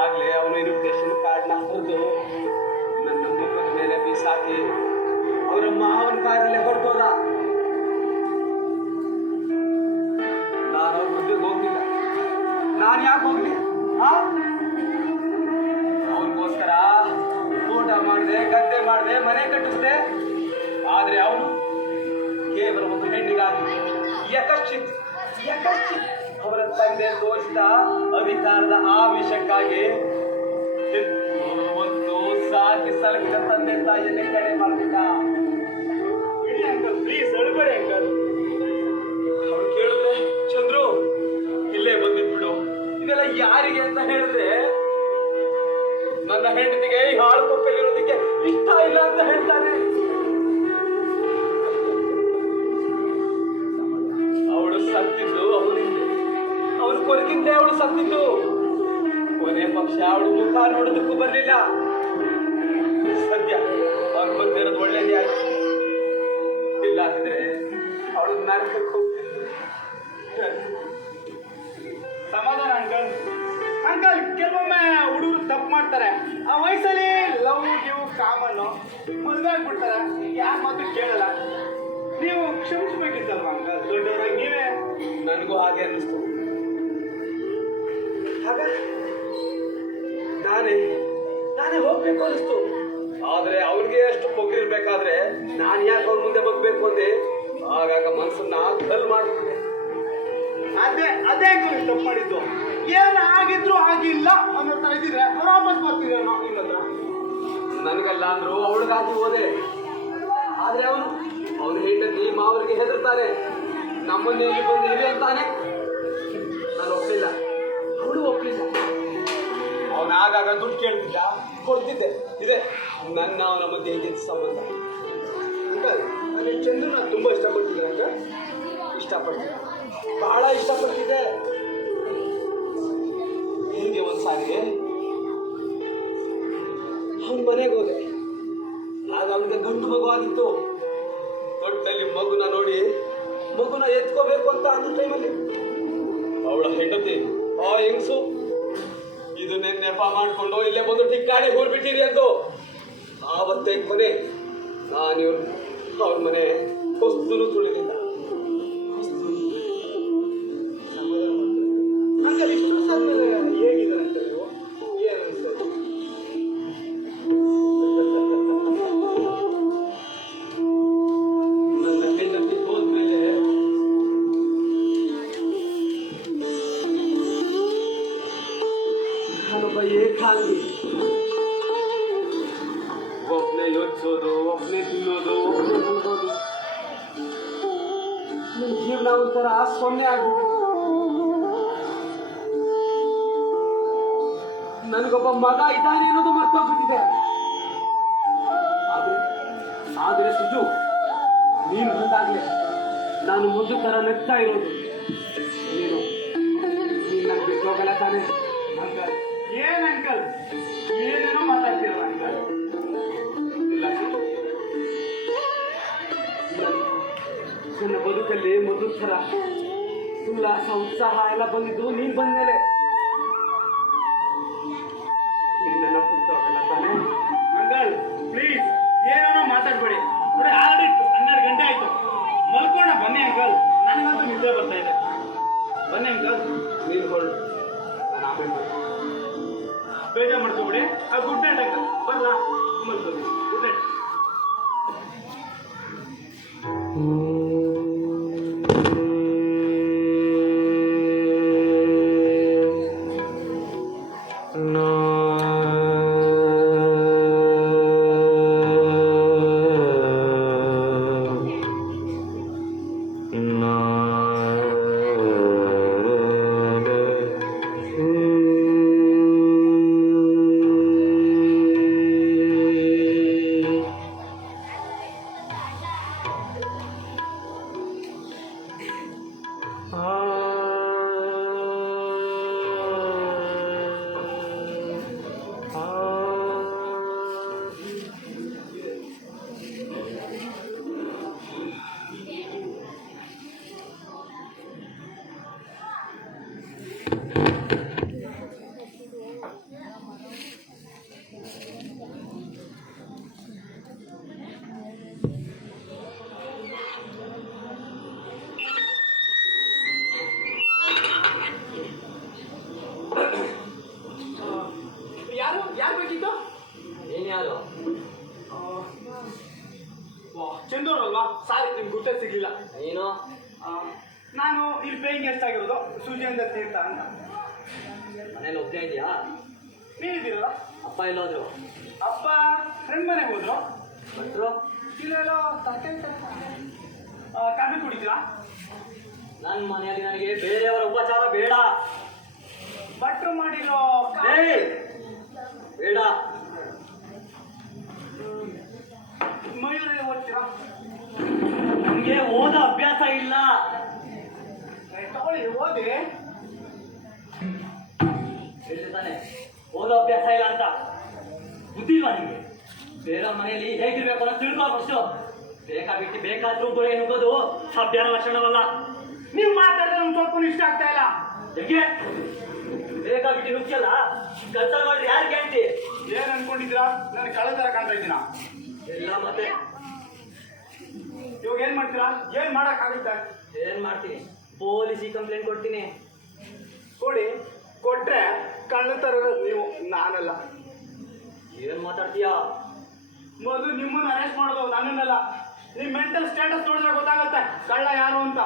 ಆಗ್ಲೇ ಅವನು ಇನ್ವಿಟೇಷನ್ ಕಾರ್ಡ್ನ ಹರಿದು ನನ್ನ ಮುಖದ ಮೇಲೆ ಬೀಸಾಕಿ ಅವರ ಮಾವನ ಕಾರಲ್ಲೇ ಹೊರಟೋದ. ನಾನು ಅವ್ರ ಮದುವೆಗೆ ಹೋಗ್ಲಿಲ್ಲ. ನಾನು ಯಾಕೆ ಹೋಗ್ಲಿ? ಅವನಿಗೋಸ್ಕರ ಊಟ ಮಾಡಿದೆ, ಗದ್ದೆ ಮಾಡಿದೆ, ಮನೆ ಕಟ್ಟಿಸಿದೆ. ಆದ್ರೆ ಅವನು ಕೇವಲ ಒಂದು ಹೆಣ್ಣಿಗಾಗಿ ಯಕಶ್ಚಿತ್ ಅವರ ತಂದೆ ತೋರಿಸಿದ ಅಧಿಕಾರದ ಆಮಿಷಕ್ಕಾಗಿ ಒಂದು ಸಾಕಿ ಸಲಗಿದ ತಂದೆ ತಾಯಿಯನ್ನೇ ಕಡೆ ಮಾಡ್ತಿದ್ದ. ಬಿಡಿ ಅಂಕಲ್, ಪ್ಲೀಸ್ ಅಳ್ಬೇಡಿ ಅಂಕಲ್. ಅವ್ರು ಕೇಳಿದ್ರೆ ಚಂದ್ರು ಇಲ್ಲೇ ಬಂದಿಟ್ಬಿಡು, ಇದೆಲ್ಲ ಯಾರಿಗೆ ಅಂತ ಹೇಳಿದ್ರೆ ನನ್ನ ಹೆಂಡತಿಗೆ ಈ ಹಾಳು ಕೊಪ್ಪಲ್ಲಿರೋದಕ್ಕೆ ಇಷ್ಟ ಇಲ್ಲ ಅಂತ ಹೇಳ್ತಾನೆ. ಅವಳು ಸತ್ತಿದ್ದು ಅವನಿಂದ, ಅವನು ಕೊರಗಿಂದೆ ಅವಳು ಸತ್ತಿದ್ದು. ಕೊನೆ ಪಕ್ಷ ಅವಳು ಮುಖ ನೋಡೋದಕ್ಕೂ ಬರಲಿಲ್ಲ. ಸದ್ಯ ಅವ್ನು ಬಂದಿರೋದು ಒಳ್ಳೇದೇ ಆಯ್ತು. ಇಲ್ಲ ಅಂದ್ರೆ ಅವಳು ನರಕಕ್ಕೆ ಹೋಗ್ತಿದ್ದು. ಸಮಾಧಾನ ಅಂಕಲ್. ಅಂಕಲ್, ಕೆಲವೊಮ್ಮೆ ಹುಡುಗರು ತಪ್ಪು ಮಾಡ್ತಾರೆ. ಆ ವಯಸ್ಸಲ್ಲಿ ಲವ್ ಗಿವ್ ಕಾಮನ್ನು ಮದುವೆ ಆಗ್ಬಿಡ್ತಾರೆ, ಯಾರ ಮಾತು ಕೇಳಲ್ಲ. ನೀವು ಕ್ಷಮಿಸ್ಬೇಕಿತ್ತಲ್ವ ಅಂಕಲ್? ದೊಡ್ಡವರಾಗಿ ನೀವೇ. ನನಗೂ ಹಾಗೆ ಅನ್ನಿಸ್ತು. ಆಗ ನಾನೇ ಹೋಗ್ಬೇಕು ಅನ್ನಿಸ್ತು. ಆದ್ರೆ ಅವ್ರಿಗೆ ಅಷ್ಟು ಪೊಗಿರ್ಬೇಕಾದ್ರೆ ನಾನು ಯಾಕೆ ಅವ್ರ ಮುಂದೆ ಬಗ್ಬೇಕು ಅಂದೆ. ಆಗಾಗ ಮನಸ್ಸನ್ನ ಕಲ್ ಮಾಡ್ಬಿಟ್ಟೆ. ಅದೇ ಅಂಕಲ್ ತಪ್ಪು ಮಾಡಿದ್ದು. ಏನು ಆಗಿದ್ರು ಆಗಿಲ್ಲ ಅನ್ನೋ ತರ ಇದ್ದಿದ್ರೆ ಅವ್ರು ವಾಪಸ್ ಬರ್ತಿದ್ರು ನಿಮ್ಮ ಹತ್ರ. ನನಗಲ್ಲ ಅಂದ್ರು ಅವಳಿಗಾಗಿ ಹೋದೆ. ಆದ್ರೆ ಅವನು ಹೆಂಡತಿ ಮಾವರಿಗೆ ಹೆದರ್ತಾನೆ, ನಮ್ಮನ್ನೇ ಇಲ್ಲಿ ಬಂದು ಇರಿ ಅಂತಾನೆ. ನಾನು ಒಪ್ಪಿಲ್ಲ, ಅವಳು ಒಪ್ಪಿಲ್ಲ. ಅವನು ಆಗಾಗ ದುಡ್ಡು ಕೇಳ್ತಿದ್ದ, ಕೊಡ್ತಿದ್ದೆ. ಇದೆ ನನ್ನ ಅವನ ಮಧ್ಯೆ ಹೇಗಿದ್ದ ಸಂಬಂಧ. ಅಂಕಲ್, ನಾನು ಚಂದ್ರನ ತುಂಬಾ ಇಷ್ಟಪಡ್ತಿದ್ದೆ ಅಂಕಲ್. ಇಷ್ಟಪಡ್ತಿದ್ದೆ, ಬಹಳ ಇಷ್ಟಪಡ್ತಿದ್ದೆ. ಹೀಗೆ ಒಂದ್ಸಾರಿ ಅವನ ಮನೆಗೆ ಹೋದೆ. ಆಗ ಅವನಿಗೆ ಗಂಡು ಮಗು ಆಗಿತ್ತು. ದೊಡ್ಡಲ್ಲಿ ಮಗುನ ನೋಡಿ ಮಗುನ ಎತ್ಕೋಬೇಕು ಅಂತ ಅಂದ ಟೈಮಲ್ಲಿ ಅವಳ ಹೆಂಡತಿ ಆ ಹೆಂಗಸು ಇದನ್ನೇ ನೆಪ ಮಾಡ್ಕೊಂಡು ಇಲ್ಲೇ ಬಂದು ಟಿಕ್ಕಾಡಿ ಹೋಗ್ಬಿಟ್ಟಿರಿ ಅಂದು. ಆವತ್ತೇ ಕೊನೆ ನಾನು ಅವ್ರ ಮನೆ ಹೊಸ್ತೂ ತುಳಿಲಿಲ್ಲ. ಅಂಕಲ್ ಇಷ್ಟು ಸಾಧ್ಮೇಲೆ ಹೇಗಿದ್ದಾರಂತೆ ನೀವು? ಏನು ಅನಿಸ್ತದೆ? ನನ್ನ ಹೆಂಡತಿ ಹೋದ್ಮೇಲೆ ನಾನೊಬ್ಬ ಏಕಾಂಗಿ. ಒಬ್ಬನೇ ಯೋಚಿಸೋದು, ಒಬ್ಬನೇ ತಿನ್ನೋದು, ಒಬ್ಬನೇ ಮಲಗೋದು. ನನ್ನ ಜೀವನ ಒಂಥರ ಸೊನ್ನೆ ಆಗ್ಬಿಟ್ಟು ನನಗೊಬ್ಬ ಮಗ ಇದ್ದಾನೆ ಅನ್ನೋದು ಮರ್ತೋಗ್ಬಿಟ್ಟಿದೆ. ಆದರೆ ಸುಜು, ನೀನು ಬಂದಾಗಲೇ ನಾನು ಮೊದಲು ಥರ ನಗ್ತಾ ಇರೋದು. ನೀನು ನನ್ನ ಬಿಟ್ಟು ಹೋಗಲ್ಲ ತಾನೆ? ಅಂಕಲ್ ಏನ್ ಅಂಕಲ್ ಏನೇನೋ ಮಾತಾಡ್ತೀರಲ್ಲ ಅಂಕಲ್. ಇಲ್ಲ ನನ್ನ ಬದುಕಲ್ಲಿ ಮೊದಲು ಥರ ಉಲ್ಲಾಸ ಉತ್ಸಾಹ ಎಲ್ಲ ಬಂದಿದ್ದು ನೀನು ಬಂದ್ಮೇಲೆ. ನಿನ್ನೆಲ್ಲ ಹೋಗಲ್ಲ ತಾನೆ? ಅಂಕಲ್ ಪ್ಲೀಸ್ ಏನೇನೋ ಮಾತಾಡ್ಬೇಡಿ. ನೋಡಿ ಆಲ್ರೆಡಿ 12 ಗಂಟೆ ಆಯ್ತು, ಮಲ್ಕೋಣ ಬನ್ನಿ ಅಂಕಲ್. ನನಗಂತೂ ನಿದ್ದೆ ಬರ್ತಾ ಇದೆ. ಬನ್ನಿ ಅಂಕಲ್. ನೀನು ಹೊರಡು, ನಾನು ಆಮೇಲೆ ಮಾಡ್ತೀನಿ. ಬೇಜಾರು ಮಾಡ್ಕೊಬಿಡಿ. Good night uncle. ಬರಲಾ? ಮಲ್ಕೋತೀನಿ. Good night. ಯಾರು ಬೇಕಿತ್ತು? ನೀನ್ಯಾರು? ಚಂದೂರಲ್ವಾ? ಸಾರಿ ನಿಮ್ಗೆ ಗುರ್ತೇ ಸಿಗ್ಲಿಲ್ಲ. ನೀನು? ನಾನು ಇಲ್ಲಿ ಪೇಯಿಂಗ್ ಗೆಸ್ಟ್ ಆಗಿರೋದು, ಸುಜೇಂದ್ರ ತೀರ್ಥ ಅಂತ. ಮನೇಲಿ ಒಬ್ಬನೇ ಇದೆಯಾ? ನೀವಿದ್ದೀರಲ್ಲ? ಅಪ್ಪ ಎಲ್ಲೋದ್ರು? ಅಪ್ಪ ಫ್ರೆಂಡ್ ಮನೆಗೆ ಹೋದ್ರು. ಭಟ್ರು? ಇಲ್ಲೆಲ್ಲೋ ತರಕಾರಿ ಕಾಫಿ ಕುಡಿತೀರಾ? ನನ್ನ ಮನೆಯಲ್ಲಿ ನನಗೆ ಬೇರೆಯವರ ಉಪಚಾರ ಬೇಡ. ಭಟ್ರು ಮಾಡಿರೋ ಬೇಡ. ಮಯೂರಿ ಓದ್ತೀರಾ? ನನಗೆ ಓದೋ ಅಭ್ಯಾಸ ಇಲ್ಲ. ತಗೊಳ್ಳಿ ಓದಿ. ತಾನೆ ಓದೋ ಅಭ್ಯಾಸ ಇಲ್ಲ ಅಂತ ಬುದ್ಧಿ ಇಲ್ವಾ ನಿಮಗೆ? ಬೇರೆಯವ್ರ ಮನೆಯಲ್ಲಿ ಹೇಗಿರ್ಬೇಕು ಅನ್ನೋ ತಿಳ್ಕೊಬಷ್ಟು. ಬೇಕಾಬಿಟ್ಟು ಬೇಕಾದ್ರೂ ಗೊಳೆ ನುಗ್ಗೋದು ಸಭ್ಯನ ಲಕ್ಷಣವಲ್ಲ. ನೀವು ಮಾತಾಡಿದ್ರೆ ನಮ್ಗೆ ಸ್ವಲ್ಪ ಇಷ್ಟ ಆಗ್ತಾ ಇಲ್ಲ. ಹೇಗೆ ಬೇಕಾಬಿಟ್ಟು ನುಗ್ಗಲ್ಲ? ಕೆಲಸ ಮಾಡ್ರಿ ಯಾರು ಗ್ಯಾರಂಟಿ? ಏನ್ ಅನ್ಕೊಂಡಿದ್ದೀರಾ? ನಾನು ಕಳೆ ತರ ಕಾಣ್ತಾ ಇದ್ದೀನ? ಇಲ್ಲ ಮತ್ತೆ ಇವಾಗ ಏನ್ ಮಾಡ್ತೀರಾ? ಏನ್ ಮಾಡಕ್ಕಾಗುತ್ತೆ? ಏನ್ ಮಾಡ್ತೀನಿ? ಪೊಲೀಸಿಗೆ ಕಂಪ್ಲೇಂಟ್ ಕೊಡ್ತೀನಿ. ಕೊಡಿ, ಕೊಟ್ರೆ ಕಣ್ಣು ತರ ನೀವು, ನಾನಲ್ಲ. ಏನ್ ಮಾತಾಡ್ತೀಯಾ? ಮೊದಲು ನಿಮ್ಮನ್ನ ಅರೆಸ್ಟ್ ಮಾಡೋದು, ನನ್ನನ್ನಲ್ಲ. ನಿಮ್ ಮೆಂಟಲ್ ಸ್ಟೇಟಸ್ ನೋಡಿದ್ರೆ ಗೊತ್ತಾಗತ್ತೆ ಕಳ್ಳ ಯಾರು ಅಂತ.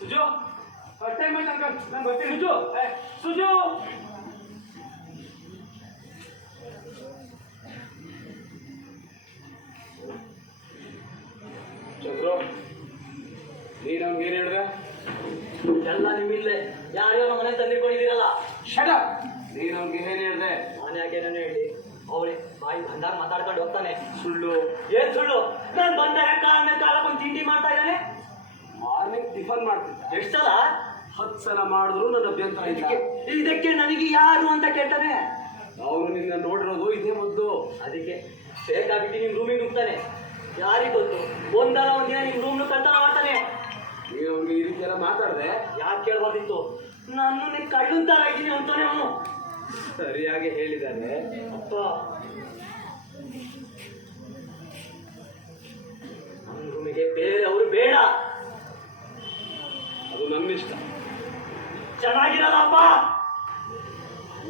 ಸುಜು, ಟೈಮ್ ಆಯ್ತು ಅಂಕಲ್, ನಾನು ಬರ್ತೀನಿ. ಸುಜು, ಸುಜು. ಚಂದ್ರು, ನೀನು ಅವ್ನಿಗೆ ಏನು ಹೇಳಿದೆ? ಎಲ್ಲ ನಿಮ್ಮಿಲ್ಲೇ ಯಾರ್ಯಾವ ಮನೆ ತಂದಿಕೊಂಡಿದ್ದೀರಲ್ಲ. Shut up. ನೀನು ಅವ್ನಿಗೆ ಏನು ಹೇಳಿದೆ? ನಾನು ಯಾಕೇನೋ ಹೇಳಿ ಅವಳೆ ಬಾಯಿ ಬಂದಾಗ ಮಾತಾಡ್ಕೊಂಡು ಹೋಗ್ತಾನೆ. ಸುಳ್ಳು. ಏನ್ ಸುಳ್ಳು? ನಾನು ಬಂದಾಗ ಕಾಲಕ್ಕೊಂದು ತಿಂಡಿ ಮಾಡ್ತಾ ಇದ್ದಾನೆ. ಮಾರ್ನಿಂಗ್ ಟಿಫನ್ ಮಾಡ್ತಿದ್ದ. ಎಷ್ಟು ಸಲ? 10 ಸಲ ಮಾಡಿದ್ರು ನನ್ನ ಅಭ್ಯಂತರ ಇದಕ್ಕೆ ನನಗೆ ಯಾರು ಅಂತ ಕೇಳ್ತಾನೆ. ಅವನು ನಿನ್ನ ನೋಡಿರೋದು ಇದೇ ಮೊದಲು. ಅದಕ್ಕೆ ಬೇಕಾಬಿಟ್ಟು ನಿಮ್ ರೂಮಿಗೆ ನುಗ್ತಾನೆ. ಯಾರಿಗೆ ಗೊತ್ತು ಒಂದಲ್ಲ ಒಂದಿನ ನಿಮ್ ರೂಮ್ನು ಕಳ್ತನ ಮಾಡ್ತಾನೆ. ನೀನು ಅವ್ನಿಗೆ ಈ ರೀತಿ ಎಲ್ಲ ಮಾತಾಡಿದೆ ಯಾಕೆ ಕೇಳ್ಬಾರ್ದಿತ್ತು? ನಾನು ಕಳ್ಳನ್ ತರ ಇದ್ದೀನಿ ಅಂತಾನೆ ಅವನು. ಸರಿಯಾಗಿ ಹೇಳಿದ್ದಾನೆ. ಅಪ್ಪ ನನ್ನ ರೂಮಿಗೆ ಬೇರೆಯವರು ಬೇಡ. ಅದು ನನ್ನ ಇಷ್ಟ. ಚೆನ್ನಾಗಿರಲ್ಲ ಅಪ್ಪ.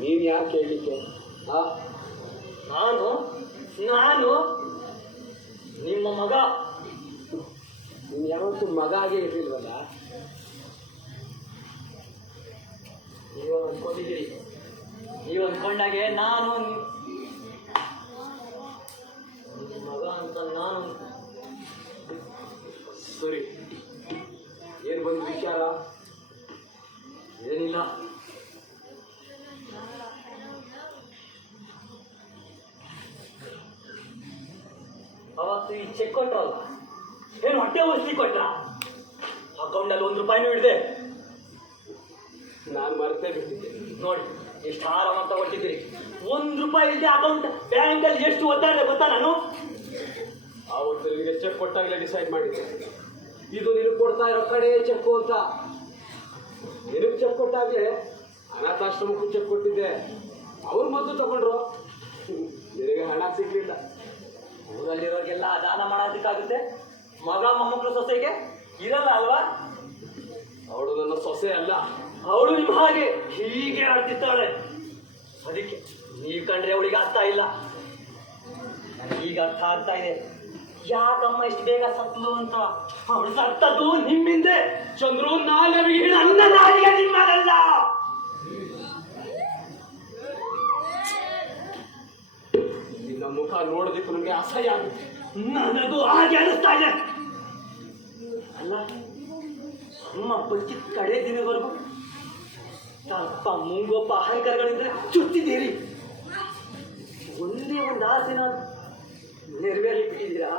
ನೀನು ಯಾರು ಕೇಳಲಿಕ್ಕೆ? ನಾನು ನಾನು ನಿಮ್ಮ ಮಗ. ನೀನು ಯಾವತ್ತೂ ಮಗ ಆಗೇ ಇರಲಿಲ್ವಲ್ಲ. ನೀವು ಅನ್ಕೊಂಡಿದ್ದೀರಿ. ನೀವು ಅನ್ಕೊಂಡಾಗೆ ನಾನು ನಿಮ್ಮ ಮಗ ಅಂತ ನಾನು. ಸರಿ, ಏನು ಬಂದು ವಿಚಾರ? ಏನಿಲ್ಲ. ಅವತ್ತು ಈ ಚೆಕ್ ಕೊಟ್ರಲ್ಲ, ಏನು ಹೊಟ್ಟೆ ಉಳಿಸಿ ಕೊಟ್ರ? ಅಕೌಂಟಲ್ಲಿ ₹1 ಹಿಡಿದೆ. ನಾನು ಮರ್ತೇ ಬಿಟ್ಟಿದ್ದೆ. ನೋಡಿ ಎಷ್ಟು ಆರಾಮ ತಗೊಳ್ತಿದ್ದೀರಿ. ₹1 ಇಲ್ಲದೆ ಅಕೌಂಟ್ ಬ್ಯಾಂಕಲ್ಲಿ ಎಷ್ಟು ಒದ್ದಾಡಿದೆ ಗೊತ್ತಾ ನಾನು? ಆವತ್ತು ನಿನಗೆ ಚೆಕ್ ಕೊಟ್ಟಾಗಲೇ ಡಿಸೈಡ್ ಮಾಡಿದ್ದೆ ಇದು ನೀನು ಕೊಡ್ತಾ ಇರೋ ಕಡೆ ಚೆಕ್ಕು ಅಂತ. ನಿನಗೆ ಚೆಕ್ ಕೊಟ್ಟಾಗಲೇ ಅನಾಥಾಶ್ರಮಕ್ಕೂ ಚೆಕ್ ಕೊಟ್ಟಿದ್ದೆ. ಅವ್ರು ಮೊದಲು ತಗೊಂಡ್ರು, ನಿನಗೆ ಹಣ ಸಿಗ್ಲಿಲ್ಲ. ಊರಲ್ಲಿರೋರಿಗೆಲ್ಲ ದಾನ ಮಾಡೋದಕ್ಕಾಗುತ್ತೆ, ಮಗ ಮೊಮ್ಮಕ್ಕಳು ಸೊಸೆಗೆ ಇರಲ್ಲ ಅಲ್ವಾ? ಅವಳು ನನ್ನ ಸೊಸೆ ಅಲ್ಲ. ಅವಳು ನಿಮ್ಮ ಹಾಗೆ ಹೀಗೆ ಆಡ್ತಿದ್ದಾಳೆ. ಅದಕ್ಕೆ ನೀವು ಕಂಡ್ರೆ ಅವಳಿಗೆ ಅರ್ಥ ಇಲ್ಲ. ಈಗ ಅರ್ಥ ಆಗ್ತಾ ಇದೆ ಯಾಕಮ್ಮ ಇಷ್ಟು ಬೇಗ ಸತ್ಲು ಅಂತ. ಅವಳು ಸತ್ತದ್ದು ನಿಮ್ಮಿಂದೆ. ಚಂದ್ರು, ನಾನು ನನ್ನ ನಾಲಿಗೆ ನಿಮ್ಮದಲ್ಲ. ನಿನ್ನ ಮುಖ ನೋಡೋದಕ್ಕೆ ನನಗೆ ಅಸಹ್ಯ ಆಗುತ್ತೆ. ನನಗೂ ಹಾಗೆ ಅನಿಸ್ತಾ ಇದೆ. ಅಲ್ಲ, ಅಮ್ಮ ಬದುಕಿದ ಕಡೆ ದಿನವರೆಗೂ ತಪ್ಪ ಮುಂಗೊಪ್ಪ ಅಹಂಕಾರಗಳಿಂದ ಚುತ್ತಿದ್ದೀರಿ. ಒಂದೇ ಒಂದು ಆಸೆನ ನೆರವೇರಿ ಬಿಟ್ಟಿದ್ದೀರಾ.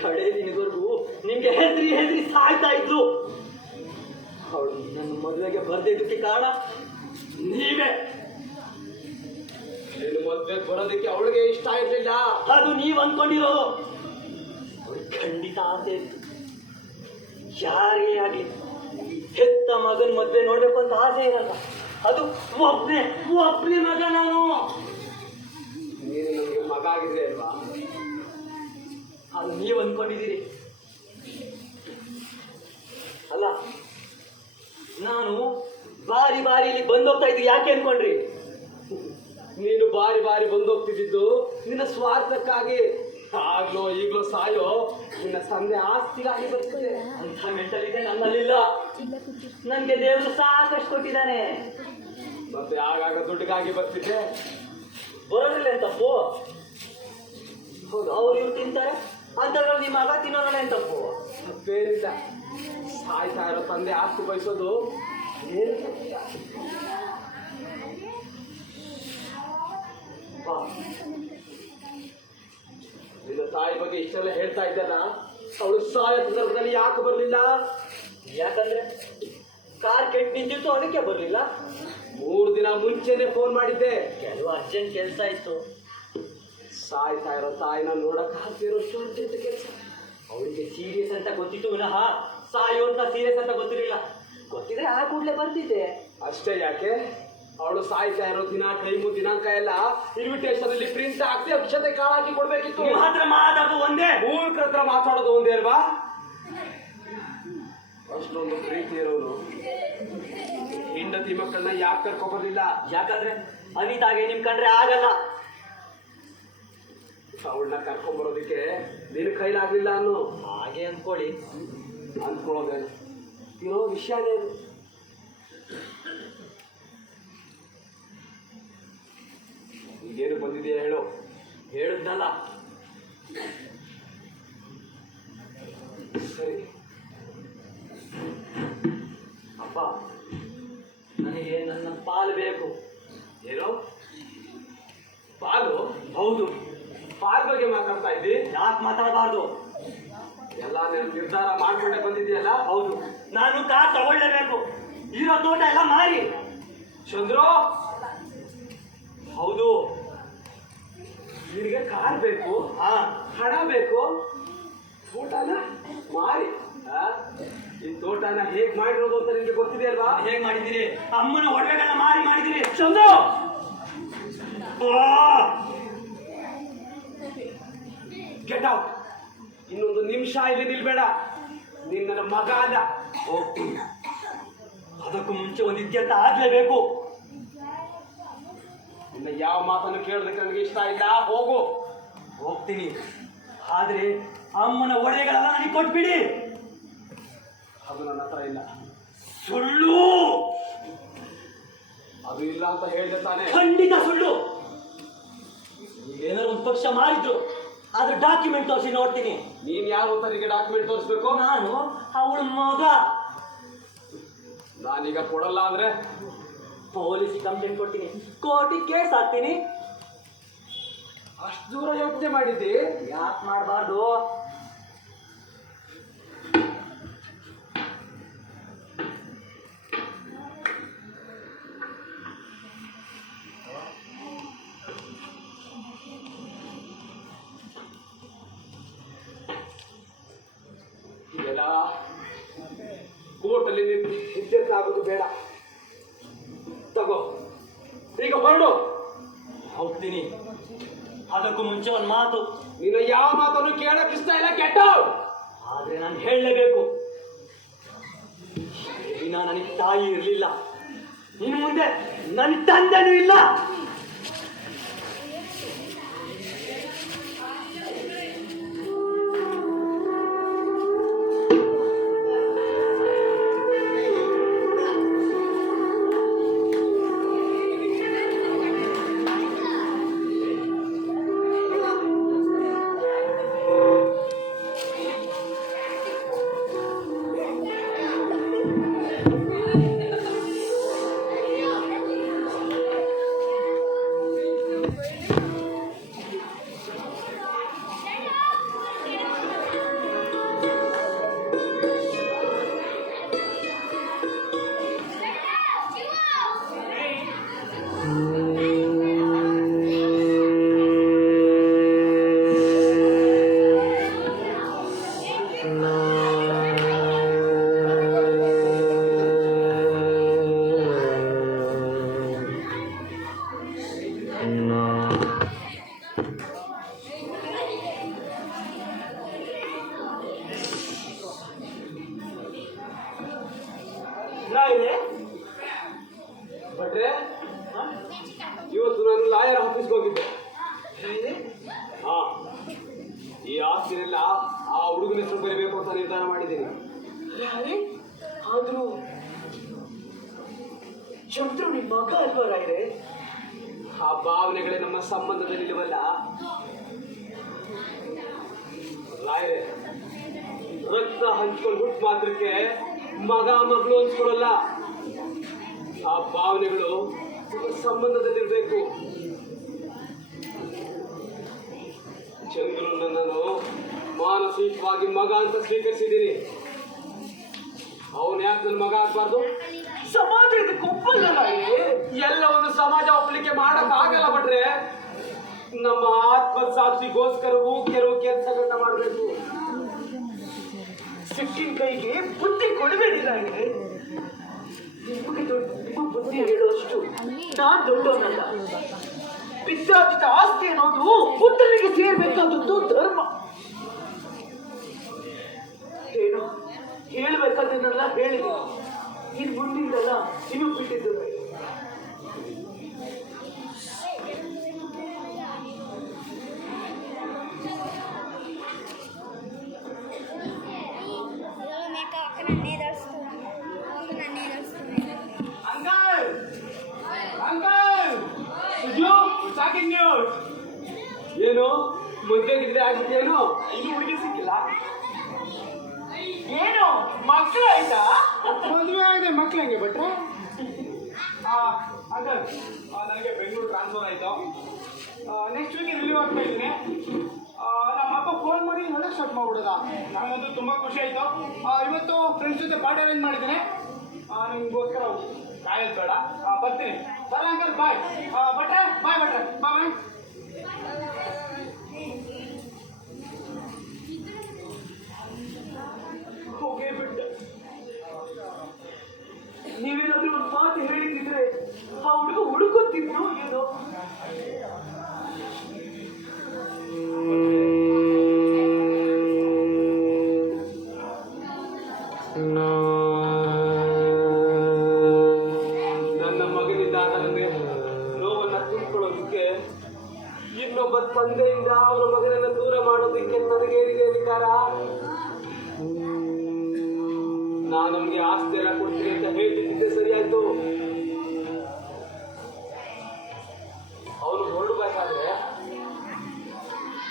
ಕಡೆ ದಿನವರೆಗೂ ನಿಮ್ಗೆ ಹೆದ್ರಿ ಸಾಯ್ತಾ ಇದ್ರು. ಅವಳು ನನ್ನ ಮದುವೆಗೆ ಬರ್ದಿದ್ದಕ್ಕೆ ಕಾರಣ ನೀವೇ. ನೀನು ಮದುವೆಗೆ ಬರೋದಕ್ಕೆ ಅವಳಿಗೆ ಇಷ್ಟ ಇರಲಿಲ್ಲ. ಅದು ನೀವು ಅನ್ಕೊಂಡಿರೋದು. ಅವಳಿಗೆ ಖಂಡಿತ ಆಸೆ ಇತ್ತು. ಯಾರೇ ಆಗಲಿ ಹೆತ್ತ ಮಗನ ಮದುವೆ ನೋಡ್ಬೇಕು ಅಂತ ಆಸೆ ಇರಲ್ಲ. ಅದು ಒಬ್ಬನೇ ಮಗ ನಾನು. ನೀನು ನನಗೆ ಮಗ ಆಗಿದ್ರೆ ಅಲ್ವಾ? ಅದು ನೀವು ಅನ್ಕೊಂಡಿದ್ದೀರಿ. ಅಲ್ಲ, ನಾನು ಬಾರಿ ಇಲ್ಲಿ ಬಂದೋಗ್ತಾ ಇದ್ದು ಯಾಕೆ ಅನ್ಕೊಂಡ್ರಿ? ನೀನು ಬಾರಿ ಬಂದೋಗ್ತಿದ್ದು ನಿನ್ನ ಸ್ವಾರ್ಥಕ್ಕಾಗಿ. ಆಗ್ಲೋ ಈಗ್ಲೋ ಸಾಯೋ ನಿನ್ನ ತಂದೆ ಆಸ್ತಿಗಾಗಿ ಬರ್ತದೆ ಅಂತ ಮೆಂಟಲಿಟಿ ನನ್ನಲ್ಲಿಲ್ಲ. ನನಗೆ ದೇವರು ಸಾಕಷ್ಟು ಕೊಟ್ಟಿದ್ದಾನೆ. ಮತ್ತೆ ಆಗಾಗ ದುಡ್ಡಿಗಾಗಿ ಬರ್ತಿದ್ದೆ. ಬರೋದ್ರಲ್ಲ ಏನ್ ತಪ್ಪು? ಹೌದು, ಅವ್ರು ಇವ್ರು ತಿಂತಾರೆ ಅಂತದ್ರಲ್ಲಿ ನಿಮ್ಮ ಮಗ ತಿನ್ನೋದ್ರಲ್ಲ ಏನ್ ತಪ್ಪು? ತಪ್ಪೇನಿಲ್ಲ. ಸಾಯ್ತಾ ಇರೋ ತಂದೆ ಆಸ್ತಿ ಬಯಸೋದು ಏನು ತಪ್ಪಿಲ್ಲ. ಬಾ. ನಿನ್ನ ತಾಯಿ ಬಗ್ಗೆ ಇಷ್ಟೆಲ್ಲ ಹೇಳ್ತಾ ಇದ್ದಲ್ಲ, ಅವಳು ಸಾಯೋ ಸಂದರ್ಭದಲ್ಲಿ ಯಾಕೆ ಬರಲಿಲ್ಲ? ಯಾಕಂದ್ರೆ ಕಾರ್ ಕೆಟ್ಟು ನಿಂತಿತ್ತು, ಅದಕ್ಕೆ ಬರಲಿಲ್ಲ. 3 ದಿನ ಮುಂಚೆನೆ ಫೋನ್ ಮಾಡಿದ್ದೆ. ಕೆಲವು ಅರ್ಜೆಂಟ್ ಕೆಲಸ ಇತ್ತು. ಸಾಯ್ತಾ ಇರೋ ತಾಯಿನ ನೋಡಕ್ಕಾಗ್ತಿರೋಷ್ಟು ಅರ್ಜೆಂಟ್ ಕೆಲಸ. ಅವಳಿಗೆ ಸೀರಿಯಸ್ ಅಂತ ಗೊತ್ತಿತ್ತು ವಿನಃ ಸಾಯೋ ಅಂತ ಸೀರಿಯಸ್ ಅಂತ ಗೊತ್ತಿರಲಿಲ್ಲ. ಗೊತ್ತಿದ್ರೆ ಆ ಕೂಡಲೇ ಬರ್ತಿದ್ದೆ. ಅಷ್ಟೇ ಯಾಕೆ? ಅವಳು ಸಾಯ್ತಾ ಇರೋ ದಿನ, ಟೈಮು, ದಿನಾಂಕ ಎಲ್ಲ ಇನ್ವಿಟೇಷನ್ ಅಲ್ಲಿ ಪ್ರಿಂಟ್ ಹಾಕಿ ಅಕ್ಷತೆ ಕಾಳಾಕಿ ಕೊಡ್ಬೇಕಿತ್ತು. ನಿಮ್ಮ ಹತ್ರ ಮಾತಾಡೋದು ಒಂದೇ, ಮೂರ್ಖರ ಹತ್ರ ಮಾತಾಡೋದು ಒಂದೇ ಅಲ್ವಾ? ಅಷ್ಟೊಂದು ಪ್ರೀತಿ ಇರೋನು ಹೆಂಡತಿ ಮಕ್ಕಳನ್ನ ಯಾಕೆ ಕರ್ಕೊಬರ್ಲಿಲ್ಲ? ಯಾಕಂದ್ರೆ ಅನಿತಾಗೆ ನಿಮ್ ಕಂಡ್ರೆ ಆಗಲ್ಲ. ಅವಳನ್ನ ಕರ್ಕೊಂಬರೋದಕ್ಕೆ ನಿನ್ನ ಕೈಲಾಗ್ಲಿಲ್ಲ ಅನ್ನೋ ಹಾಗೆ ಅನ್ಕೊಳ್ಳಿ. ಅಂದ್ಕೊಳ್ಳೋದೇನು, ಇರೋ ವಿಷಯನೇ ಅದು. ಈಗೇನು ಬಂದಿದೆಯಾ ಹೇಳು? ಹೇಳಿದ್ನಲ್ಲ. ಸರಿ. ಅಪ್ಪ, ನನಗೆ ನನ್ನ ಪಾಲು ಬೇಕು. ಏನೋ ಪಾಲು? ಹೌದು. ಪಾಲ್ ಬಗ್ಗೆ ಮಾತಾಡ್ತಾ ಇದ್ದಿ? ಯಾಕೆ ಮಾತಾಡಬಾರ್ದು? ಎಲ್ಲ ನೀನು ನಿರ್ಧಾರ ಮಾಡ್ಕೊಂಡೆ ಬಂದಿದೆಯಲ್ಲ? ಹೌದು, ನಾನು ಕಾರ್ ತಗೊಳ್ಳೇಬೇಕು. ಇರೋ ತೋಟ ಎಲ್ಲ ಮಾರಿ. ಚಂದ್ರು, ಹೌದು. ನಿನಗೆ ಕಾರ್ ಬೇಕು, ಹಾ, ಹಣ ಬೇಕು, ತೋಟನ ಮಾರಿ ಈ ತೋಟನ ಹೇಗ್ ಮಾಡಿರೋದು ಅಂತ ನಿಮ್ಗೆ ಗೊತ್ತಿದೆ ಅಲ್ವಾ? ಹೇಗ್ ಮಾಡಿದ್ದೀರಿ? ಅಮ್ಮನ ಒಡವೆಗಳನ್ನ ಮಾರಿ ಮಾಡಿದಿರಿ. Chandu, get out. ಇನ್ನೊಂದು ನಿಮಿಷ ಇಲ್ಲಿ ನಿಲ್ಬೇಡ. ನೀನ್ ನನ್ನ ಮಗ ಅಲ್ಲ. ಹೋಗ್ತೀನಿ. ಅದಕ್ಕೂ ಮುಂಚೆ ಒಂದು ಇತ್ಯರ್ಥ ಆಗ್ಲೇಬೇಕು. ಇನ್ನು ಯಾವ ಮಾತನ್ನು ಕೇಳೋದಕ್ಕೆ ನನಗೆ ಇಷ್ಟ ಇಲ್ಲ. ಹೋಗು. ಹೋಗ್ತೀನಿ. ಆದ್ರೆ ಅಮ್ಮನ ಒಡವೆಗಳೆಲ್ಲ ನನಗೆ ಕೊಟ್ಬಿಡಿ. ಅದು ನನ್ನ ಹತ್ರ ಇಲ್ಲ. ಸುಳ್ಳು. ಅದು ಇಲ್ಲ ಅಂತ ಹೇಳಿದೆ ತಾನೆ? ಖಂಡಿತ ಸುಳ್ಳು. ಏನಾದ್ರು ಒಂದು ಪಕ್ಷ ಮಾರಿದ್ರು, ಅದ್ರ ಡಾಕ್ಯುಮೆಂಟ್ ತೋರಿಸಿ ನೋಡ್ತೀನಿ. ನೀನ್ ಯಾರು ಅಂತ ನಿನಗೆ ಡಾಕ್ಯುಮೆಂಟ್ ತೋರಿಸ್ಬೇಕು? ನಾನು ಅವಳ ಮಗ. ನಾನೀಗ ಕೊಡಲ್ಲ ಅಂದ್ರೆ ಪೊಲೀಸ್ ಕಂಪ್ಲೇಂಟ್ ಕೊಡ್ತೀನಿ, ಕೋರ್ಟಿಗೆ ಕೇಸ್ ಹಾಕ್ತೀನಿ. ಅಷ್ಟು ದೂರ ಯೋಚನೆ ಮಾಡಿದ್ದಿ? ಯಾಕೆ ಮಾಡಬಾರ್ದು? ಇದೆಲ್ಲ ಕೋರ್ಟಲ್ಲಿ ಇತ್ಯರ್ಥ ಆಗೋದು ಬೇಡ. ತಗೋ, ಈಗ ಹೊರಡು. ಹೋಗ್ತೀನಿ. ಅದಕ್ಕೂ ಮುಂಚೆ ಒಂದು ಮಾತು. ನೀನು ಯಾವ ಮಾತನ್ನು ಕೇಳಕ್ ಇಷ್ಟ ಇಲ್ಲ. Get out. ಆದ್ರೆ ನಾನು ಹೇಳಲೇಬೇಕು. ದಿನ ನನಗೆ ತಾಯಿ ಇರಲಿಲ್ಲ, ಇನ್ನು ಮುಂದೆ ನನ್ನ ತಂದೆನೂ ಇಲ್ಲ. ಭಟ್ರೆ, ಇವತ್ತು ನಾನು ಲಾಯರ್ ಆಫೀಸ್ಗೆ ಹೋಗಿದ್ದೆ. ಹಾ, ಈ ಆಸ್ತಿನೆಲ್ಲ ಆ ಹುಡುಗನ ಹೆಸರು ಬರೀಬೇಕು ಅಂತ ನಿರ್ಧಾರ ಮಾಡಿದ್ದೀನಿ. ಆದ್ರೂ ಚಂದ್ರು ನಿಮ್ಮ ಮಗ ಅಲ್ವಾ ರಾಯ್ರೆ? ಆ ಭಾವನೆಗಳೇ ನಮ್ಮ ಸಂಬಂಧದಲ್ಲಿ ಇಲ್ಲವಲ್ಲ ರಾಯರೇ. ರಕ್ತ ಹಂಚ್ಕೊಂಡು ಹುಟ್ಟು ಮಾತ್ರಕ್ಕೆ ಮಗ ಮಗಳು ಹಂಚ್ಕೊಳ್ಳಲ್ಲ. ಆ ಭಾವನೆಗಳು ಸಂಬಂಧದಲ್ಲಿರ್ಬೇಕು. ಚಂದ್ರನ್ನ ನಾನು ಮಾನಸಿಕವಾಗಿ ಮಗ ಅಂತ ಸ್ವೀಕರಿಸಿದ್ದೀನಿ. ಅವನು ಯಾಕೆ ನನ್ನ ಮಗ ಆಗ್ಬಾರ್ದು? ಸಮಾಜ ಇದಕ್ಕೆ ಒಪ್ಪಲ್ಲ ರಾಯ್ರೆ. ಎಲ್ಲ ಒಂದು ಸಮಾಜ ಒಪ್ಪಲಿಕ್ಕೆ ಮಾಡಕ್ ಆಗಲ್ಲ ಭಟ್ರೆ. ನಮ್ಮ ಆತ್ಮಸಾಕ್ಷಿಗೋಸ್ಕರವೂ ಕೆಲವು ಕೆಲಸಗಳನ್ನ ಮಾಡಬೇಕು. ಸಿಕ್ಕಿನ ಕೈಗೆ ಬುದ್ಧಿ ಕೊಡಬೇಡಿ ರಾಯ್ರೆ. ನಿಮಗೆ ನಿಮ್ಮ ಬುದ್ಧಿ ಹೇಳುವಷ್ಟು ನಾನ್ ದೊಡ್ಡವನಲ್ಲ. ಪಿತ್ರಾರ್ಜಿತ ಆಸ್ತಿ ಅನ್ನೋದು ಪುತ್ರನಿಗೆ ಸೇರ್ಬೇಕಾದದ್ದು ಧರ್ಮ. ಏನು ಹೇಳ್ಬೇಕಾದನ್ನೆಲ್ಲ ಹೇಳಿದೆ. ಇನ್ ಮುಂದಿಂದಲ್ಲ ನಿಮಗೆ ಬಿಟ್ಟಿದ್ದು. Uncle uncle shocking news. ಏನು ಮದುವೆಗಿದ್ರೆ ಆಗಿದ್ದೇನು? ಇನ್ನು ಹುಡುಗಿ ಸಿಕ್ಕಿಲ್ಲ. ಏನು ಮಕ್ಕಳು ಆಯ್ತಾ? ಮದುವೆ ಆಗಿದೆ, ಮಕ್ಳು ಹೆಂಗೆ ಬಿಟ್ರೆ? ಅಂಕಲ್, ನನಗೆ ಬೆಂಗಳೂರು ಟ್ರಾನ್ಸ್ಫರ್ ಆಯಿತು. ನೆಕ್ಸ್ಟ್ ವೀಕ್ ರಿಲೀವ್ ಆಗ್ತಾ ಇದ್ದೀನಿ. ನಮ್ಮ ಅಪ್ಪ ಫೋನ್ ಮಾಡಿ ಒಳ್ಳೆ ಸ್ಟಾರ್ಟ್ ಮಾಡ್ಬಿಡೋದ. ನನಗಂತೂ ತುಂಬ ಖುಷಿ ಆಯಿತು. ಇವತ್ತು ಫ್ರೆಂಡ್ಸ್ ಜೊತೆ ಪಾರ್ಟಿ ಅರೇಂಜ್ ಮಾಡಿದ್ದೀನಿ. ನಿಮಗೋಸ್ಕರ ಕಾಯೋದು ಬೇಡ, ಬರ್ತೀನಿ. ಬರ ಅಂಕಲ್ ಬಾಯ್ ಭಟ್ರೆ ಬಾಯ್ ಭಟ್ರೆ ಬಾಯ್ ಹೋಗೇ ಬಿಟ್ಟ. ನೀವೇನಾದ್ರೂ ಒಂದು ಮಾತು ಹೇಳಿದ್ರೆ ಆ ಹುಡುಗ ಹುಡುಕುತ್ತಿದ್ರು ಏನೋ. ನನ್ನ ಮಗನಿದ್ದಾಗಲೇ ನೋವನ್ನ ತುಂಬಿಕೊಳ್ಳೋದಕ್ಕೆ ಇನ್ನೊಬ್ಬ ತಂದೆಯಿಂದ ಅವನ ಮಗನನ್ನ ದೂರ ಮಾಡೋದಕ್ಕೆ ನನಗೇನಿದೆ ಅಧಿಕಾರ? ನಾನು ನಮ್ಗೆ ಆಸ್ತಿ ಎಲ್ಲ ಕೊಡ್ತೀನಿ ಅಂತ ಹೇಳ್ತಿದ್ದೆ ಸರಿಯಾಯ್ತು. ಅವನು ಹೊರಡಬೇಕಾದ್ರೆ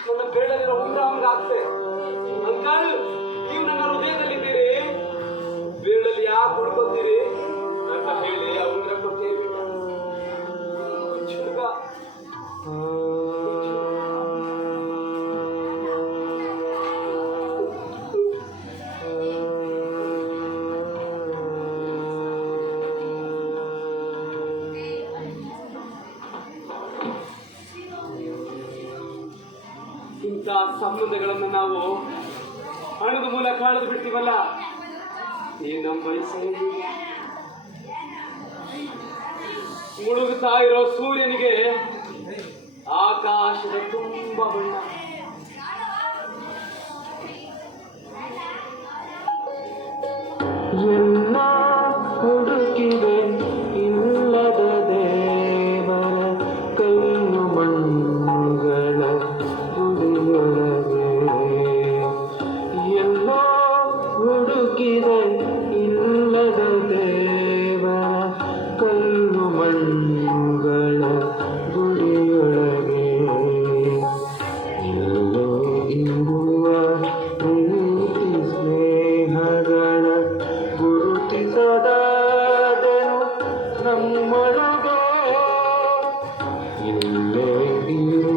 ನನ್ನ ಬೇಡಲಿರೋ ಉಂಗ್ರ ಅವ್ನಿಗೆ ಆಗ್ತದೆ. ಅಂಕಲ್, ನೀವು ನನ್ನ ಹೃದಯದಲ್ಲಿದ್ದೀರಿ, ಬೇಡಲ್ಲಿ ಯಾಕೆ ಹುಡ್ಕೋತೀರಿ ಅಂತ ಹೇಳಿ ಆ ಉಂಗ್ರ ಕೊಡ್ತೇವೆ. ಹುಡುಗ ಇಂಥ ಸಂಬಂಧಗಳನ್ನು ನಾವು ಹಣದ ಮೂಲಕ ಕಳೆದು ಬಿಡ್ತೀವಲ್ಲ, ಈ ನಮ್ಮ ವಯಸ್ಸಲ್ಲಿ ಮುಳುಗುತ್ತಾ ಇರೋ ಸೂರ್ಯನಿಗೆ ಆಕಾಶದ ತುಂಬ ಬಣ್ಣ. ಎಲ್ಲ ಹುಡುಕಿದೆ ಇಲ್ಲದ ದೇವರ ಕಲ್ಲು ಮಣ್ಣುಗಳ ಗುಡಿಯೊಳಗೆ. ಎಲ್ಲ ಹುಡುಕಿದೆ ಇಲ್ಲದ ದೇವರ ಕಲ್ಲು ಮಣ್ಣುಗಳ ಗುಡಿಯೊಳಗೆ. ಎಲ್ಲೋ ಇರುವ ಪ್ರೀತಿ ಸ್ನೇಹಗಳ ಗುರುತಿಸದಾದೆನು ನಮ್ಮೊಳಗೆ. ಇಲ್ಲೇ ಇರುವ